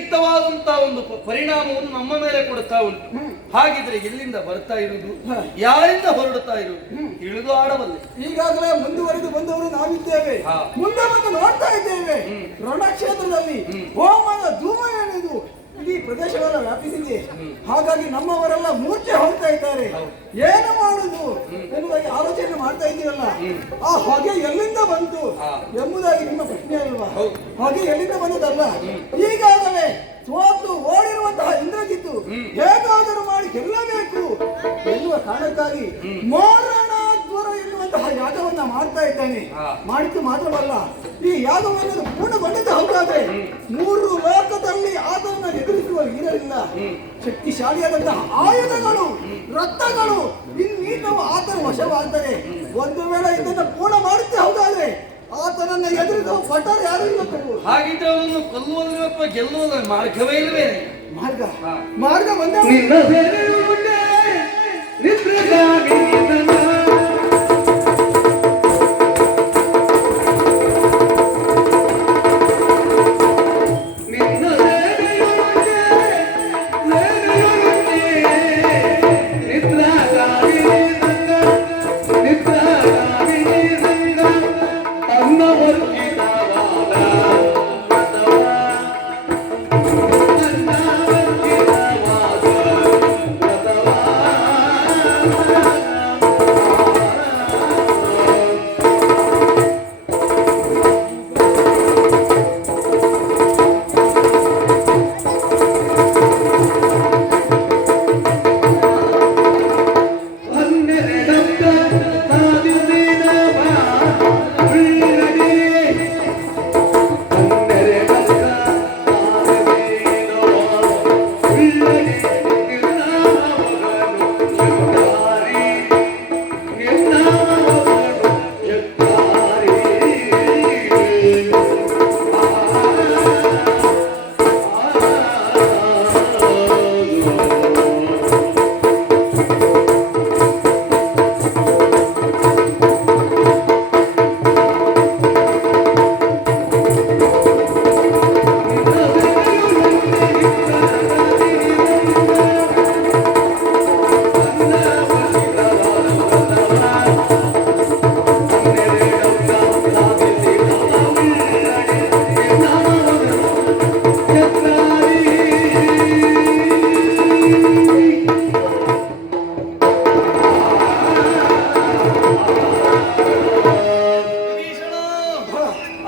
ವ್ಯತಿರಿಕ್ತವಾದಂತಹ ಒಂದು ಪರಿಣಾಮವನ್ನು ನಮ್ಮ ಮೇಲೆ ಕೊಡುತ್ತಾ ಉಂಟು. ಹಾಗಿದ್ರೆ ಎಲ್ಲಿಂದ ಬರ್ತಾ ಇರುವುದು, ಯಾರಿಂದ ಹೊರಡುತ್ತಾ ಇರುವುದು ತಿಳಿದು ಆಡಬಲ್ಲೆ. ಈಗಾಗಲೇ ಮುಂದುವರೆದು ಬಂದವರು ನಾವಿದ್ದೇವೆ, ಮುಂದೆ ಬಂದು ನೋಡ್ತಾ ಇದ್ದೇವೆ. ರಣಕ್ಷೇತ್ರದಲ್ಲಿ ಹೋಮದ ಧೂಮ ಏನಿದು ಇಡೀ ಪ್ರದೇಶವೆಲ್ಲ ವ್ಯಾಪಿಸಿದೆ. ಹಾಗಾಗಿ ನಮ್ಮವರೆಲ್ಲ ಮೂರ್ಛೆ ಹೋಗ್ತಾ ಇದ್ದಾರೆ. ಏನು ಮಾಡುದು ಎನ್ನುವುದಾಗಿ ಆಲೋಚನೆ ಮಾಡ್ತಾ ಇದ್ದೀರಲ್ಲ, ಆ ಹೊಗೆ ಎಲ್ಲಿಂದ ಬಂತು ಎಂಬುದಾಗಿ ನಿಮ್ಮ ಪ್ರಶ್ನೆ ಅಲ್ವಾ? ಹೊಗೆ ಎಲ್ಲಿಂದ ಬಂದದಲ್ಲ, ಈಗಾಗಲೇ ಸೋತು ಓಡಿರುವಂತಹ ಇಂದ್ರಜಿತ್ತು ಹೇಗಾದರೂ ಮಾಡಿ ಗೆಲ್ಲಬೇಕು ಎನ್ನುವ ಕಾರಣಕ್ಕಾಗಿ ಮಾರಣಾದ್ವರ ಎನ್ನುವಂತಹ ಯಾಗವನ್ನ ಮಾಡ್ತಾ ಇದ್ದಾನೆ. ಮಾಡಿದ್ದು ಮಾತ್ರವಲ್ಲ, ಈ ಯಾಗವನ್ನು ಪೂರ್ಣಗೊಂಡಿದ್ದು ಹೌದಾದ್ರೆ 3 ಲೋಕದಲ್ಲಿ ಆತನನ್ನು ಎದುರಿಸುವ ವೀರರಿಲ್ಲ. ಶಕ್ತಿಶಾಲಿಯಾದಂತಹ ಆಯುಧಗಳು, ರಥಗಳು ಇನ್ನೀತವು ಆತನ ವಶವಾಗ್ತದೆ. ಒಂದು ವೇಳೆ ಇದನ್ನು ಪೂರ್ಣ ಮಾಡುತ್ತೆ ಹೌದಾದ್ರೆ ಆತನನ್ನ ಎದುರಿಸುವ ಪಟರು ಯಾರು ಇಲ್ಲ. ಹಾಗಿದ್ರೆ ಅವನನ್ನು ಕೊಲ್ಲುವುದರ ಅಥವಾ ಗೆಲ್ಲುವುದರ ಮಾರ್ಗವೇ ಇಲ್ಲವೇ? ಮಾರ್ಗ ಒಂದೇ. ನಿನ್ನ ಸೇವೆಯುಂಟೆ ನಿದ್ರೆಗಾಗಿ ನಿನ್ನ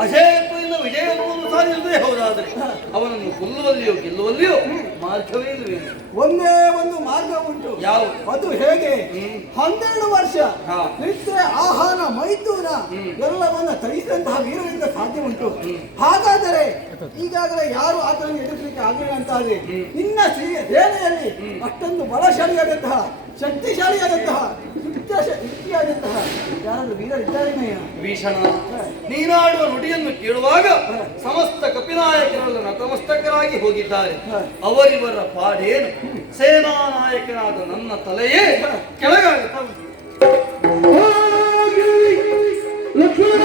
ಅಜೇಯತ್ವದಿಂದ ವಿಜಯತ್ವವನ್ನು ಸಾಧಿಸದೇ ಹೋದಾದ್ರೆ ಅವನನ್ನು ಕೊಲ್ಲುವಲ್ಲಿಯೋ ಗೆಲ್ಲುವಲ್ಲಿಯೋ ಮಾರ್ಗವೇ ಇಲ್ಲವೇ? ಒಂದೇ ಒಂದು ಮಾರ್ಗ ಉಂಟು. ಯಾವ? ಅದು ಹೇಗೆ? 12 ವರ್ಷ ನಿದ್ರೆ, ಆಹಾರ, ಮೈಥುನ ಎಲ್ಲವನ್ನ ತರಿಸಿದಂತಹ ವೀರರಿಂದ ಸಾಧ್ಯ ಉಂಟು. ಹಾಗಾದರೆ ಈಗಾಗಲೇ ಯಾರು ಆತನನ್ನು ಎದುರಿಸಲಿಕ್ಕೆ ಆಗಲಿಲ್ಲ ಅಂತಾದ್ರೆ ನಿನ್ನ ಸೇನೆಯಲ್ಲಿ ಅಷ್ಟೊಂದು ಬಲಶಾಲಿಯಾದಂತಹ, ಶಕ್ತಿಶಾಲಿಯಾದಂತಹ, ಯುಕ್ತಿಯಾದಂತಹ ಯಾರಾದ್ರೂ ವೀರರಿದ್ದಾರೇನೆಯ? ಭೀಷಣ, ನೀನಾಡುವ ನುಡಿಯನ್ನು ಕೇಳುವಾಗ ಸಮಸ್ತ ಕಪಿನಾಯಕರೆಲ್ಲ ನತಮಸ್ತಕರಾಗಿ ಹೋಗಿದ್ದಾರೆ. ಅವರಿವರ ಪಾಡೇನು? ಸೇನಾ ನಾಯಕನಾದ ನನ್ನ ತಲೆಯೇ ಕೆಳಗಾಗುತ್ತಾ ಉಂಟು. ಲಕ್ಷ್ಮಣ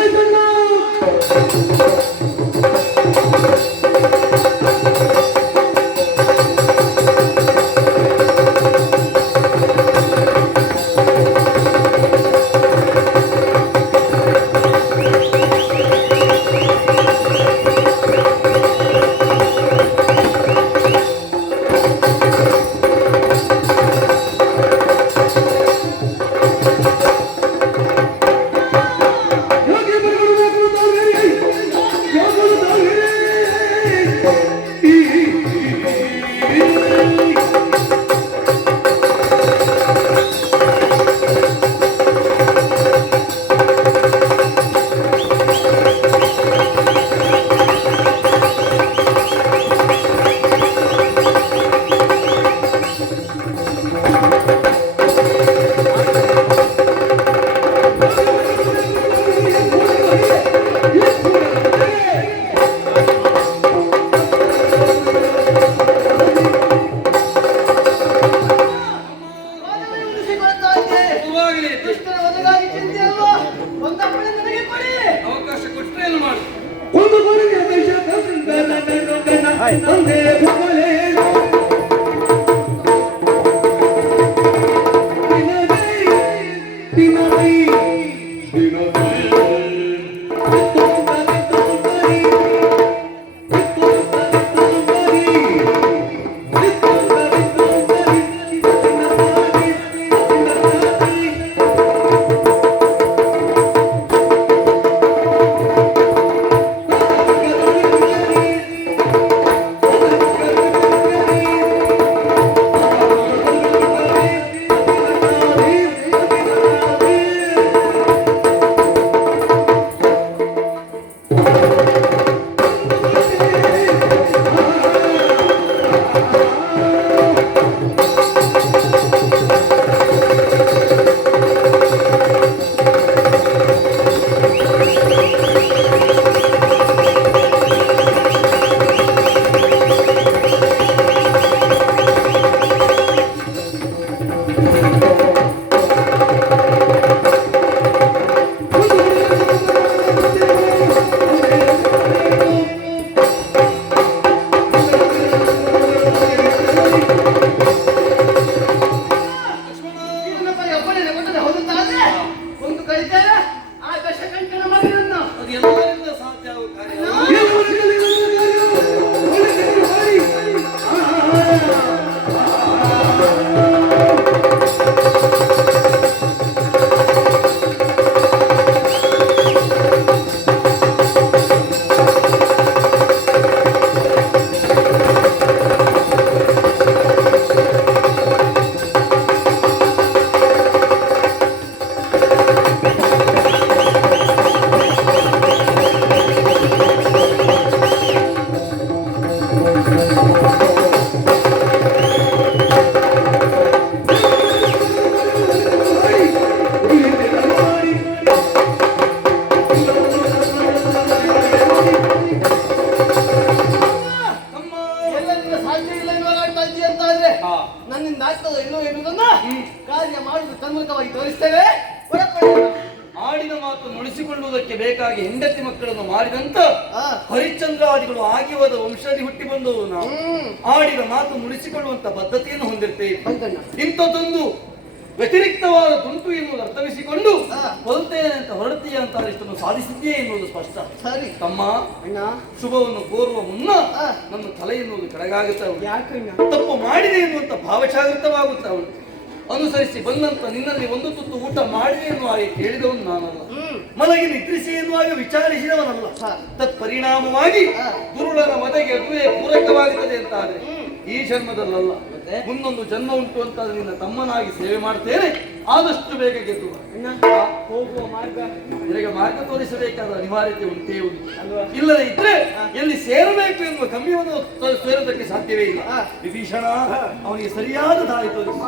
ನನ್ನಿಂದ ಆಗ್ತದೋ ಇಲ್ಲೋ ಎನ್ನುವುದನ್ನ ಕಾರ್ಯ ಮಾಡುವುದು ತನ್ಮೂಲಕವಾಗಿ ತೋರಿಸ್ತೇವೆ. ಒಳಪಡೆಯೋಣ. ಆಡಿನ ಮಾತು ನುಡಿಸಿಕೊಳ್ಳುವುದಕ್ಕೆ ಬೇಕಾಗಿ ಹೆಂಡತಿ ಮಕ್ಕಳನ್ನು ಮಾಡಿದಂತ ಹರಿಶ್ಚಂದ್ರಾದಿಗಳು ಆಗಿ ಹೋದ ವಂಶದಿ ಹುಟ್ಟಿ ಬಂದವು ನಾವು. ಆಡಿನ ಮಾತು ನುಡಿಸಿಕೊಳ್ಳುವಂತ ಬದ್ಧತೆಯನ್ನು ಹೊಂದಿರ್ತೇವೆ. ಇಂಥದ್ದೊಂದು ವ್ಯತಿರಿಕ್ತವಾದ ತುಂಟು ಎನ್ನುವುದು ಅರ್ಥವಿಸಿಕೊಂಡು ಕೊಲ್ತೇನೆ ಅಂತ ಹೊರಡ್ತೀಯ ಅಂತ ಇಷ್ಟನ್ನು ಸಾಧಿಸಿದ್ದೇ ಎನ್ನುವುದು ಸ್ಪಷ್ಟ. ಸರಿ ತಮ್ಮ ಅಣ್ಣ, ಶುಭವನ್ನು ಕೋರುವ ಮುನ್ನ ನನ್ನ ತಲೆ ಎನ್ನುವುದು ಕೆಳಗಾಗುತ್ತಾ ಉಂಟು. ಯಾಕಣ್ಣ? ತಪ್ಪು ಮಾಡಿದೆ ಎನ್ನುವಂತ ಭಾವಜಾಗೃತವಾಗುತ್ತಾ ಉಂಟು. ಅನುಸರಿಸಿ ಬಂದಂತ ನಿನ್ನಲ್ಲಿ ಒಂದು ತುತ್ತು ಊಟ ಮಾಡಿದೆ ಎನ್ನುವ ಹಾಗೆ ಕೇಳಿದವನು ನಾನಲ್ಲ, ಮಲಗಿ ನಿದ್ರಿಸಿ ಎನ್ನುವಾಗ ವಿಚಾರಿಸಿದವನಲ್ಲ. ತತ್ಪರಿಣಾಮವಾಗಿ ದುರುಳನ ವಧೆಗೆ ಅದುವೇ ಪೂರಕವಾಗುತ್ತದೆ ಅಂತ ಆದ್ರೆ ಈ ಜನ್ಮದಲ್ಲಲ್ಲ, ಮುಂದೊಂದು ಜನ್ಮ ಉಂಟು ಅಂತ ನಿನ್ನ ತಮ್ಮನಾಗಿ ಸೇವೆ ಮಾಡ್ತೇನೆ. ಆದಷ್ಟು ಬೇಗ ಗೆದ್ದು ಹೋಗುವ ಮಾರ್ಗ ನಿನಗೆ ಮಾರ್ಗ ತೋರಿಸಬೇಕಾದ ಅನಿವಾರ್ಯತೆ ಉಂಟೇ ಉಂಟು. ಇಲ್ಲದೆ ಇದ್ರೆ ಎಲ್ಲಿ ಸೇರಬೇಕು ಎನ್ನುವ ಗಮ್ಯವನ್ನು ಸೇರುವುದಕ್ಕೆ ಸಾಧ್ಯವೇ ಇಲ್ಲ. ವಿಭೀಷಣ ಅವನಿಗೆ ಸರಿಯಾದ ದಾರಿ ತೋರಿಸಿ.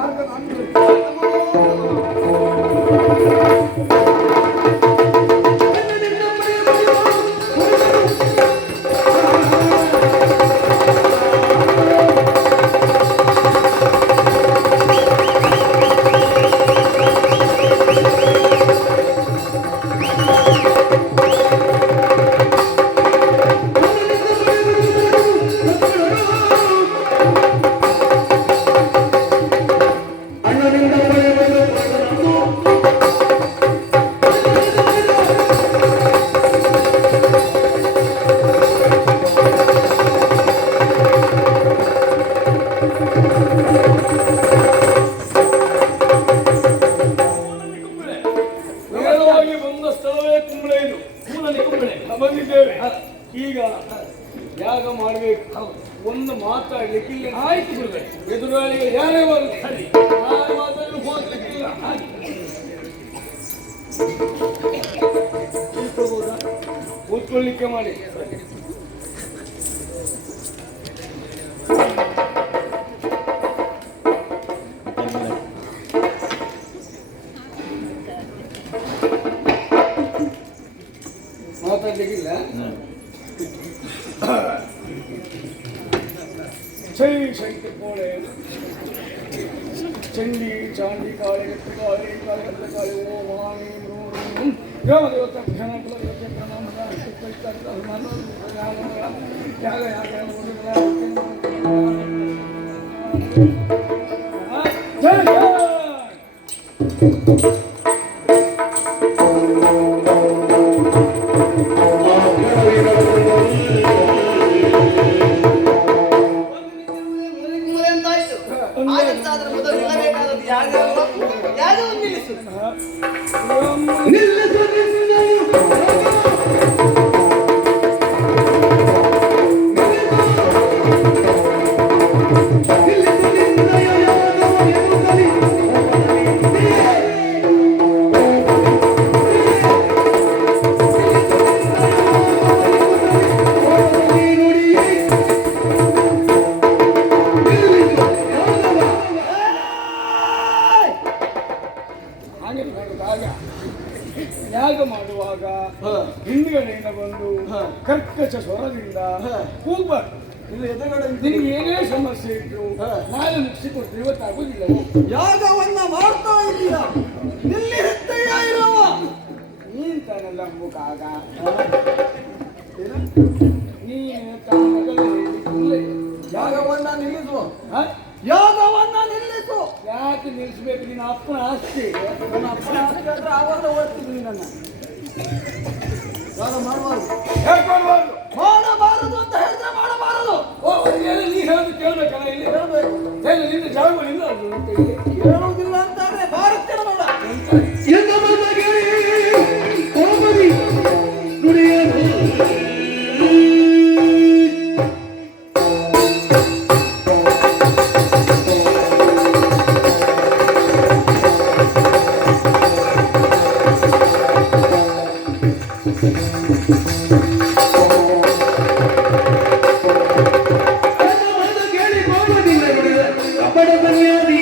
ಬಂದಿದ್ದೇವೆ. ಈಗ ಯಾಗ ಮಾಡಬೇಕು. ಒಂದು ಮಾತಾಡ್ಲಿಕ್ಕಿಲ್ಲ. ಆಯ್ತು ಗುರುಗಳೇ, ಎದುರಾಳಿಗೆ ಯಾರೇ ಬರಲಿ ಸರಿ, ಯಾರು ಮಾತಾಡಲು ಹೋಗ್ಲಿಕ್ಕಿಲ್ಲ. ಕೂತ್ಕೊಳ್ಳಿಕ್ಕೆ ಮಾಡಿ. ಮಾತಾಡ್ಲಿಕ್ಕಿಲ್ಲ. ಜೈ ಶಂಕರ ಕೋಳೆ ಚಂಡಿ ಚಾಂಡಿ ಕಾಳಿ ಗಟ್ಟಿ ಕಾಳಿ ಕಾಳಿ ಗಟ್ಟ ಕಾಳಿ ಓ ಮಹಾನಿ ದೇವದೇವತ ಕ್ಷಣ ಕುಲ ಯೋಗ್ಯ ಪ್ರಣಾಮದ ಯಾಗ ಯಾಗ ಜಯ ಯಾಗ ಮಾಡುವಾಗ ಹಿಂದ್ಗಡೆಯಿಂದ ಬಂದು ಕರ್ಕಶ ಸ್ವರದಿಂದ ಕೂಗ್ಬಾರ್ದು. ಇಲ್ಲಿ ಎದುರುಗಡೆ ನಿನಗೆ ಏನೇ ಸಮಸ್ಯೆ ಇದ್ರು ನಾಳೆ ಮುಗಿಸಿಕೊಟ್ರೆ ಇವತ್ತಾಗುದಿಲ್ಲ. ಯಾಗವನ್ನ ಮಾಡ್ತಾ ಇದೀಯ, ನಿಲ್ಲಿ ಹೆತ್ತೆಯ ಇಲ್ಲವ ನೀನ್ ತಾನೆಲ್ಲ ಮುಖಾಗ ನೀನು ತಾನಗಲೇ ಯಾಗವನ್ನ ನಿಲ್ಲಿಸುವ. ಹ? ಯಾಗವನ್ನ ನಿಲ್ಲಿಸು. ಯಾಕೆ ನಿಲ್ಲಿಸ್ಬೇಕು? ನಿನ್ನ ಅಪ್ಪನ ಆಸ್ತಿ. ನನ್ನ ಅಪ್ಪನ ಆಸ್ತಿ ಆದ್ರೆ ಆವಾಗ ಓದ್ತಿದ್ವಿ. ನನ್ನ ಯಾಗ ಮಾಡಬಾರದು. ಯಾಕೆ ಮಾಡಬಾರ್ದು? ಮಾಡಬಾರದು ಅಂತ ಹೇಳಿದ್ರೆ ಮಾಡಬಾರದು. ಓ, ನೀ ಹೇಳೋದು ಕೇಳ್ಬೇಕಲ್ಲ. ಇಲ್ಲಿ ಹೇಳ್ಬೇಕು. ಹೇಳಿ, ನಿನ್ನ ಜಾಗಗಳಿಲ್ಲ ಅದು ಅಂತ ಇಲ್ಲಿ ಹೇಳುವುದಿಲ್ಲ ಅಂತಾದ್ರೆ ಭಾರತೀಯ ನೋಡ ಎಂದ ಮನಗೆ ಕೋಮದಿ ನುಡಿಯರು ಕೇಳಿ ಕೋಮದಿಲ್ಲ ನುಡಿದ ಕಪಡ ಬನಿಯಾದಿ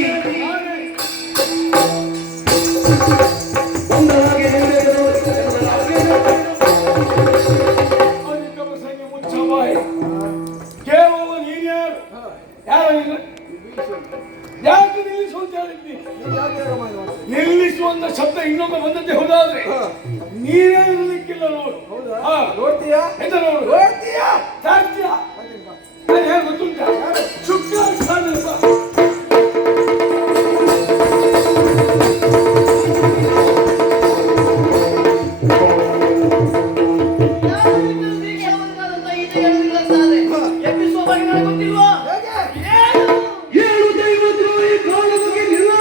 ಅಧಿಕ ಪ್ರಸಂಗ ಮುಚ್ಚಬಾಯಿ. ಕೇಳುವ ನೀನ್ಯಾರು? ಯಾರು ನೀನು? ಅಂತ ಹೇಳಿದ್ನಿ. ನೀವು ಯಾಕೆ ರಾಮಾಯಣ ಮಾಡ್ತೀರಿ? ನಿಲ್ಲಿಸುವಂತ ಶಬ್ದ ಇನ್ನೊಮ್ಮೆ ಬಂದದ್ದೇ ಹೋದಾದ್ರೆ ನೀನೇ ಇರಲಿಕ್ಕಿಲ್ಲ ನೋಡು. ಹೌದಾ? ಹಾ. ನೋಡ್ತೀಯಾ? ಎಂತ ನೋಡು? ನೋಡ್ತೀಯಾ? ಸಾಧ್ಯ ಹಾಗೆ ಬಾ. ನಾನು ಹೇಗೆ ಗೊತ್ತುಂಟ ಶುಕ್ರಾಚಾರ್ಯ ಏಳು ದೈವದ್ರೋಹಿ ಕಾಲವಾಗಿ ನಿಲ್ಲ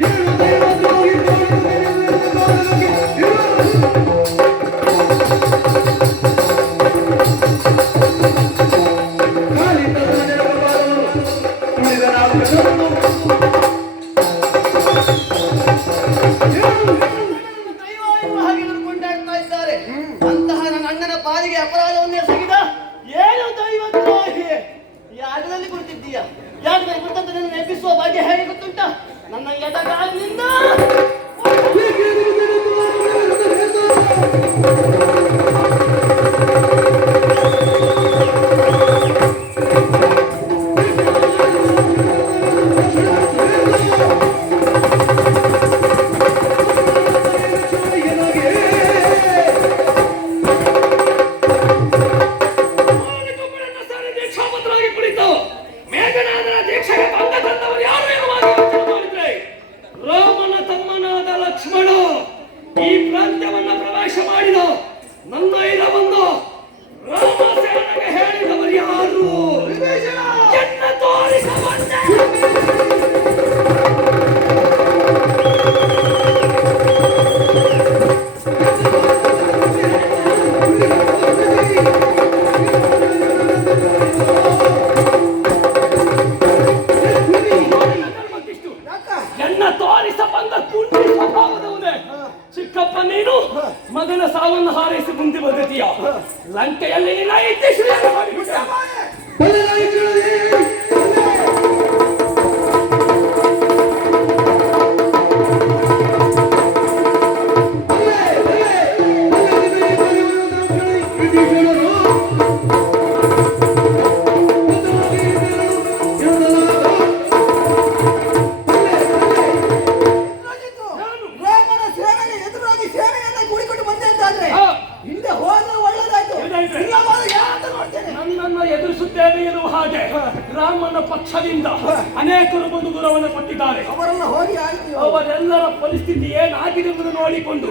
ಏಳು ದೈವದ್ರೋಹಿ ಕಾಲವಾಗಿ ಅಂತಹ ನನ್ನ ಅಣ್ಣನ ಪಾಲಿಗೆ ಅಪರಾಧವನ್ನೇ ಸಗಿದ ಏನು ದೈವದ್ರೋಹಿ ಯಾಗದಲ್ಲಿ ಕುಳಿತಿದ್ದೀಯ ಯಾಗದಲ್ಲಿ ಕುಳಿತಂತ ನನ್ನ ಎಬ್ಬಿಸುವ ಬಗ್ಗೆ ಹೇಗೆ ಗೊತ್ತುಂಟ ನನ್ನ ಎಡಗಾಲಿನಿಂದ ದೀಕ್ಷಾಪತ್ರರಾಗಿ ಕುಳಿತು ಮೇಘನಾದನ ದೀಕ್ಷೆಗೆ ಭಂಗ ತಂದವರು ಯಾರು ಎನ್ನುವಾಗಿ ಯೋಚನೆ ಮಾಡಿದ್ರೆ ರಾಮನ ತಮ್ಮನಾದ ಲಕ್ಷ್ಮಣ ಈ ಪ್ರಾಂತ್ಯವನ್ನ ಪ್ರವೇಶ ಮಾಡಿದ ನನ್ನ ಇರ ಬಂದು ರಾಮ ಸೇನೆಗೆ ಹೇಳಿದವರು ಯಾರು ಎನ್ನ ತೋರಿಸ ಬಂದೆ. ಎನ್ನ ತೋರಿಸ ಬಂದ ಕುಂಡಿ ಸ್ವಭಾವದವನೇ ಚಿಕ್ಕಪ್ಪ ನೀನು ಮಗನ ಸಾವನ್ನು ಹಾರೈಸಿ ಮುಂದೆ ಬಂದಿದ್ದೀಯ ಲಂಕೆಯಲ್ಲಿ ನಿನ್ನ ಇತಿಶ್ರೀಯನ್ನು ಮಾಡಿಬಿಟ್ಟೆ. ರಾಮನ ಸೇನೆಗೆ ಎದುರಾಗಿ ಸೇನೆಯನ್ನ ಕೂಡಿಕೊಂಡು ಬಂದೆ ಅಂತಾದ್ರೆ ಹಾ. ಹಿಂದೆ ಹೋದ್ರೆ ಒಳ್ಳೇದಾಯ್ತು. ಒಳ್ಳೇದಾಯ್ತು. ಇಲ್ಲ ಹೋದ್ರೆ ಯಾಕೆ ನೋಡ್ತೇನೆ? ನನ್ನನ್ನು ಎದುರಿಸುತ್ತೇನೆ ಎನ್ನುವ ಹಾಗೆ ರಾಮನ ಪಕ್ಷದಿಂದ ಅನೇಕರು ಬಂದು ದೂರವನ್ನು ಕೊಟ್ಟಿದ್ದಾರೆ. ಅವರೆಲ್ಲ ಹೋಗಿ ಆಯ್ತು. ಅವರೆಲ್ಲರ ಪರಿಸ್ಥಿತಿ ಏನಾಗಿದೆ ಎಂಬುದು ನೋಡಿಕೊಂಡು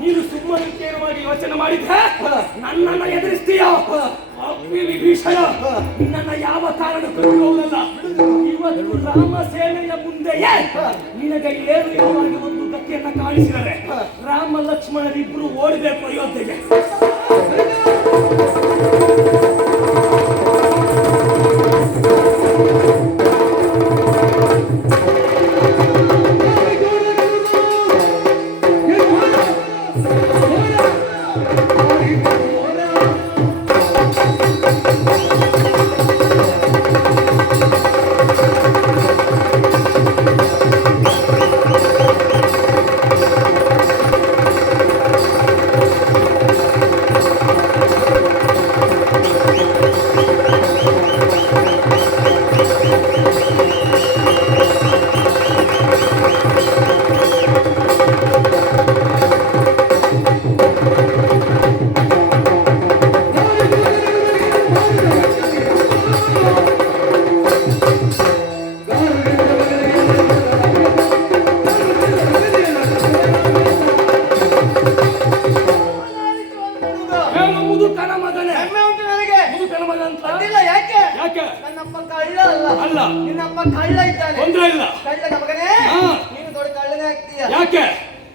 ನೀನು ಸುಮ್ಮನಿರುವಾಗಿ ಯೋಚನೆ ಮಾಡಿದ್ರೆ ನನ್ನನ್ನು ಎದುರಿಸ್ತೀಯ ವಿಭೀಷಣ. ನಿನ್ನನ್ನ ಯಾವ ಕಾರಣಕ್ಕೂ ಬಿಡುವುದಿಲ್ಲ. ಇವತ್ತು ರಾಮ ಸೇನೆಯ ಮುಂದೆಯೇ ನಿನಗೆ ಏನು ಎನ್ನುವಾಗಿ ಒಂದು ಗತಿಯನ್ನ ಕಾಣಿಸಿದರೆ ರಾಮ ಲಕ್ಷ್ಮಣರಿಬ್ಬರು ಓಡಬೇಕು ಅಯೋಧ್ಯೆಗೆ. ಮುದುಕನ ಮಗನೇ. ಹೆಮ್ಮೆ ಉಂಟು ನನಗೆ. ಮುದುಕನ ಮಗ ಅಂತ ಅಡ್ಡಿಲ್ಲ, ಯಾಕೆ ಯಾಕೆ? ನನ್ನಪ್ಪ ಕಳ್ಳ ಅಲ್ಲ. ಅಲ್ಲ. ನಿನ್ನಪ್ಪ ಕಳ್ಳ ಇದ್ದಾನೆ. ತೊಂದ್ರೆ ಇಲ್ಲ. ಕಳ್ಳನ ಮಗನೇ ಹಾ. ನೀನು ದೊಡ್ಡ ಕಳ್ಳನೇ ಆಗ್ತೀಯ. ಯಾಕೆ?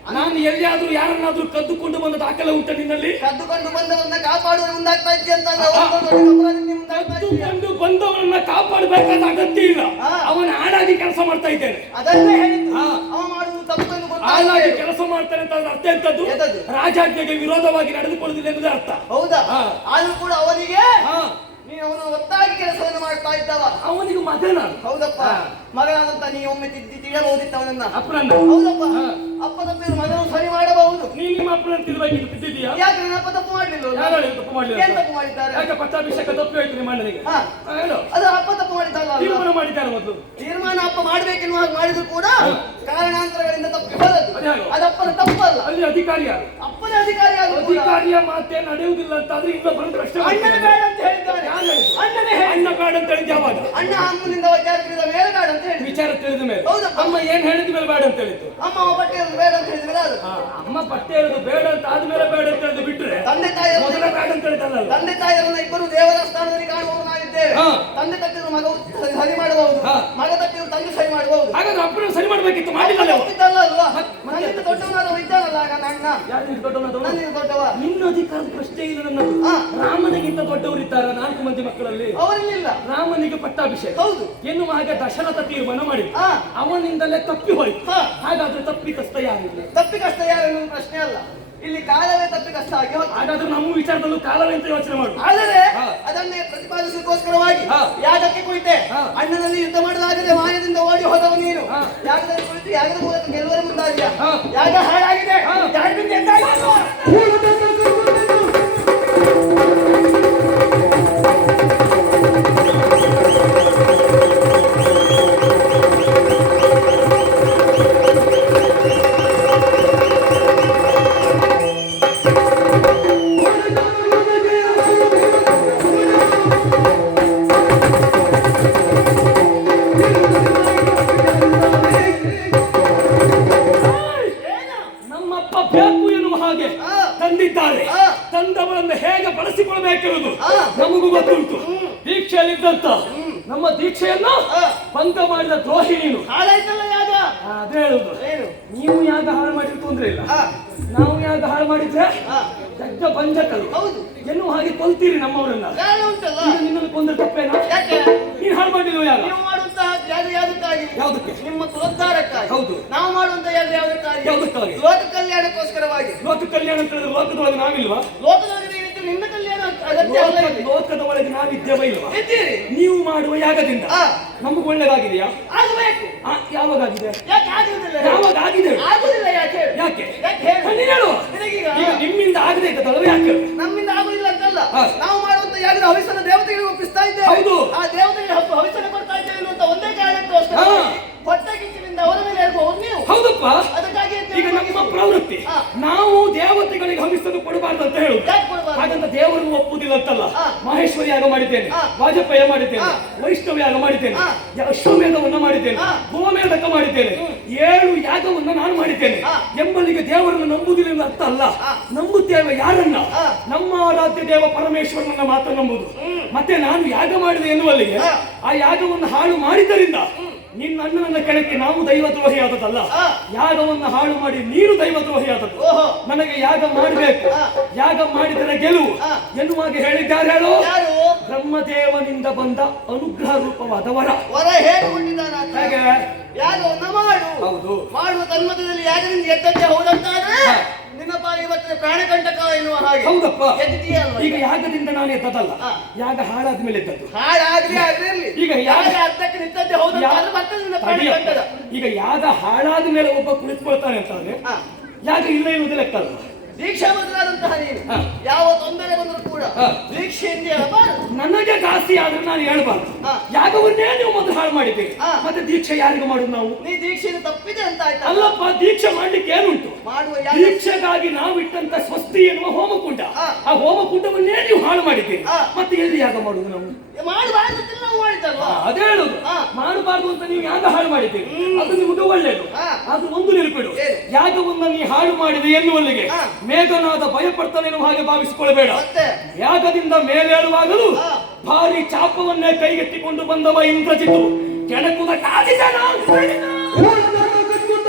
ನಾನು ಎಲ್ಲಿಯಾದ್ರೂ ಯಾರನ್ನಾದ್ರೂ ಕದ್ದುಕೊಂಡು ಬಂದ ದಾಖಲೆ ಉಂಟ ನಿನ್ನಲ್ಲಿ? ಕದ್ದುಕೊಂಡು ಬಂದವರನ್ನ ಕಾಪಾಡುವ ಮುಂದಾಗ್ತಾ ಇದ್ದೀಯ ಅಂತ ಅಲ್ಲ, ಒಂದು ದೊಡ್ಡ ಅಪರಾಧಕ್ಕೆ ಮುಂದಾಗ್ತಾ ಇದ್ದೀಯ. ಕದ್ದುಕೊಂಡು ಬಂದವರನ್ನ ಕಾಪಾಡಬೇಕಾದ ಅಗತ್ಯ ಇಲ್ಲ. ಹಾ. ಅವನ ಆಳಾಗಿ ಕೆಲಸ ಮಾಡ್ತಾ ಇದ್ದೇನೆ. ಅದನ್ನೇ ಹೇಳಿದ್ದು. ಹಾ. ಅವ ಮಾಡುವುದು ತಪ್ಪನ್ನು ಆಳಾಗಿ ಗೊತ್ತಾಗಿದೆ. ಕೆಲಸ ಮಾಡ್ತಾನೆ ಅಂತ ಅರ್ಥ ಎಂತದ್ದು? ಎಂತದ್ದು? ರಾಜಾಜ್ಞೆಗೆ ವಿರೋಧವಾಗಿ ನಡೆದುಕೊಳ್ಳುವುದಿಲ್ಲ ಎನ್ನುವುದೇ ಅರ್ಥ. ಹೌದಾ? ಹಾ. ಆದ್ರೂ ಕೂಡ ಅವನಿಗೆ ಹಾ. ನೀನು ಅವನು ಒತ್ತಾಗಿ ಕೆಲಸವನ್ನು ಮಾಡ್ತಾ ಇದ್ದವ. ಅವನಿಗೆ ಮಗ ನಾನು. ಹೌದಪ್ಪ. ಹಾ. ಮಗನಾದಂತ ನೀ ಒಮ್ಮೆ ತಿಳಿಯಬಹುದಿತ್ತು ಅವನನ್ನ. ಅಪ್ಪನನ್ನ. ಹೌದಪ್ಪ. ಹಾ. ಅಪ್ಪ ತಪ್ಪಿದ್ರು ಮಗನು ಸರಿ ಮಾಡಬಹುದು. ನೀನ್ ನಿಮ್ಮ ಅಪ್ಪನನ್ನು ತಿರುವಾಗಿದ್ದು ಬಿದ್ದಿದ್ದೀಯಾ? ಯಾಕೆ ನನ್ನ ಅಪ್ಪ ತಪ್ಪು ಮಾಡ್ಲಿಲ್ಲ? ಯಾರು ಹೇಳಿದ್ರು ತಪ್ಪು ಮಾಡ್ಲಿಲ್ಲ ಏನ್ ಅಂತ? ತಪ್ಪು ಮಾಡಿದ್ದಾರೆ? ಯಾಕೆ ಪಟ್ಟಾಭಿಷೇಕ ತಪ್ಪು ಹೋಯ್ತು ನಿಮ್ಮ ಅಣ್ಣನಿಗೆ? ಹಾ. ಹೇಳು. ಅದು ಅಪ್ಪ ತಪ್ಪು ಮಾಡಿದ್ದಲ್ಲ. ತೀರ್ಮಾನ ಮಾಡಿದ್ದಾರೆ ಮೊದಲು. ತೀರ್ಮಾನ ಅಪ್ಪ ಮಾಡ್ಬೇಕೆನ್ನುವ ಹಾಗೆ ಮಾಡಿದ್ರು ಕೂಡ ಕಾರಣಾಂತರಗಳಿಂದ ತಪ್ಪಿ ಹೋದದ್ದು. ಅದೇ ಹಾಗೆ. ಅದು ಅಪ್ಪನ ತಪ್ಪಲ್ಲ. ಅಲ್ಲಿ ಅಧಿಕಾರಿ ಯಾರು? ಅಪ್ಪನ ಅಧಿಕಾರಿ ಆದ್ರೂ ಕೂಡ ಅಧಿಕಾರಿಯ ಮಾತೇ ನಡೆಯುವುದಿಲ್ಲ ಅಂತ ಆದ್ರೆ ಇನ್ನೊಬ್ಬರನ್ನು ಪ್ರಶ್ನೆ ಅಣ್ಣನ ಮಾಡ್ತಾರೆ. ಬೇಡ ಅಂತ ಹೇಳಿದ್ದಾರೆ. ಯಾರು ಹೇಳಿದ್ರು? ಅಣ್ಣನೇ ಹೇಳಿ. ಅಣ್ಣ ಬೇಡ ಅಂತ ಹೇಳಿದ್ ಯಾವಾಗ? ಅಣ್ಣ ಅಮ್ಮನಿಂದ ವಿಚಾರ ತಿಳಿದ ಮೇಲೆ ಬೇಡ ಅಂತ ಹೇಳಿ. ವಿಚಾರ ತಿಳಿದ ಮೇಲೆ. ಹೌದಪ್ಪ. ಅಮ್ಮ ಏನ್ ಹೇಳಿದ ಮೇಲೆ ಬೇಡ ಅಂತ ಹೇಳಿದ್ದು? ಅಮ್ಮ ಬಟ್ಟೆ ಬೇಡ ಅಂತ ಹೇಳಿದ್ರೆ ಅದು ಅಮ್ಮ ಪಟ್ಟೆ ಇರೋದು ಬೇಡ ಅಂತ ಆದ್ಮೇಲೆ ಬೇಡ ಅಂತ ಹೇಳಿದ್ದು ಬಿಟ್ರೆ ತಂದೆ ತಾಯಿಯರು ಮೊದಲೇ ಬೇಡ ಅಂತ ಹೇಳಿದಲ್ಲ. ತಂದೆ ತಾಯಿಯರನ್ನ ಇಬ್ಬರು ದೇವರ ಸ್ಥಾನದಲ್ಲಿ ಕಾಣುವವರು ನಾವಿದ್ದೇವೆ. ಹಾ. ತಂದೆ ತಪ್ಪಿದ್ರು ಮಗ ಸರಿ ಮಾಡಬಹುದು. ಹಾ. ಮಗ ತಪ್ಪಿದ್ರು ತಂದೆ ಸರಿ ಮಾಡಬಹುದು. ಹಾಗಾದ್ರೆ ಅಪ್ಪನ ಸರಿ ಮಾಡ್ಬೇಕಿತ್ತು, ಮಾಡಿಲ್ಲ. ತಪ್ಪಿದ್ದಲ್ಲ ಅಲ್ವಾ? ನನ್ನಿಂದ ದೊಡ್ಡವನಾದವ ಇದ್ದಾನಲ್ಲ ನನ್ನ ಅಣ್ಣ. ಯಾರು ದೊಡ್ಡವನಾದವ? ನನ್ನಿಂದ ದೊಡ್ಡವ. ನಿನ್ನ ಅಧಿಕಾರದ ಪ್ರಶ್ನೆ ಇಲ್ಲ ನನ್ನದು. ಹಾ. ರಾಮನಿಗಿಂತ ದೊಡ್ಡವರಿದ್ದಾರೆ 4 ಮಂದಿ ಮಕ್ಕಳಲ್ಲಿ. ಅವರಿಲ್ಲ. ರಾಮನಿಗೆ ಪಟ್ಟಾಭಿಷೇಕ ಹೌದು. ಎನ್ನುವ ಹಾಗೆ ದಶರಥ ತೀರ್ಮಾನ ಮಾಡಿದ. ಹಾ. ಅವನಿಂದಲೇ ತಪ್ಪಿ ಹೋಯ್ತು. ಹಾ. ಹಾಗಾದ್ರೆ ತಪ್ಪಿತಸ್ಥ ಯಾರಿಲ್ಲ? ತಪ್ಪಿ ಕಷ್ಟ ಯಾರು ಪ್ರಶ್ನೆ ಅಲ್ಲ. ಇಲ್ಲಿ ಕಾಲವೇ ತಪ್ಪಿ ಕಷ್ಟ ಆಗಿ ಹೋಗ್ತದೆ. ಹಾಗಾದ್ರೆ ನಮ್ಮ ವಿಚಾರದಲ್ಲೂ ಕಾಲವೇ ಅಂತ ಯೋಚನೆ ಮಾಡು. ಆದರೆ ಹಾ. ಅದನ್ನೇ ಪ್ರತಿಪಾದಿಸಲಿಕ್ಕೋಸ್ಕರವಾಗಿ ಹಾ. ಯಾಗಕ್ಕೆ ಕುಳಿತೆ. ಹಾ. ಅಣ್ಣನಲ್ಲಿ ಯುದ್ಧ ಮಾಡಲಾಗದೆ ಮಾಯದಿಂದ ಓಡಿ ಹೋದವ ನೀನು. ಹಾ. ಯಾಗದಲ್ಲಿ ಕುಳಿತು ಯಾಗದ ಮೂಲಕ ಗೆಲ್ಲುವರ ಮುಂದಾಗಿಯ. ಹಾ. ಯಾಗ ಹಾಳಾಗಿದೆ. ಹಾ. ಯಾಗದಿಂದ ಎಂದಾಗಿಲ್ಲ. ನಮ್ಮಪ್ಪ ಬೇಕು ಎನ್ನುವ ಹಾಗೆ ಹಾ. ತಂದಿದ್ದಾರೆ. ಹಾ. ತಂದವರನ್ನು ಹೇಗೆ ಬಳಸಿಕೊಳ್ಳಬೇಕೆಂಬುದು ಹಾ. ನಮಗೂ ಗೊತ್ತುಂಟು. ದೀಕ್ಷೆಯಲ್ಲಿದ್ದಂತ ನಮ್ಮ ದೀಕ್ಷೆಯನ್ನು ಹಾ. ಭಂಗ ಮಾಡಿದ ದ್ರೋಹಿ ನೀನು. ಹಾಳಾಯ್ತಲ್ಲ ಯಾಗ. ಅದೇ ಹೇಳುದು. ಏನು? ನೀವು ಯಾಗ ಹಾಳು ಮಾಡಿದ್ರೆ ತೊಂದ್ರೆ ಇಲ್ಲ. ಹಾ. ನಾವು ಯಾಗ ಹಾಳು ಮಾಡಿದ್ರೆ ಹಾ. ದಗ್ಗ ಬಂಜಕರು ಹೌದು. ಎನ್ನುವ ಹಾಗೆ ಕೊಲ್ತೀರಿ ನಮ್ಮವರನ್ನ. ಕಾರಣ ಉಂಟಲ್ಲ. ಈಗ ನಿನ್ನನ್ನು ಕೊಂದ್ರೆ ತಪ್ಪೇನಾ? ಯಾಕೆ? ನೀನು ಹಾಳು ಮಾಡಿಲ್ವ ಯಾಗ? ನೀವು ಮಾಡುವಂತಹ ಯಾಗ ಯಾವುದಕ್ಕಾಗಿ? ಯಾವುದಕ್ಕೆ? ನಿಮ್ಮ ಕುಲೋದ್ಧಾರಕ್ಕಾಗಿ. ಹೌದು. ನಾವು ಮಾಡುವಂತ ಯಾಗ ಯಾವುದಕ್ಕಾಗಿ? ಯಾವುದಕ್ಕಾಗಿ? ಲೋಕ ಕಲ್ಯಾಣಕ್ಕೋಸ್ಕರವಾಗಿ. ಲೋಕ ಕಲ್ಯಾಣ ಅಂತ ಹೇಳಿದ್ರೆ ಲೋಕದೊಳಗೆ ನಾವಿಲ್ವಾ? ಲೋಕದೊಳಗೆ ನೀವಿದ್ದು ನಿಮ್ಮ ಕಲ್ಯಾಣ ಅಗತ್ಯ ಅಲ್ಲ ಇಲ್ಲಿ. ಲೋಕದ ಒಳಗೆ ನಾವಿದ್ದೇವೆ ಇಲ್ವಾ? ಇದ್ದೀರಿ. ನೀವು ಮಾಡುವ ಯಾಗದಿಂದ ಹಾ. ನಮಗೂ ಒಳ್ಳೇದಾಗಿದೆಯಾ? ಆಗಬೇಕು. ಯಾವಾಗಾಗಿದೆ? ಯಾಕೆ ಆಗುವುದಿಲ್ಲ? ಯಾವಾಗ ಆಗಿದೆ? ಆಗುದಿಲ್ಲ ಯಾಕೆ? ಯಾಕೆ? ಯಾಕೆ ಹೇಳು? ನೀನು ಹೇಳು. ನಿನಗೀಗ ಈಗ ನಿಮ್ಮಿಂದ ಆಗದೆ ಇದ್ದದಲ್ವ ಯಾಕೆ? ನಮ್ಮಿಂದ ಆಗುದಿಲ್ಲ ಅಂತಲ್ಲ. ಹಾ. ನಾವು ಮಾಡುವಂತ ಯಾಗದ ಹವಿಸನ್ನು ದೇವತೆಗಳಿಗೆ ಒಪ್ಪಿಸ್ತಾ ಇದ್ದೇವೆ. ಹೌದು. ಆ ದೇವತೆಗಳಿಗೆ ಹವಿಸನ್ನು ಕೊಡ್ತಾ ಇದ್ದೇವೆ ಅನ್ನುವಂತ ಒಂದೇ ಕಾರಣಕ್ಕೋಸ್ಕರ ಹಾ. ಹೊಟ್ಟೆ ಕಿಚ್ಚಿನಿಂದ ಅವರ ಮೇಲೆ ಹೇಳ್ಬಹುದು ನೀವು. ಹೌದಪ್ಪ. ಅದಕ್ಕಾಗಿ ಈಗ ನಮ್ಮ ಪ್ರವೃತ್ತಿ ಹಾ. ನಾವು ದೇವತೆಗಳಿಗೆ ಹವಿಸನ್ನು ಕೊಡಬಾರ್ದು ಅಂತ ಹೇಳುದು. ಯಾಕೆ ಕೊಡಬಾರ್ದು? ಹಾಗಂತ ದೇವರನ್ನು ಒಪ್ಪುದಿಲ್ಲ ಅಂತಲ್ಲ. ಹಾ. ಮಹೇಶ್ವರಿ ಯಾಗ ಮಾಡಿದ್ದೇನೆ, ಹಾ. ವಾಜಪೇಯ ಮಾಡಿದ್ದೇನೆ, ಹಾ. ವೈಷ್ಣವ ಯಾಗ ಮಾಡಿದ್ದೇನೆ, ಹಾ. ಅಶ್ವಮೇಧವನ್ನ ಮಾಡಿದ್ದೇನೆ, ಹಾ. ಗೋಮೇಧಕ ಮಾಡಿದ್ದೇನೆ, 7 ಯಾಗವನ್ನ ನಾನು ಮಾಡಿದ್ದೇನೆ. ಹಾ. ಎಂಬಲ್ಲಿಗೆ ದೇವರನ್ನು ನಂಬುದಿಲ್ಲ ಎಂದು ಅರ್ಥ ಅಲ್ಲ. ಹಾ. ನಂಬುತ್ತೇವೆ ಯಾರನ್ನ? ಹಾ. ನಮ್ಮ ಆರಾಧ್ಯ ದೇವ ಪರಮೇಶ್ವರನನ್ನ ಮಾತ್ರ ನಂಬುದು. ಮತ್ತೆ ನಾನು ಯಾಗ ಮಾಡಿದೆ ಎನ್ನುವಲ್ಲಿಗೆ ಹಾ. ಆ ಯಾಗವನ್ನು ಹಾಳು ಮಾಡಿದ್ದರಿಂದ ನಿನ್ನ ಅಣ್ಣನ ಕೆಳಕ್ಕೆ ನಾವು ದೈವದ್ರೋಹಿ ಆದದಲ್ಲ. ಹಾ. ಯಾಗವನ್ನು ಹಾಳು ಮಾಡಿ ನೀನು ದೈವದ್ರೋಹಿ ಆದದ್ದು. ಓಹೋ. ನನಗೆ ಯಾಗ ಮಾಡಬೇಕು, ಹಾ. ಯಾಗ ಮಾಡಿದರೆ ಗೆಲುವು ಹಾ. ಎನ್ನುವಾಗ ಹೇಳಿದ್ದಾರೆ. ಹೇಳು. ಯಾರು? ಬ್ರಹ್ಮದೇವನಿಂದ ಬಂದ ಅನುಗ್ರಹ ರೂಪವಾದ ವರ. ವರ ಹೇಳಿಕೊಂಡಿದ್ದಾನ ಅಂತ. ಹೇಗೆ? ಯಾಗವನ್ನ ಮಾಡು. ಹೌದು. ಮಾಡುವ ತನ್ಮತದಲ್ಲಿ ಯಾಗದಿಂದ ಎದ್ದದ್ದೇ ಹೌದಂತಾದ್ರೆ ಹಾ. ನಿನ್ನ ಪಾಲಿಗೆ ಬರ್ತದೆ ಪ್ರಾಣಕಂಟಕ ಎನ್ನುವ ಹಾಗೆ. ಹೌದಪ್ಪ. ಎದ್ದಿದೆಯಲ್ವ? ಈಗ ಯಾಗದಿಂದ ನಾನು ಎದ್ದದಲ್ಲ, ಹಾ. ಯಾಗ ಹಾಳಾದ ಮೇಲೆ ಎದ್ದದ್ದು. ಹಾಳಾಗ್ಲಿ ಆಗಿರ್ಲಿ. ಈಗ ಯಾಗ ಅರ್ಧಕ್ಕೆ ನಿಂತದ್ದೇ ಹೌದಂತಾದ್ರೆ ಬರ್ತದೆ ನಿನ್ನ ಪ್ರಾಣಕಂಟಕ. ಈಗ ಯಾಗ ಹಾಳಾದ ಮೇಲೆ ಒಬ್ಬ ಕುಳಿತುಕೊಳ್ತಾನೆ ಅಂತಂದ್ರೆ ಹಾ. ಯಾಗ ಇಲ್ಲ ಎನ್ನುವುದು ಲೆಕ್ಕ ಅಲ್ಲ. ದೀಕ್ಷಾ ಬದಲಾದಂತಹ ನೀನು ಹಾ. ಯಾವ ತೊಂದರೆ ಬಂದರೂ ಕೂಡ ಹಾ. ದೀಕ್ಷೆಯಿಂದ ಹೇಳಬಾರದು. ನನಗೆ ಘಾಸಿ ಆದ್ರೆ ನಾನು ಹೇಳ್ಬಾರ್ದು. ಹಾ. ಯಾಗವನ್ನೇ ನೀವು ಮೊದಲು ಹಾಳು ಮಾಡಿದ್ದೀರಿ. ಹಾ. ಮತ್ತೆ ದೀಕ್ಷೆ ಯಾರಿಗೂ ಮಾಡುದು ನಾವು? ನೀ ದೀಕ್ಷೆಯನ್ನು ತಪ್ಪಿದೆ ಅಂತ ಆಯ್ತಾ? ಅಲ್ಲಪ್ಪ, ದೀಕ್ಷೆ ಮಾಡ್ಲಿಕ್ಕೆ ಏನುಂಟು? ಮಾಡುವ ಯಾಗ ದೀಕ್ಷೆಗಾಗಿ ನಾವು ಇಟ್ಟಂತ ಸ್ವಸ್ತಿ ಎನ್ನುವ ಹೋಮಕುಂಡ, ಹಾ. ಆ ಹೋಮಕುಂಡವನ್ನೇ ನೀವು ಹಾಳು ಮಾಡಿದ್ದೀರಿ. ಹಾ. ಮತ್ತೆ ಎಲ್ಲಿ ಯಾಗ ಮಾಡುದು ನಾವು? ಮಾಡಬಾರ್ದು ಅಂತ ನಾವು ಮಾಡಿದಲ್ವಾ? ಅದೇ ಹೇಳುದು. ಹಾ. ಮಾಡಬಾರ್ದು ಅಂತ ನೀವು ಯಾಗ ಹಾಳು ಮಾಡಿದ್ದೀರಿ. ಅದು ನಿಮಗೆ ಒಳ್ಳೇದು. ಹಾ. ಆದ್ರೂ ಒಂದು ನೆನಪಿಡು, ಏನು? ಯಾಗವನ್ನ ನೀ ಹಾಳು ಮಾಡಿದೆ ಎನ್ನುವಲ್ಲಿಗೆ ಹಾ. ಮೇಘನಾದ ಭಯಪಡ್ತಾನೆ ಎನ್ನುವ ಹಾಗೆ ಭಾವಿಸಿಕೊಳ್ಳಬೇಡ. ಮತ್ತೆ ಯಾಗದಿಂದ ಮೇಲೇಳುವಾಗಲೂ ಹಾ. ಭಾರಿ ಚಾಪವನ್ನೇ ಕೈಗೆತ್ತಿಕೊಂಡು ಬಂದವ ಇಂದ್ರಜಿತ್ತು ಕೆಣಕುದ ಕಾದಿದನ. ಓಡದ ಕಟ್ಕೊಂಡ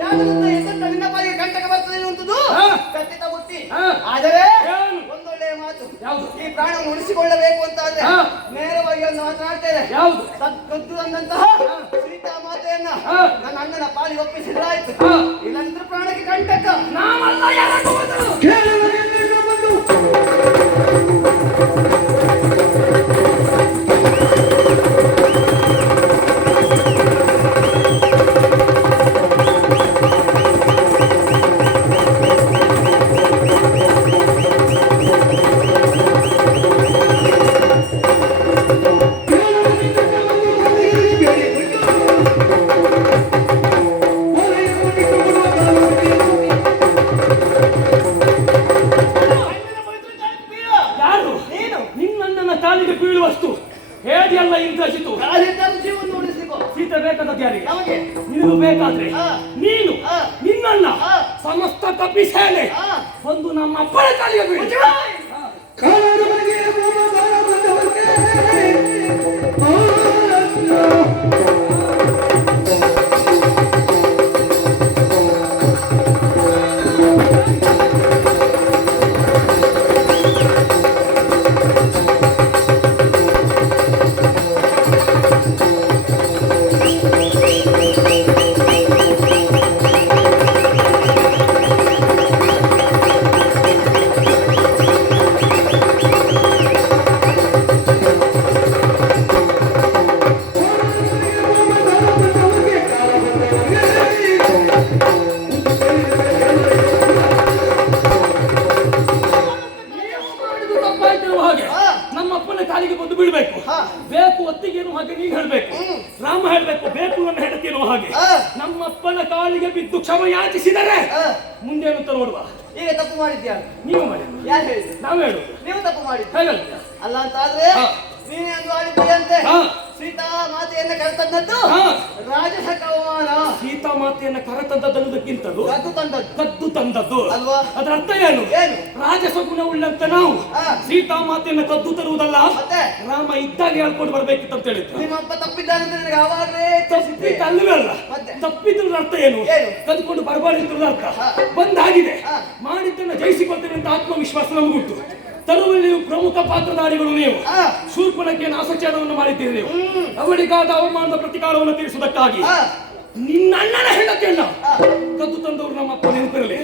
ಯಾಕಂದ್ರೆ ಹೆಸರು ನಿನ್ನ ಬಾಯಿಗೆ ಕಂಟಕ ಬರ್ತದೆ ಅನ್ನುವಂಥದ್ದು ಖಂಡಿತ ಬುದ್ಧಿ. ಆದರೆ ಒಂದೊಳ್ಳೆಯ ಮಾತು, ಈ ಪ್ರಾಣವನ್ನು ಉಳಿಸಿಕೊಳ್ಳಬೇಕು ಅಂತ ಆದ್ರೆ ನೇರವಾಗಿ ಒಂದು ಮಾತನಾಡ್ತೇನೆ. ಕದ್ದು ತಂದಂತಹ ಸೀತಾ ಮಾತೆಯನ್ನ ನನ್ನ ಅಣ್ಣನ ಪಾಲಿಗೆ ಒಪ್ಪಿಸಿದ್ರಾಯ್ತು. ಇಲ್ಲಂದ್ರೆ ಪ್ರಾಣಕ್ಕೆ ಕಂಟಕ. ಕಾಲಿಗೆ ಬೀಳುವಷ್ಟು ಹೇದಿಯಲ್ಲ ಇಂದ್ರಜಿತು. ಜೀವನ ಉಳಿಸಿಕೊ. ಸೀತೆ ಬೇಕಾದದ್ದು ಯಾರಿಗೆ? ನಮಗೆ. ನಿನಗೂ ಬೇಕಾದ್ರೆ ನೀನು ನಿನ್ನನ್ನ ಸಮಸ್ತ ಕಪಿ ಸೇನೆ ಒಂದು ನಮ್ಮ ಅಪ್ಪನ ಕಾಲಿಗೆ ಬೀಳು. ಕಾಲಿಗೆ ಬಂದು ಬೀಳ್ಬೇಕು. ಬೇಕು ಒತ್ತಿಗೇನು ಹಾಗೆ ನೀನು ಹೇಳ್ಬೇಕು. ರಾಮ ಹೇಳ್ಬೇಕು ಬೇಕು ನನ್ನ ಹೆಂಡತಿಯನ್ನು ಹಾಗೆ. ನಮ್ಮಪ್ಪನ ಕಾಲಿಗೆ ಬಿದ್ದು ಕ್ಷಮ ಯಾಚಿಸಿದರೆ ಮುಂದೇನು ಅಂತ ನೋಡುವ. ಈಗ ತಪ್ಪು ಮಾಡಿದ್ಯಾ? ನೀವು ಮಾಡಿದ್ದು. ಯಾರು ಹೇಳಿದ್ರು? ನಾವು ಹೇಳುದು. ನೀವು ತಪ್ಪು ಮಾಡಿದ್ದು. ಹೇಗಲ್ಯ? ಅಲ್ಲ ಅಂತ ಆದ್ರೆ ನೀನೇ ಒಂದು ಆಡಿದ್ಯಂತೆ. ಸೀತಾ ಮಾತೆಯನ್ನ ಕರೆತಂದದ್ದು ರಾಜಸ ಕವಮಾನ. ಸೀತಾ ಮಾತೆಯನ್ನ ಕರೆತಂದದ್ದಕ್ಕಿಂತಲೂ ಕದ್ದು ತಂದದ್ದು ಅಲ್ವಾ? ಅದರ ಅರ್ಥ ಏನು? ರಾಜಸ ಗುಣ ಉಳ್ಳಂತ ನಾವು ಸೀತಾ ಮಾತೆಯನ್ನ ಕದ್ದು ತರುವುದಲ್ಲ, ರಾಮ ಇದ್ದಾಗ ಹೇಳ್ಕೊಂಡು ಬರ್ಬೇಕಿತ್ತು ಅಂತ ಹೇಳಿದ್ರು. ನಿಮ್ಮಪ್ಪ ತಪ್ಪಿದ್ದಾನೆ ಅಂತ ನನಗೆ ಆವಾಗಲೇ ತಪ್ಪಿದ್ದಲ್ಲವೇ ಅಲ್ಲ. ತಪ್ಪಿದ್ರ ಅರ್ಥ ಏನು? ಕದ್ಕೊಂಡು ಬರಬಾರ್ದು ಅರ್ಥ. ಬಂದಾಗಿದೆ, ಮಾಡಿದ್ದನ್ನ ಜಯಿಸಿಕೊಳ್ತೇನೆ ಅಂತ ಆತ್ಮವಿಶ್ವಾಸ ನಮಗುಂಟು. ತರುವಲ್ಲಿ ಪ್ರಮುಖ ಪಾತ್ರಧಾರಿಗಳು ನೀವು. ಶೂರ್ಪಣಕ್ಕೆ ನಾಸಚಾರವನ್ನು ಮಾಡಿದ್ದೀರಿ ನೀವು. ಅವಳಿಗಾದ ಅವಮಾನದ ಪ್ರತಿಕಾರವನ್ನು ತೀರಿಸುವುದಕ್ಕಾಗಿ ನಿನ್ನ ಅಣ್ಣನ ಹೆಂಡತಿಯನ್ನ ಕದ್ದು ತಂದವರು ನಮ್ಮ ಅಪ್ಪ ನೆನಪಿರಲಿ.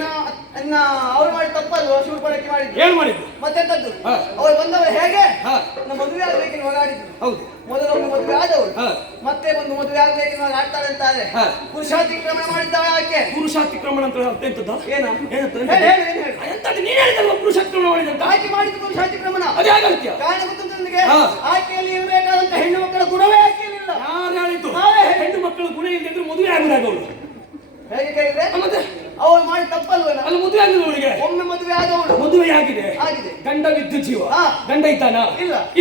ಅವ್ರು ಮಾಡಿ ತಪ್ಪಲ್ವ? ಶೂರ್ಪಣಕ್ಕೆ ಮಾಡಿದ್ರು. ಏನ್ ಮಾಡಿದ್ರು? ಮತ್ತೆಂತದ್ದು? ಅವ್ರು ಬಂದವರು ಹೇಗೆ ಮದುವೆ ಆಗ್ಬೇಕಿನ ಮಗಾಡಿದ್ರು. ಹೌದು, ಮೊದಲೊಮ್ಮೆ ಮದುವೆ ಆದವರು ಮತ್ತೆ ಒಂದು ಮದುವೆ ಆಗ್ಬೇಕಿನ ಆಡ್ತಾರೆ ಅಂತಾರೆ. ಪುರುಷಾತಿಕ್ರಮಣ ಮಾಡಿದ್ದಾಳೆ ಆಕೆ. ಪುರುಷಾತಿಕ್ರಮಣ ಅಂತ ಅರ್ಥ ಎಂತದ್ದು? ಎಂತದ್ದು ನೀನ್ ಹೇಳಿದಲ್ವ ಪುರುಷಾತಿಕ್ರಮಣ ಮಾಡಿದಂತ? ಆಕೆ ಮಾಡಿದ ಪುರುಷಾತಿಕ್ರಮಣ ಅದೇ ಆಗತ್ಯ ಕಾರಣ ಗೊತ್ತು ನನಗೆ. ಆಕೆಯಲ್ಲಿ ಇರಬೇಕಾದಂತ ಹೆಣ್ಣು ಮಕ್ಕಳ ಗುಣವೇ ಆಕೆಯಲ್ಲಿಲ್ಲ. ಯಾರು ಹೇಳಿದ್ದು? ಹೆಣ್ಣು ಮಕ್ಕಳ ಗುಣ ಇಲ್ಲದಿದ್ರೆ ಮದುವೆ ಆಗುದಾಗ ಅವಳು ಹೇಗೆ ಕೇಳಿದ್ರೆ ಮತ್ತೆ ಅವಳು ಮಾಡಿ ತಪ್ಪಲ್ವಲ್ಲ? ಅಲ್ಲಿ ಮದುವೆ ಆಗಿಲ್ಲ ಅವಳಿಗೆ. ಒಮ್ಮೆ ಮದುವೆ ಆದವಳು ಮದುವೆ ಆಗಿದೆ. ಗಂಡ ಬಿದ್ದು ಜೀವ. ಗಂಡ ಇದ್ದಾನ?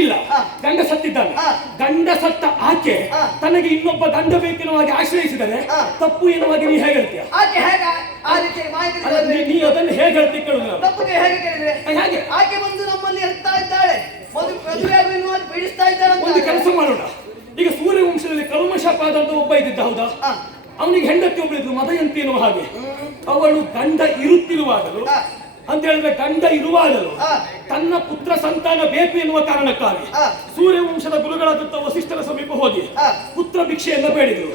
ಇಲ್ಲ. ಗಂಡ ಸತ್ತಿದ್ದಾನೆ. ಗಂಡ ಸತ್ತ ಆಕೆ ತನಗೆ ಇನ್ನೊಬ್ಬ ಗಂಡ ಬೇಕೆನ್ನುವ ಹಾಗೆ ಆಶ್ರಯಿಸಿದರೆ ತಪ್ಪು ಎನ್ನುವಾಗ ನೀ ಹೇಗೆ ಹೇಳ್ತೀಯ? ಆಕೆ ಹೇಗೆ ಆ ರೀತಿ ಮಾಹಿತಿ ನೀ ಅದನ್ನು ಹೇಗೆ ಹೇಳ್ತಿ ಕೇಳುದು? ತಪ್ಪಿಗೆ ಹೇಗೆ ಕೇಳಿದ್ರೆ ಹಾಗೆ ಆಕೆ ಬಂದು ನಮ್ಮಲ್ಲಿ ಇರ್ತಾ ಇದ್ದಾಳೆ, ಮದುವೆ ಆಗುವ ಪೀಡಿಸ್ತಾ ಇದ್ದಾಳೆ. ಒಂದು ಕೆಲಸ ಮಾಡೋಣ. ಈಗ ಸೂರ್ಯವಂಶದಲ್ಲಿ ಕಲ್ಮಶಪಾದ ಅಂತ ಒಬ್ಬ ಇದ್ದಿದ್ದ, ಹೌದಾ? ಅವನಿಗೆ ಹೆಂಡತಿ ಒಬ್ಬಳಿದ್ರು ಮದಯಂತಿ ಎನ್ನುವ ಹಾಗೆ. ಅವಳು ಗಂಡ ಇರುತ್ತಿರುವಾಗಲು ಅಂತ ಹೇಳಿದ್ರೆ ಗಂಡ ಇರುವಾಗಲು ತನ್ನ ಪುತ್ರ ಸಂತಾನ ಬೇಕು ಎನ್ನುವ ಕಾರಣಕ್ಕಾಗಿ ಸೂರ್ಯವಂಶದ ಗುರುಗಳಾದಂತ ವಸಿಷ್ಠರ ಸಮೀಪ ಹೋಗಿ ಪುತ್ರ ಭಿಕ್ಷೆಯನ್ನ ಬೇಡಿದ್ರು.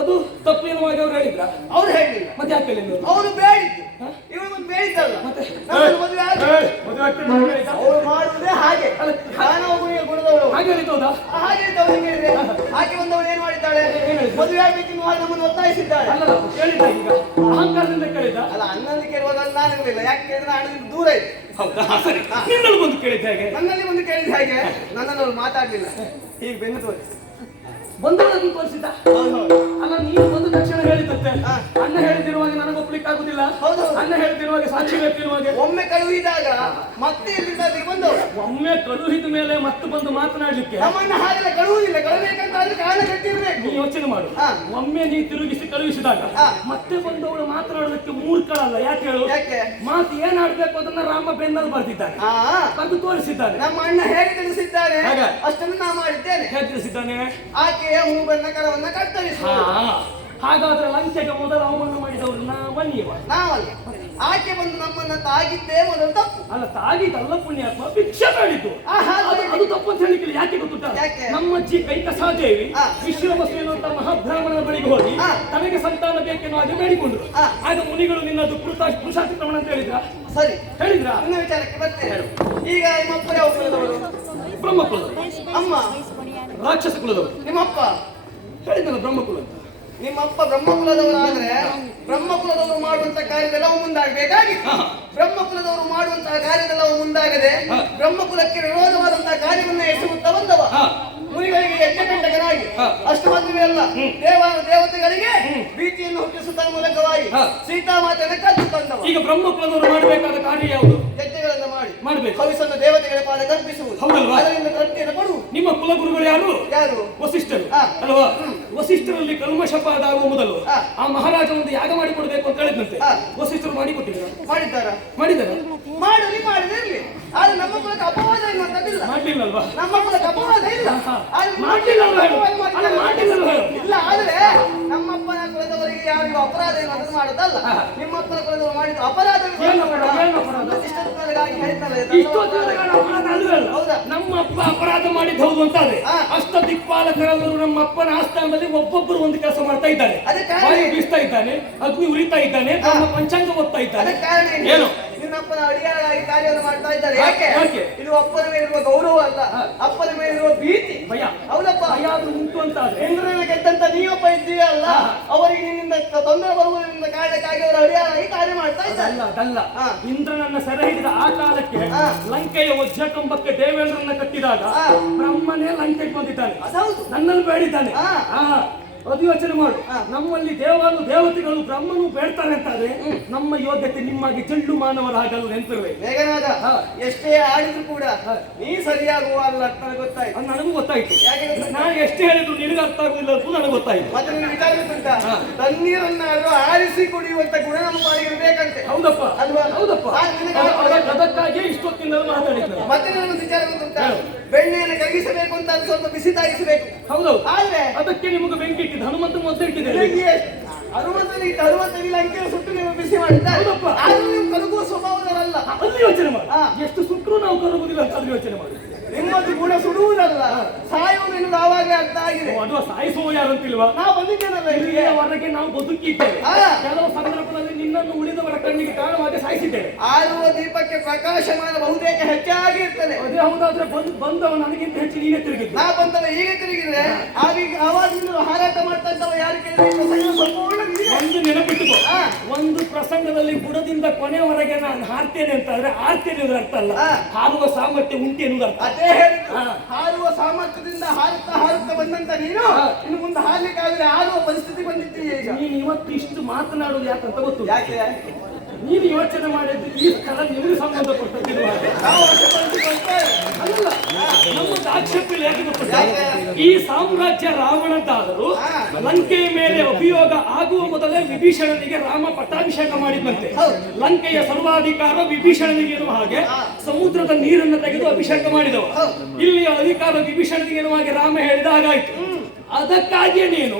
ಅದು ತಪ್ಪು ಎನ್ನುವಾಗ ಅವ್ರು ಹೇಳಿದ್ರ? ಅವ್ರು ಹೇಳಿಲ್ಲ. ಮತ್ತೆ ಯಾಕೆ ಹೇಳಿದ್ರು? ಅವರು ಬೇಡಿದ್ರು. ಇವಳು ಇದ್ದಲ್ಲ ಮತ್ತೆ? ನಮ್ಮನ್ನು ಮದುವೆ ಆಗಿ ಮದುವೆ ಆಗ್ತದೆ ಅಂತ ಹೇಳಿದ? ಅವ್ರು ಮಾಡುವುದೇ ಹಾಗೆ ಮಾನವ ಗುಣಿಯ ಗುಣದವರು ಹಾಗೆ ಹೇಳಿದ್ದೌದಾ? ಹಾಗೆ ಇದ್ದವಳು ಹೇಳಿದ್ರೆ ಆಕೆ ಬಂದವಳು ಏನ್ ಮಾಡಿದ್ದಾಳೆ ಮದುವೆ ಆಗ್ಬೇಕೆನ್ನುವ ನಮ್ಮನ್ನು ಒತ್ತಾಯಿಸಿದ್ದಾಳೆ ಅಲ್ಲ ಕೇಳಿದ್ದ ಈಗ ಅಹಂಕಾರದಿಂದ ಕೇಳಿದ್ದ. ಅಲ್ಲ ಅಣ್ಣನಲ್ಲಿ ಕೇಳುವಾಗ ನಾನಿರಲಿಲ್ಲ ಯಾಕೆ ಕೇಳಿದ್ರೆ ಅಣ್ಣನಿಗೆ ದೂರ ಇದೆ ಹೌದಾ ಸರಿ ನಿನ್ನಲ್ಲಿ ಬಂದು ಕೇಳಿದ್ದ ಹೇಗೆ? ನನ್ನಲ್ಲಿ ಒಂದು ಕೇಳಿದ ಹಾಗೆ ನನ್ನನ್ನು ಅವ್ರು ಮಾತಾಡ್ಲಿಲ್ಲ ಈಗ ಬೆನ್ನು ತೋರಿಸಿ ಬಂದವಳನ್ನು ತೋರಿಸಿದ್ದ. ಅಲ್ಲ ನೀನು ಒಂದು ತಕ್ಷಣ ಹೇಳಿದ್ದತ್ತೆ ಅಣ್ಣ ಹೇಳಿದಿರುವಾಗ ನನಗೆ ಒಪ್ಲಿಕ್ಕೆ ಆಗುದಿಲ್ಲ. ಹೌದು. ಅಣ್ಣ ಹೇಳಿದಿರುವಾಗ ಸಾಕ್ಷಿ ಬೇಕಿರುವಾಗ ಒಮ್ಮೆ ಕಳುಹಿದಾಗ ಮತ್ತೆ ಇಲ್ಲಿಂದ ಅಲ್ಲಿಗೆ ಬಂದವರು ಒಮ್ಮೆ ಕಳುಹಿದ ಮೇಲೆ ಮತ್ತೆ ಬಂದು ಮಾತನಾಡ್ಲಿಕ್ಕೆ ನಮ್ಮನ್ನ ಹಾಗೆಲ್ಲ ಕಳುಹುದಿಲ್ಲ ಕಳುಬೇಕಂತ ಆದ್ರೆ ಕಾರಣ ಗಟ್ಟಿರ್ಬೇಕು ನೀ ಯೋಚನೆ ಮಾಡು. ಹಾ. ಒಮ್ಮೆ ನೀ ತಿರುಗಿಸಿ ಕಳುಹಿಸಿದಾಗ ಹಾ. ಮತ್ತೆ ಬಂದವಳು ಮಾತನಾಡೋದಕ್ಕೆ ಮೂರ್ಖಳಲ್ಲ. ಯಾಕೆ ಹೇಳು? ಯಾಕೆ ಮಾತು ಏನಾಡ್ಬೇಕು ಅದನ್ನ ರಾಮ ಬೆನ್ನಲ್ಲಿ ಬರ್ದಿದ್ದಾನೆ, ಹಾ ಬಂದು ತೋರಿಸಿದ್ದಾನೆ. ನಮ್ಮ ಅಣ್ಣ ಹೇಗೆ ತಿಳಿಸಿದ್ದಾನೆ ಹಾಗೆ. ಅಷ್ಟನ್ನು ನಾ ಮಾಡಿದ್ದೇನೆ ಹೇಗೆ ತಿಳಿಸಿದ್ದಾನೆ? ಆಕೆಯ ಮೂಗನ್ನ ಕರವನ್ನ ಕತ್ತರಿಸಿ ಹಾಗಾದ್ರೆ ಲಂಚೆಗೆ ಮೊದಲು ಅವಮಾನ ಮಾಡಿದವರು ನೀವ. ನಾವಲ್ಲ ಆಕೆ ಬಂದು ನಮ್ಮನ್ನ ತಾಗಿದ್ದೇ ಮೊದಲು ತಪ್ಪು ಅಲ್ಲ ತಾಗಿದಲ್ಲ ಪುಣ್ಯಾತ್ಮ ಭಿಕ್ಷೆ ಬೇಡಿದ್ದು. ಆಹಾ, ಅದು ತಪ್ಪು ಅಂತ ಹೇಳಿಕ್ಕಿಲ್ಲ. ಯಾಕೆ ಗೊತ್ತುಂಟ? ಯಾಕೆ? ನಮ್ಮ ಅಜ್ಜಿ ಕೈಕಸಾದೇವಿ ಹಾ. ವಿಶ್ವವಸು ಎನ್ನುವಂತ ಮಹಾಬ್ರಾಹ್ಮಣನ ಬಳಿಗೆ ಹೋಗಿ ಹಾ. ತನಗೆ ಸಂತಾನ ಬೇಕೆನ್ನುವ ಹಾಗೆ ಬೇಡಿಕೊಂಡ್ರು. ಹಾ. ಆಗ ಮುನಿಗಳು ನಿನ್ನದು ಪುರುಷಾತಿಕ್ರಮಣ ಅಂತ ಹೇಳಿದ್ರ? ಸರಿ ಹೇಳಿದ್ರ? ನನ್ನ ವಿಚಾರಕ್ಕೆ ಬರ್ತೇನೆ ಈಗ ನಿಮ್ಮಪ್ಪ ಯಾವ ಕುಲದವರು ಬ್ರಹ್ಮಕುಲದವರು. ಅಮ್ಮ ರಾಕ್ಷಸ ಕುಲದವರು. ನಿಮ್ಮಪ್ಪ ಹೇಳಿದ್ನಲ್ಲ ಬ್ರಹ್ಮಕುಲ ಅಂತ. ನಿಮ್ಮಪ್ಪ ಬ್ರಹ್ಮಕುಲದವರಾದ್ರೆ ಬ್ರಹ್ಮಕುಲದವರು ಮಾಡುವಂತ ಕಾರ್ಯದೆಲ್ಲವೂ ಮುಂದಾಗಬೇಕಾಗಿತ್ತು ಬ್ರಹ್ಮಕುಲದವರು ಮಾಡುವಂತಹ ಕಾರ್ಯದೆಲ್ಲವೂ ಮುಂದಾಗದೆ ಬ್ರಹ್ಮಕುಲಕ್ಕೆ ವಿರೋಧವಾದಂತಹ ಕಾರ್ಯವನ್ನು ಎಸಗುತ್ತಾ ಬಂದವ ಮುನಿಗಳಿಗೆ ಯಜ್ಞಕಂಟಕನಾಗಿ ಅಷ್ಟು ಮಾತ್ರವೇ ಅಲ್ಲ ದೇವತೆಗಳಿಗೆ ಭೀತಿಯನ್ನು ಹುಟ್ಟಿಸುವುದರ ಮೂಲಕವಾಗಿ ಸೀತಾಮಾತೆಯನ್ನು ಕದ್ದು ತಂದವ. ಈಗ ಬ್ರಹ್ಮಕುಲದವರು ಮಾಡಬೇಕಾದ ಕಾರ್ಯ ಯಾವುದು? ಯಜ್ಞಗಳನ್ನು ಮಾಡ್ಬೇಕು. ಹವಿಸನ್ನು ದೇವತೆಗಳ ಪಾದ ಕಲ್ಪಿಸುವುದು ಹೌದಲ್ವಾ? ಅದರಿಂದ ತೃಪ್ತಿಯನ್ನು ಕೊಡುವುದು. ನಿಮ್ಮ ಕುಲಗುರುಗಳು ಯಾರು? ಯಾರು? ವಸಿಷ್ಠರು ಹಾ. ಅಲ್ವಾ? ವಸಿಷ್ಠರಲ್ಲಿ ಕಲ್ಮಶಪಾದ ಆಗುವ ಮೊದಲು ಹಾ. ಆ ಮಹಾರಾಜ ಒಂದು ಯಾಗ ಮಾಡಿಕೊಡ್ಬೇಕು ಅಂತ ಹೇಳಿದಂತೆ ಹಾ. ವಸಿಷ್ಠರು ಮಾಡಿಕೊಟ್ಟಿದ್ರು. ಮಾಡಿದ್ದಾರ ಮಾಡಿದಾರ? ಮಾಡಲಿರ್ಲಿ ಆದ್ರೆ ನಮ್ಮ ಕುಲಕ್ಕೆ ಅಪವಾದ ಎನ್ನುವಂಥದ್ದಿಲ್ಲ ಮಾಡ್ಲಿಲ್ಲಲ್ವಾ? ನಮ್ಮ ಕುಲಕ್ಕೆ ಅಪವಾದ ಇಲ್ಲ ಆದ್ರೆ ಮಾಡ್ಲಿಲ್ಲಲ್ವಾ ಹೇಳು? ಅಪವಾದ ಅಲ್ಲ, ಮಾಡ್ಲಿಲ್ಲಲ್ವಾ ಹೇಳು? ಇಲ್ಲ ಆದ್ರೆ ನಮ್ಮಪ್ಪನ ಕುಲದವರಿಗೆ ಯಾರಿಗೂ ಅಪರಾಧ ಏನು ಅದನ್ನು ಮಾಡೋದಲ್ಲ ನಿಮ್ಮಪ್ಪನ ಕುಲದವರು ಮಾಡಿದ ಅಪರಾಧ ಏನು ಅಪರಾಧ? ಏನು ಅಪರಾಧ? ಇಷ್ಟೊತ್ತಿನವರೆಗಾಗಿ ಹೇಳ್ತಾರಲ್ಲ ಇಷ್ಟೊತ್ತಿನವರೆಗೆ ಅಪರಾಧ ಅಲ್ವೇ ಅಲ್ಲ? ಹೌದಾ? ನಮ್ಮ ಅಪ್ಪ ಅಪರಾಧ ಮಾಡಿದ್ದು ಹೌದು ಅಂತಾದ್ರೆ ಹಾ. ಅಷ್ಟ ದಿಕ್ಪಾಲಕರೆಲ್ಲರೂ ನಮ್ಮ ಅಪ್ಪನ ಆಸ್ಥಾನದಲ್ಲಿ ಒಬ್ಬೊಬ್ಬರು ಒಂದು ಕೆಲಸ ಮಾಡ್ತಾ ಇದ್ದಾರೆ. ಅದಕ್ಕೆ ಕಾರಣ ವಾಯು ಏನು? ಬೀಸ್ತಾ ಇದ್ದಾನೆ, ಅಗ್ನಿ ಉರಿತಾ ಇದ್ದಾನೆ, ನಮ್ಮ ಪಂಚಾಂಗ ಓದ್ತಾ ಇದ್ದಾನೆ. ಅದಕ್ಕೆ ಕಾರಣ ಏನು? ಏನು? ನಿನ್ನಪ್ಪನ ಅಡಿಯಾಳಾಗಿ ಕಾರ್ಯವನ್ನು ಮಾಡ್ತಾ ಇದ್ದಾರೆ. ಯಾಕೆ? ಯಾಕೆ? ಇದು ಅಪ್ಪನ ಮೇಲಿರುವ ಗೌರವ ಅಲ್ಲ ಅಪ್ಪನ ಮೇಲಿರುವ ಭೀತಿ. ಭಯ. ಹೌದಪ್ಪ ಭಯ ಆದ್ರೂ ಉಂಟು ಅಂತಾದ್ರೆ ಇಂದ್ರನ ಗೆದ್ದಂತ ನೀವೊಬ್ಬ ಇದ್ದೀಯ ಅಲ್ಲ ಅವರಿಗೆ ನಿನ್ನಿಂದ ತೊಂದರೆ ಬರುವುದರಿಂದ ಕಾರಣಕ್ಕಾಗಿ ಅವರು ಅಡಿಯಾಳಾಗಿ ಕಾರ್ಯ ಮಾಡ್ತಾ ಇದ್ದಾರೆ. ಅದಲ್ಲ ಹಾ. ಇಂದ್ರನನ್ನ ಸೆರೆ ಹಿಡಿದ ಆ ಕಾಲಕ್ಕೆ ಹಾ. ಲಂಕೆಯ ವಜ್ರಕಂಬಕ್ಕೆ ದೇವೇಂದ್ರನ್ನ ಕಟ್ಟಿದಾಗ ಹಾ. ಬ್ರಹ್ಮನೇ ಲಂಕೆಗೆ ಬಂದಿದ್ದಾನೆ, ಅದೌದು ನನ್ನಲ್ಲಿ ಬೇಡಿದ್ದಾನೆ. ಹಾ. ಅದು ಯೋಚನೆ ಮಾಡು. ನಮ್ಮಲ್ಲಿ ದೇವತೆಗಳು ಬ್ರಹ್ಮನು ಬೇಡ್ತಾರೆ ಅಂತಾದ್ರೆ ನಮ್ಮ ಯೋಗ್ಯತೆ ನಿಮ್ಮಾಗಿ ಚೆಳ್ಳು ಮಾನವರಾಗಲು ನೆನಪಿರುವೆ. ಮೇಘನಾದ ಎಷ್ಟೇ ಆಡಿದ್ರು ಕೂಡ ನೀ ಸರಿಯಾಗುವ ಅಲ್ಲ ಅಂತ ನನಗೆ ಗೊತ್ತಾಯ್ತು. ಅದು ನನಗೂ ಗೊತ್ತಾಯ್ತು. ಯಾಕೆ ಗೊತ್ತಾ? ನಾನು ಎಷ್ಟೇ ಹೇಳಿದ್ರು ನಿನಗೆ ಅರ್ಥ ಆಗುದಿಲ್ಲ ಅಂತ ನನಗೆ ಗೊತ್ತಾಯ್ತು. ಮತ್ತೆ ನಿನ್ನ ವಿಚಾರ ಗೊತ್ತುಂಟ ತಣ್ಣೀರನ್ನಾದ್ರೂ ಆರಿಸಿ ಕುಡಿಯುವಂತ ಗುಣ ನಮ್ಮ ಪಾಲಿಗಿರ್ಬೇಕಂತೆ. ಹೌದಪ್ಪ ಅಲ್ವಾ? ಹೌದಪ್ಪ. ಅದಕ್ಕಾಗಿಯೇ ಇಷ್ಟೊತ್ತಿನಲ್ಲಿ ಮಾತಾಡಿದ್ದಾರೆ. ಮತ್ತೆ ನನಗೊಂದು ವಿಚಾರ ಗೊತ್ತುಂಟ ಬೆಣ್ಣೆಯನ್ನು ಕರಗಿಸಬೇಕು ಅಂತ ಅದು ಸ್ವಲ್ಪ ಬಿಸಿ ತಾಗಿಸಬೇಕು. ಹೌದೌದು. ಆದ್ರೆ ಅದಕ್ಕೆ ನಿಮಗೆ ಬೆಂಕಿ ಇಟ್ಟಿದ್ದು ಹನುಮಂತ ಮೊದಲು ಇಟ್ಟಿದ್ದಾರೆ. ಹನುಮಂತನಿಗೆ ಲಂಕೆಯ ಸುಟ್ಟು ನೀವು ಬಿಸಿ ಮಾಡಿದ್ದಾರೆ. ಹೌದಪ್ಪ. ಆದ್ರೂ ನೀವು ಕರಗುವ ಸ್ವಭಾವದವರಲ್ಲ. ಅಲ್ಲಿ ಯೋಚನೆ ಮಾಡಿ. ಹಾ. ಎಷ್ಟು ಸುಟ್ಟರು ನಾವು ಕರಗುದಿಲ್ಲ ಅಂತ ಅಲ್ಲಿ ಯೋಚನೆ ಮಾಡಿ. ನಿಮ್ಮದು ಗುಣ ಸುಡುವುದಲ್ಲ ಸಾಯುವುದು ಎನ್ನುವುದು ಆವಾಗಲೇ ಅರ್ಥ ಆಗಿದೆ. ಅಥವಾ ಸಾಯಿಸುವ ಯಾರಂತಿಲ್ವಾ? ನಾವು ಬಂದಿದ್ದೇನಲ್ಲ ಇಲ್ಲಿಗೆ. ಇಲ್ಲಿಯವರೆಗೆ ನಾವು ಬದುಕಿದ್ದೇವೆ. ಹಾ. ಕೆಲವು ಸಂದರ್ಭದಲ್ಲಿ ನಿನ್ನನ್ನು ಉಳಿದವರ ಕಣ್ಣಿಗೆ ಕಾಣುವಾಗ ಸಾಯಿಸಿದ್ದೇವೆ. ಆರುವ ದೀಪಕ್ಕೆ ಪ್ರಕಾಶಮಾನ ಬಹುತೇಕ ಹೆಚ್ಚಾಗಿ ಇರ್ತದೆ. ಅದೇ ಹೌದಾದ್ರೆ ಬಂದವ ನನಗಿಂತ ಹೆಚ್ಚು ನೀನೇ ತಿರುಗಿದ್ದು. ನಾ ಬಂದವ ಈಗ ತಿರುಗಿದ್ರೆ ಆವಾಗಿಂದ ಹಾರಾಟ ಮಾಡ್ತಾ ಇದ್ದವ ಯಾರು ಕೇಳಿದ್ರೆ ಸಂಪೂರ್ಣ ನೀನೇ. ಒಂದು ನೆನಪಿಟ್ಟುಕೋ. ಹಾ. ಒಂದು ಪ್ರಸಂಗದಲ್ಲಿ ಬುಡದಿಂದ ಕೊನೆಯವರೆಗೆ ನಾನು ಹಾರ್ತೇನೆ ಅಂತಂದ್ರೆ ಆರ್ತೇನೆ ಅನ್ನೋದು ಅರ್ಥ ಅಲ್ಲ, ಹಾ. ಹಾರುವ ಸಾಮರ್ಥ್ಯ ಉಂಟು ಎನ್ನುವುದು ಅರ್ಥ. ಅದೇ ಹೇಳಿದ್ದು. ಹಾ. ಹಾರುವ ಸಾಮರ್ಥ್ಯದಿಂದ ಹಾರುತ್ತಾ ಬಂದಂತ ನೀನು ಹಾ. ಇನ್ನು ಮುಂದೆ ಹಾರ್ಲಿಕ್ಕಾಗದೆ ಹಾರುವ ಪರಿಸ್ಥಿತಿ ಬಂದಿದ್ದೀಯ ಈಗ. ನೀನು ಇವತ್ತು ಇಷ್ಟು ಮಾತನಾಡುವುದು ಯಾಕಂತ ಗೊತ್ತು. ಯಾಕೆ? ನೀನು ಯೋಚನೆ ಮಾಡಿದ್ದು ಈ ಸ್ಥಳ ನಿಮಗೆ ಸಂಬಂಧಪಟ್ಟಂತಿರುವ ಹಾಗೆ. ನಾವು ವಶಪಡಿಸಿಕೊಳ್ತೇವೆ. ಅಲ್ಲ, ನಮ್ಮದು ಆಕ್ಷೇಪ ಯಾಕೆ ಗೊತ್ತು? ಯಾಕೆ? ಈ ಸಾಮ್ರಾಜ್ಯ ರಾವಣದ್ದಾದರೂ ಹಾ. ಲಂಕೆಯ ಮೇಲೆ ಅಭಿಯೋಗ ಆಗುವ ಮೊದಲೇ ವಿಭೀಷಣನಿಗೆ ರಾಮ ಪಟ್ಟಾಭಿಷೇಕ ಮಾಡಿದಂತೆ. ಲಂಕೆಯ ಸರ್ವಾಧಿಕಾರ ವಿಭೀಷಣನಿಗೆ ಎನ್ನುವ ಹಾಗೆ ಸಮುದ್ರದ ನೀರನ್ನು ತೆಗೆದು ಅಭಿಷೇಕ ಮಾಡಿದವ. ಇಲ್ಲಿಯ ಅಧಿಕಾರ ವಿಭೀಷಣನಿಗೆ ಎನ್ನುವ ಹಾಗೆ ರಾಮ ಹೇಳಿದ ಹಾಗಾಯ್ತು. ಅದಕ್ಕಾಗಿಯೇ ನೀನು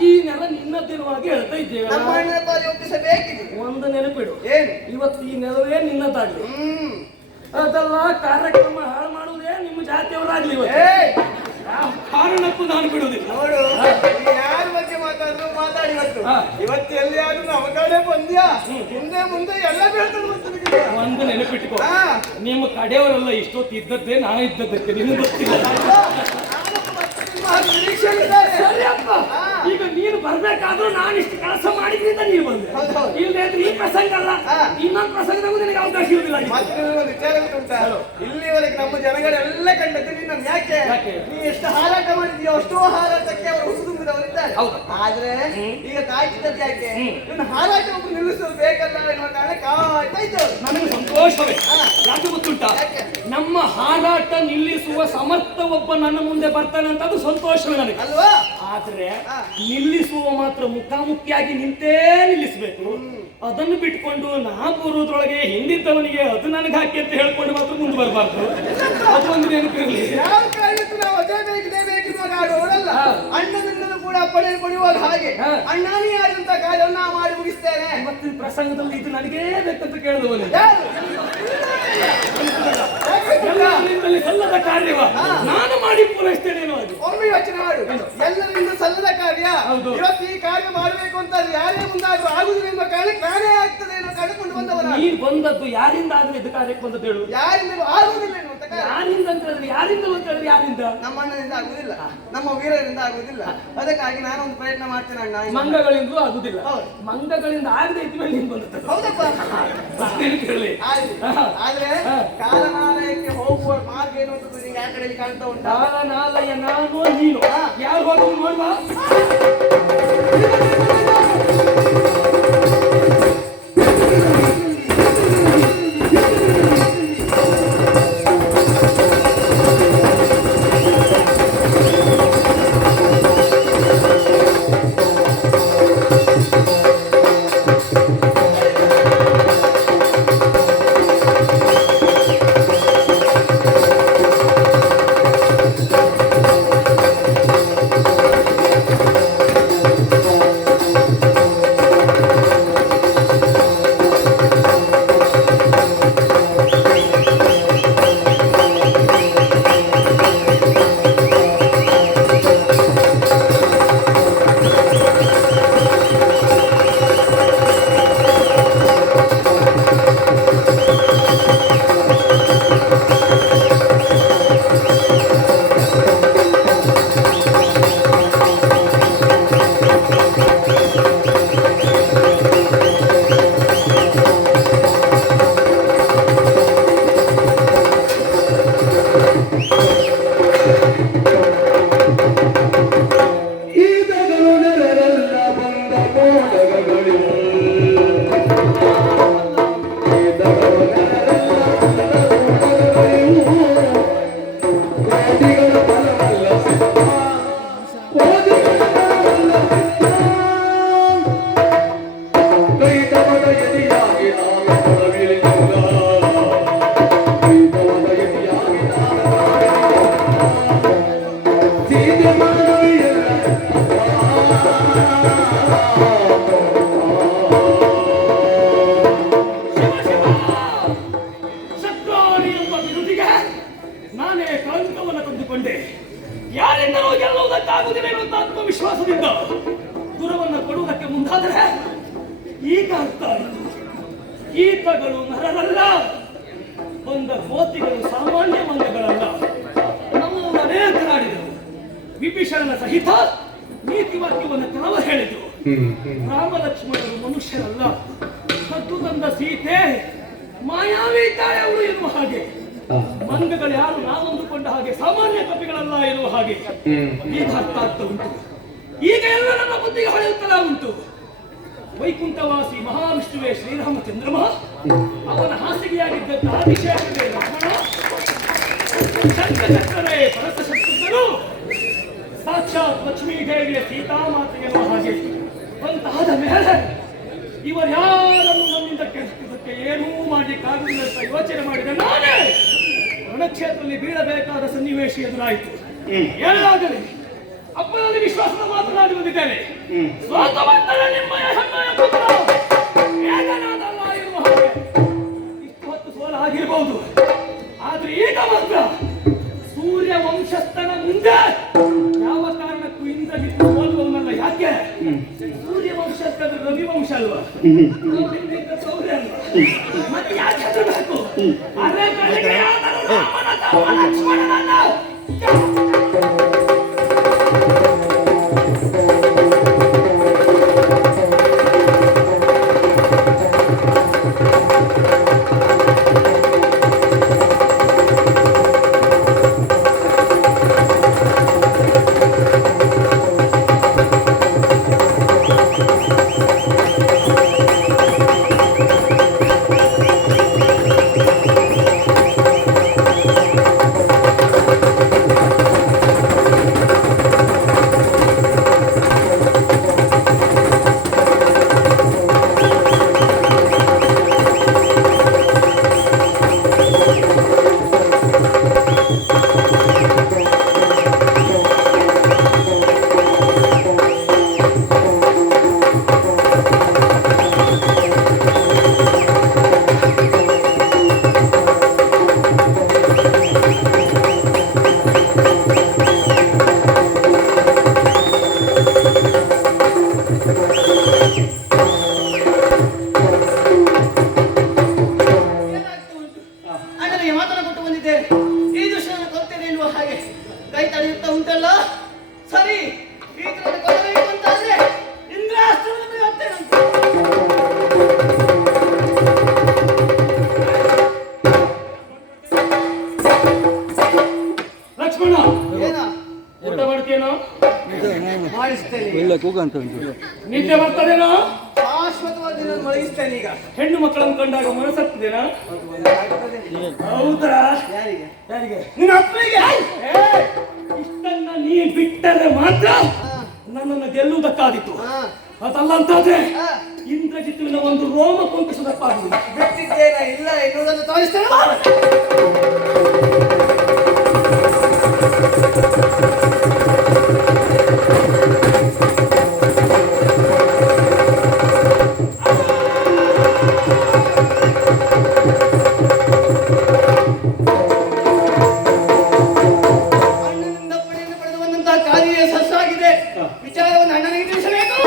ಈ ನೆಲ ನಿನ್ನದಿರುವಾಗಿ ಹೇಳ್ತಾ ಇದ್ದೇವೆ. ನಮ್ಮ ಅಣ್ಣನ ಪಾಲಿಗೆ ಒಪ್ಪಿಸಬೇಕಿದೆ. ಒಂದು ನೆನಪಿಡು, ಏನು? ಇವತ್ತು ಈ ನೆಲವೇ ನಿನ್ನದಾಗ್ಲಿ. ಅದಲ್ಲ ಕಾರ್ಯಕ್ರಮ ಹಾಳು ಮಾಡುವುದೇ ನಿಮ್ಮ ಜಾತಿಯವರಾಗ್ಲಿ. ಇವತ್ತು ಏಯ್! ಯಾವ ಕಾರಣಕ್ಕೂ ನಾನು ಬಿಡುವುದಿಲ್ಲ. ನೋಡು ಯಾರ ಬಗ್ಗೆ ಮಾತಾಡಿದ್ರು ಮಾತಾಡಿ ಇವತ್ತು ಹಾ. ಇವತ್ತು ಎಲ್ಲಿಯಾದ್ರೂ ಅವಕಾಶ ಕಡೆ ಬಂದ್ಯಾ ಮುಂದೆ ಮುಂದೆ ಎಲ್ಲ ಬೀಳ್ತದೆ ಮತ್ತೆ ನಿನಗೆ. ಒಂದು ನೆನಪಿಟ್ಕೋ, ಹಾ. ನಿಮ್ಮ ಕಡೆಯವರೆಲ್ಲ ಇಷ್ಟೊತ್ತು ಇದ್ದದ್ದೇ ನಾ ಇದ್ದದ್ದಕ್ಕೆ ನಿನಗೆ ಗೊತ್ತಿಲ್ಲ. ಹಾಗೆ ನಿರೀಕ್ಷೆಯಲ್ಲಿದ್ದಾರೆ. ಸರಿಯಪ್ಪ, ಈಗ ನೀನು ಬರ್ಬೇಕಾದ್ರೂ ನಾನು ಇಷ್ಟು ಕೆಲಸ ಮಾಡಿದ್ರಿಂದ ನೀನು ಬಂದೆ. ಹೌದು. ಇಲ್ಲದೆ ಇದ್ರೆ ಈ ಪ್ರಸಂಗ ಅಲ್ಲ, ಹಾ. ಇನ್ನೊಂದು ಪ್ರಸಂಗದಾಗೂ ನಿನಗೆ ಅವಕಾಶ ಇರುವುದಿಲ್ಲ. ಮತ್ತೆ ನಿನಗೆ ಒಂದು ವಿಚಾರ ಗೊತ್ತುಂಟಾ? ಇಲ್ಲಿವರೆಗೆ ನಮ್ಮ ಜನಗಳೆಲ್ಲ ಕಂಡದ್ದು ನಿನ್ನ ಯಾಕೆ ಯಾಕೆ? ನೀ ಎಷ್ಟು ಹಾರಾಟ ಮಾಡಿದ್ಯೋ ಅಷ್ಟೋ ಹಾರಾಟಕ್ಕೆ ಅವರು ಹುಸು ತುಂಬಿದವರಿದ್ದಾರೆ. ಹೌದು. ಆದ್ರೆ ಈಗ ಕಾಯ್ತಿದ್ದದ್ದು ಯಾಕೆ? ನಿನ್ನ ಹಾರಾಟ ಒಬ್ರು ನಿಲ್ಲಿಸಲು ಬೇಕಲ್ಲ ಎನ್ನುವ ಕಾರಣ ಕಾಯ್ತಾ ಇದ್ದವರು. ನನಗೆ ಸಂತೋಷವೇ. ಹಾ. ಯಾಕೆ ಗೊತ್ತುಂಟಾ? ಯಾಕೆ? ನಮ್ಮ ಹಾರಾಟ ನಿಲ್ಲಿಸುವ ಸಮರ್ಥ ಒಬ್ಬ ನನ್ನ ಮುಂದೆ ಬರ್ತಾನೆ ಅಂತ ಅದು ಸಂತೋಷವೇ ನನಗೆ. ಅಲ್ವಾ? ಆದ್ರೆ ಹಾ. ನಿಲ್ಲಿಸುವ ಮಾತ್ರ ಮುಖಾಮುಖಿಯಾಗಿ ನಿಂತೇ ನಿಲ್ಲಿಸಬೇಕು. ಅದನ್ನು ಬಿಟ್ಕೊಂಡು ನಾ ಬರುವುದ್ರೊಳಗೆ ಹಿಂದಿದ್ದವನಿಗೆ ಅದು ನನಗೆ ಹಾಕಿ ಅಂತ ಹೇಳ್ಕೊಂಡು ಮಾತ್ರ ಮುಂದೆ ಬರಬಾರ್ದು. ಅದೊಂದು ನೆನಪಿರಲಿ. ಯಾವ ಕಾರಣಕ್ಕೂ ನಾವು ಅದೇ ಬೇಕಿದೆ ಬೇಕಿರುವಾಗ ಆಡುವವರಲ್ಲ. ಅಣ್ಣನಿಂದಲೂ ಕೂಡ ಪಡೆಯುವಾಗ ಹಾಗೆ ಹಾ. ಅಣ್ಣನೇ ಆದಂತ ಕಾರ್ಯವನ್ನು ನಾವು ಮಾಡಿ ಮುಗಿಸ್ತೇನೆ. ಇವತ್ತಿನ ಪ್ರಸಂಗದಲ್ಲಿ ಇದು ನನಗೇ ಬೇಕಂತ ಕೇಳಿದವನು ಯಾರು? ಎಲ್ಲರಿಂದಲೇ ಸಲ್ಲದ ಕಾರ್ಯವ ನಾನು ಮಾಡಿ ಪೂರೈಸ್ತೇನೆ ಅನ್ನೋ ಹಾಗೆ. ಒಮ್ಮೆ ಯೋಚನೆ ಮಾಡು. ಎಲ್ಲರಿಂದ ಸಲ್ಲದ ಕಾರ್ಯ ಹೌದು. ಇವತ್ತು ಈ ಕಾರ್ಯ ಮಾಡಬೇಕು ಅಂತ ಯಾರೇ ಮುಂದಾದ್ರೂ ಆಗುದಿಲ್ಲ ಎನ್ನುವ ಕಾರಣಕ್ಕೆ ನಾನೇ ಆಗ್ತದೆ ಅನ್ನೋ ಕಳ್ಕೊಂಡು ಬಂದವರ. ನೀನು ಬಂದದ್ದು ಯಾರಿಂದ ಆದ್ರೆ ಇದು ಕಾರ್ಯಕ್ಕೆ ಬಂದದ್ದು ಹೇಳು. ಯಾರಿಂದಲೂ ಆಗುವುದಿಲ್ಲ ಎನ್ನುವಂತ ಕಾರಣ. ಯಾರಿಂದ ಅಂತ ಹೇಳಿದ್ರೆ ಯಾರಿಂದ ಅಂತ ಹೇಳಿದ್ರೆ ಯಾರಿಂದ? ನಮ್ಮ ಅಣ್ಣನಿಂದ ಆಗುವುದಿಲ್ಲ, ನಮ್ಮ ವೀರರಿಂದ ಆಗುವುದಿಲ್ಲ. ಅದಕ್ಕಾಗಿ ನಾನೊಂದು ಪ್ರಯತ್ನ ಮಾಡ್ತೇನೆ ಅಣ್ಣ. ಮಂಗಗಳಿಂದಲೂ ಆಗುದಿಲ್ಲ. ಹೌದು. ಮಂಗಗಳಿಂದ ಆಗದೆ ಇದ್ಮೇಲೆ ನೀನು ಬಂದದ್ದು. ಹೌದಪ್ಪ. ಅಷ್ಟೇನು ಕೇಳಿ. ಆದ್ರೆ ಕಾಲನಾಲಯಕ್ಕೆ ಹೋಗುವ ಮಾರ್ಗ ಏನು ಅಂತ ನಿಂಗೆ ಆ ಕಡೆಯಲ್ಲಿ ಕಾಣ್ತಾ ಉಂಟಾ? ಕಾಲನಾಲಯ ನಾನು ನೀನು ಯಾರು ಹೋಗೋದು ನೋಡುವ. ಯಾರಿಂದಲೂ ಗೆಲ್ಲುವುದಕ್ಕಾಗುವುದಿಲ್ಲ ಎನ್ನುವಂತ ಆತ್ಮವಿಶ್ವಾಸದಿಂದ ಗುರುವನ್ನು ಕೊಡುವುದಕ್ಕೆ ಮುಂದಾದರೆ ಈಗ ಅರ್ಥ ಆಯಿತು. ಈತಗಳು ನರರಲ್ಲ, ಬಂದ ಕೋತಿಗಳು ಸಾಮಾನ್ಯ ಮಂಗಗಳಲ್ಲ. ನಮ್ಮನ್ನು ಅನೇಕರಾಡಿದರು. ವಿಭೀಷಣನ ಸಹಿತ ನೀತಿ ವಾಕ್ಯವನ್ನು ಕೆಲವು ಹೇಳಿದರು. ರಾಮ ಲಕ್ಷ್ಮಣರು ಮನುಷ್ಯರಲ್ಲ, ಕದ್ದು ತಂದ ಸೀತೆ ಮಾಯಾವಿ ಇದ್ದಾಳೆ ಅವಳು ಎನ್ನುವ ಹಾಗೆ. ಮಂಗಗಳು ಯಾರು ನಾವು ಅಂದುಕೊಂಡ ಹಾಗೆ ಸಾಮಾನ್ಯ ಕಪಿಗಳಲ್ಲ ಎನ್ನುವ ಹಾಗೆ ಈಗ ಅರ್ಥ ಆಗ್ತಾ ಉಂಟು. ಈಗ ಎಲ್ಲ ನನ್ನ ಬುದ್ಧಿಗೆ ಹೊಳೆಯುತ್ತಾ ಉಂಟು. ವೈಕುಂಠವಾಸಿ ಮಹಾವಿಷ್ಣುವೇ ಶ್ರೀರಾಮಚಂದ್ರಮ, ಅವನ ಹಾಸಿಗೆಯಾಗಿದ್ದಂತಹ ಆದಿಶೇಷವೇ ಲಕ್ಷ್ಮಣ, ಶಂಕರೇ ಭರತ ಶತ್ರುಘ್ನರು, ಸಾಕ್ಷಾತ್ ಲಕ್ಷ್ಮೀ ದೇವಿಯ ಸೀತಾಮಾತೆ ಎನ್ನುವ ಹಾಗೆ ಅಂತಾದ ಮೇಲೆ ಇವರ್ಯಾರನ್ನು ನಮ್ಮಿಂದ ಕೆಡಿಸುವುದಕ್ಕೆ ಏನೂ ಮಾಡಲಿಕ್ಕಾಗುವುದಿಲ್ಲ ಅಂತ ಯೋಚನೆ ಮಾಡಿದ ನಾನೇ ರಣಕ್ಷೇತ್ರದಲ್ಲಿ ಬೀಳಬೇಕಾದ ಸನ್ನಿವೇಶ ಎದುರಾಯಿತು. ಏನಾಗಲಿ, ಅಪ್ಪನಲ್ಲಿ ವಿಶ್ವಾಸದ ಮಾತನಾಡಿ ಬಂದಿದ್ದೇನೆ. ಸ್ವತಃ ನಿಮ್ಮಯ ಹೆಮ್ಮೆಯ ಪುತ್ರ ಏಕನಾದಲ್ಲ ಎನ್ನುವ ಹಾಗೆ ಇಷ್ಟು ಹೊತ್ತು ಸೋಲು ಆಗಿರಬಹುದು. ಆದ್ರೆ ಈಗ ಮಾತ್ರ ಸೂರ್ಯ ವಂಶಸ್ಥನ ಮುಂದೆ ಯಾವ ಕಾರಣಕ್ಕೂ ಇಂದ್ರಜಿತ್ತು ಸೋಲುವವನಲ್ಲ. ಯಾಕೆ? ಸೂರ್ಯ ವಂಶಸ್ಥ ರವಿ ವಂಶ ಅಲ್ವಾ? ಸೌರ್ಯ ಅಲ್ವಾ? ಮತ್ತೆ ಯಾಕೆ ಹೆದರ್ಬೇಕು? ಅರೆ ಬೆಳಿಗ್ಗೆ ಯಾವ್ದಾದ್ರು ರಾಮನ ತಮ್ಮ ಲಕ್ಷ್ಮಣನನ್ನ ಅಣ್ಣನಿಗೆ ಮಾತನ್ನು ಕೊಟ್ಟು ಬಂದಿದ್ದೇನೆ. ಈ ದೃಶ್ಯ ಕೊಡ್ತೇನೆ ಎನ್ನುವ ಹಾಗೆ ಕೈ ತಡೆಯುತ್ತಾ ಉಂಟಲ್ಲ. ಸರಿ, ಈ ತರ ಕೊಡಬೇಕು ಅಂತಾದ್ರೆ ಇಂದ್ರಾಸ್ತ್ರವನ್ನು ಹತ್ತೇನಂತೆ. ಲಕ್ಷ್ಮಣ ಏನ ಊಟ ಮಾಡ್ತೀಯೇನೋ? ಮಾಡಿಸ್ತೇನೆ. ನಿದ್ದೆ ಬರ್ತದೇನೋ? ಶಾಶ್ವತವಾಗಿ ನಾನು ಮಲಗಿಸ್ತೇನೆ ಈಗ. ಹೆಣ್ಣು ಮಕ್ಕಳನ್ನು ಕಂಡಾಗ ಮನಸ್ಸತ್ತಿದೇನಾ? ಹೌದಾ? ಯಾರಿಗೆ? ಯಾರಿಗೆ? ನಿನ್ನ ಅಪ್ಪನಿಗೆ. ಇಷ್ಟನ್ನ ನೀ ಬಿಟ್ಟರೆ ಮಾತ್ರ ನನ್ನನ್ನು ಗೆಲ್ಲುವುದಕ್ಕಾದಿತ್ತು. ಹಾ, ಅದಲ್ಲ ಅಂತಾದ್ರೆ ಹಾ. ಇಂದ್ರಜಿತ್ತುವಿನ ಒಂದು ರೋಮ ಕೊಂಕಿಸುವುದಕ್ಕಾಗುವುದು. ಬಿಟ್ಟಿದ್ದೇನ ಇಲ್ಲ ಎನ್ನುವುದನ್ನು ತೋರಿಸ್ತೇನೆ. ಅಣ್ಣನಿಂದ ಪಡೆಯನ್ನು ಪಡೆದು ಬಂದಂತಹ ಕಾರ್ಯ ಸಸ್ಸಾಗಿದೆ. ವಿಚಾರವನ್ನು ಅಣ್ಣನಿಗೆ ತಿಳಿಸಬೇಕು.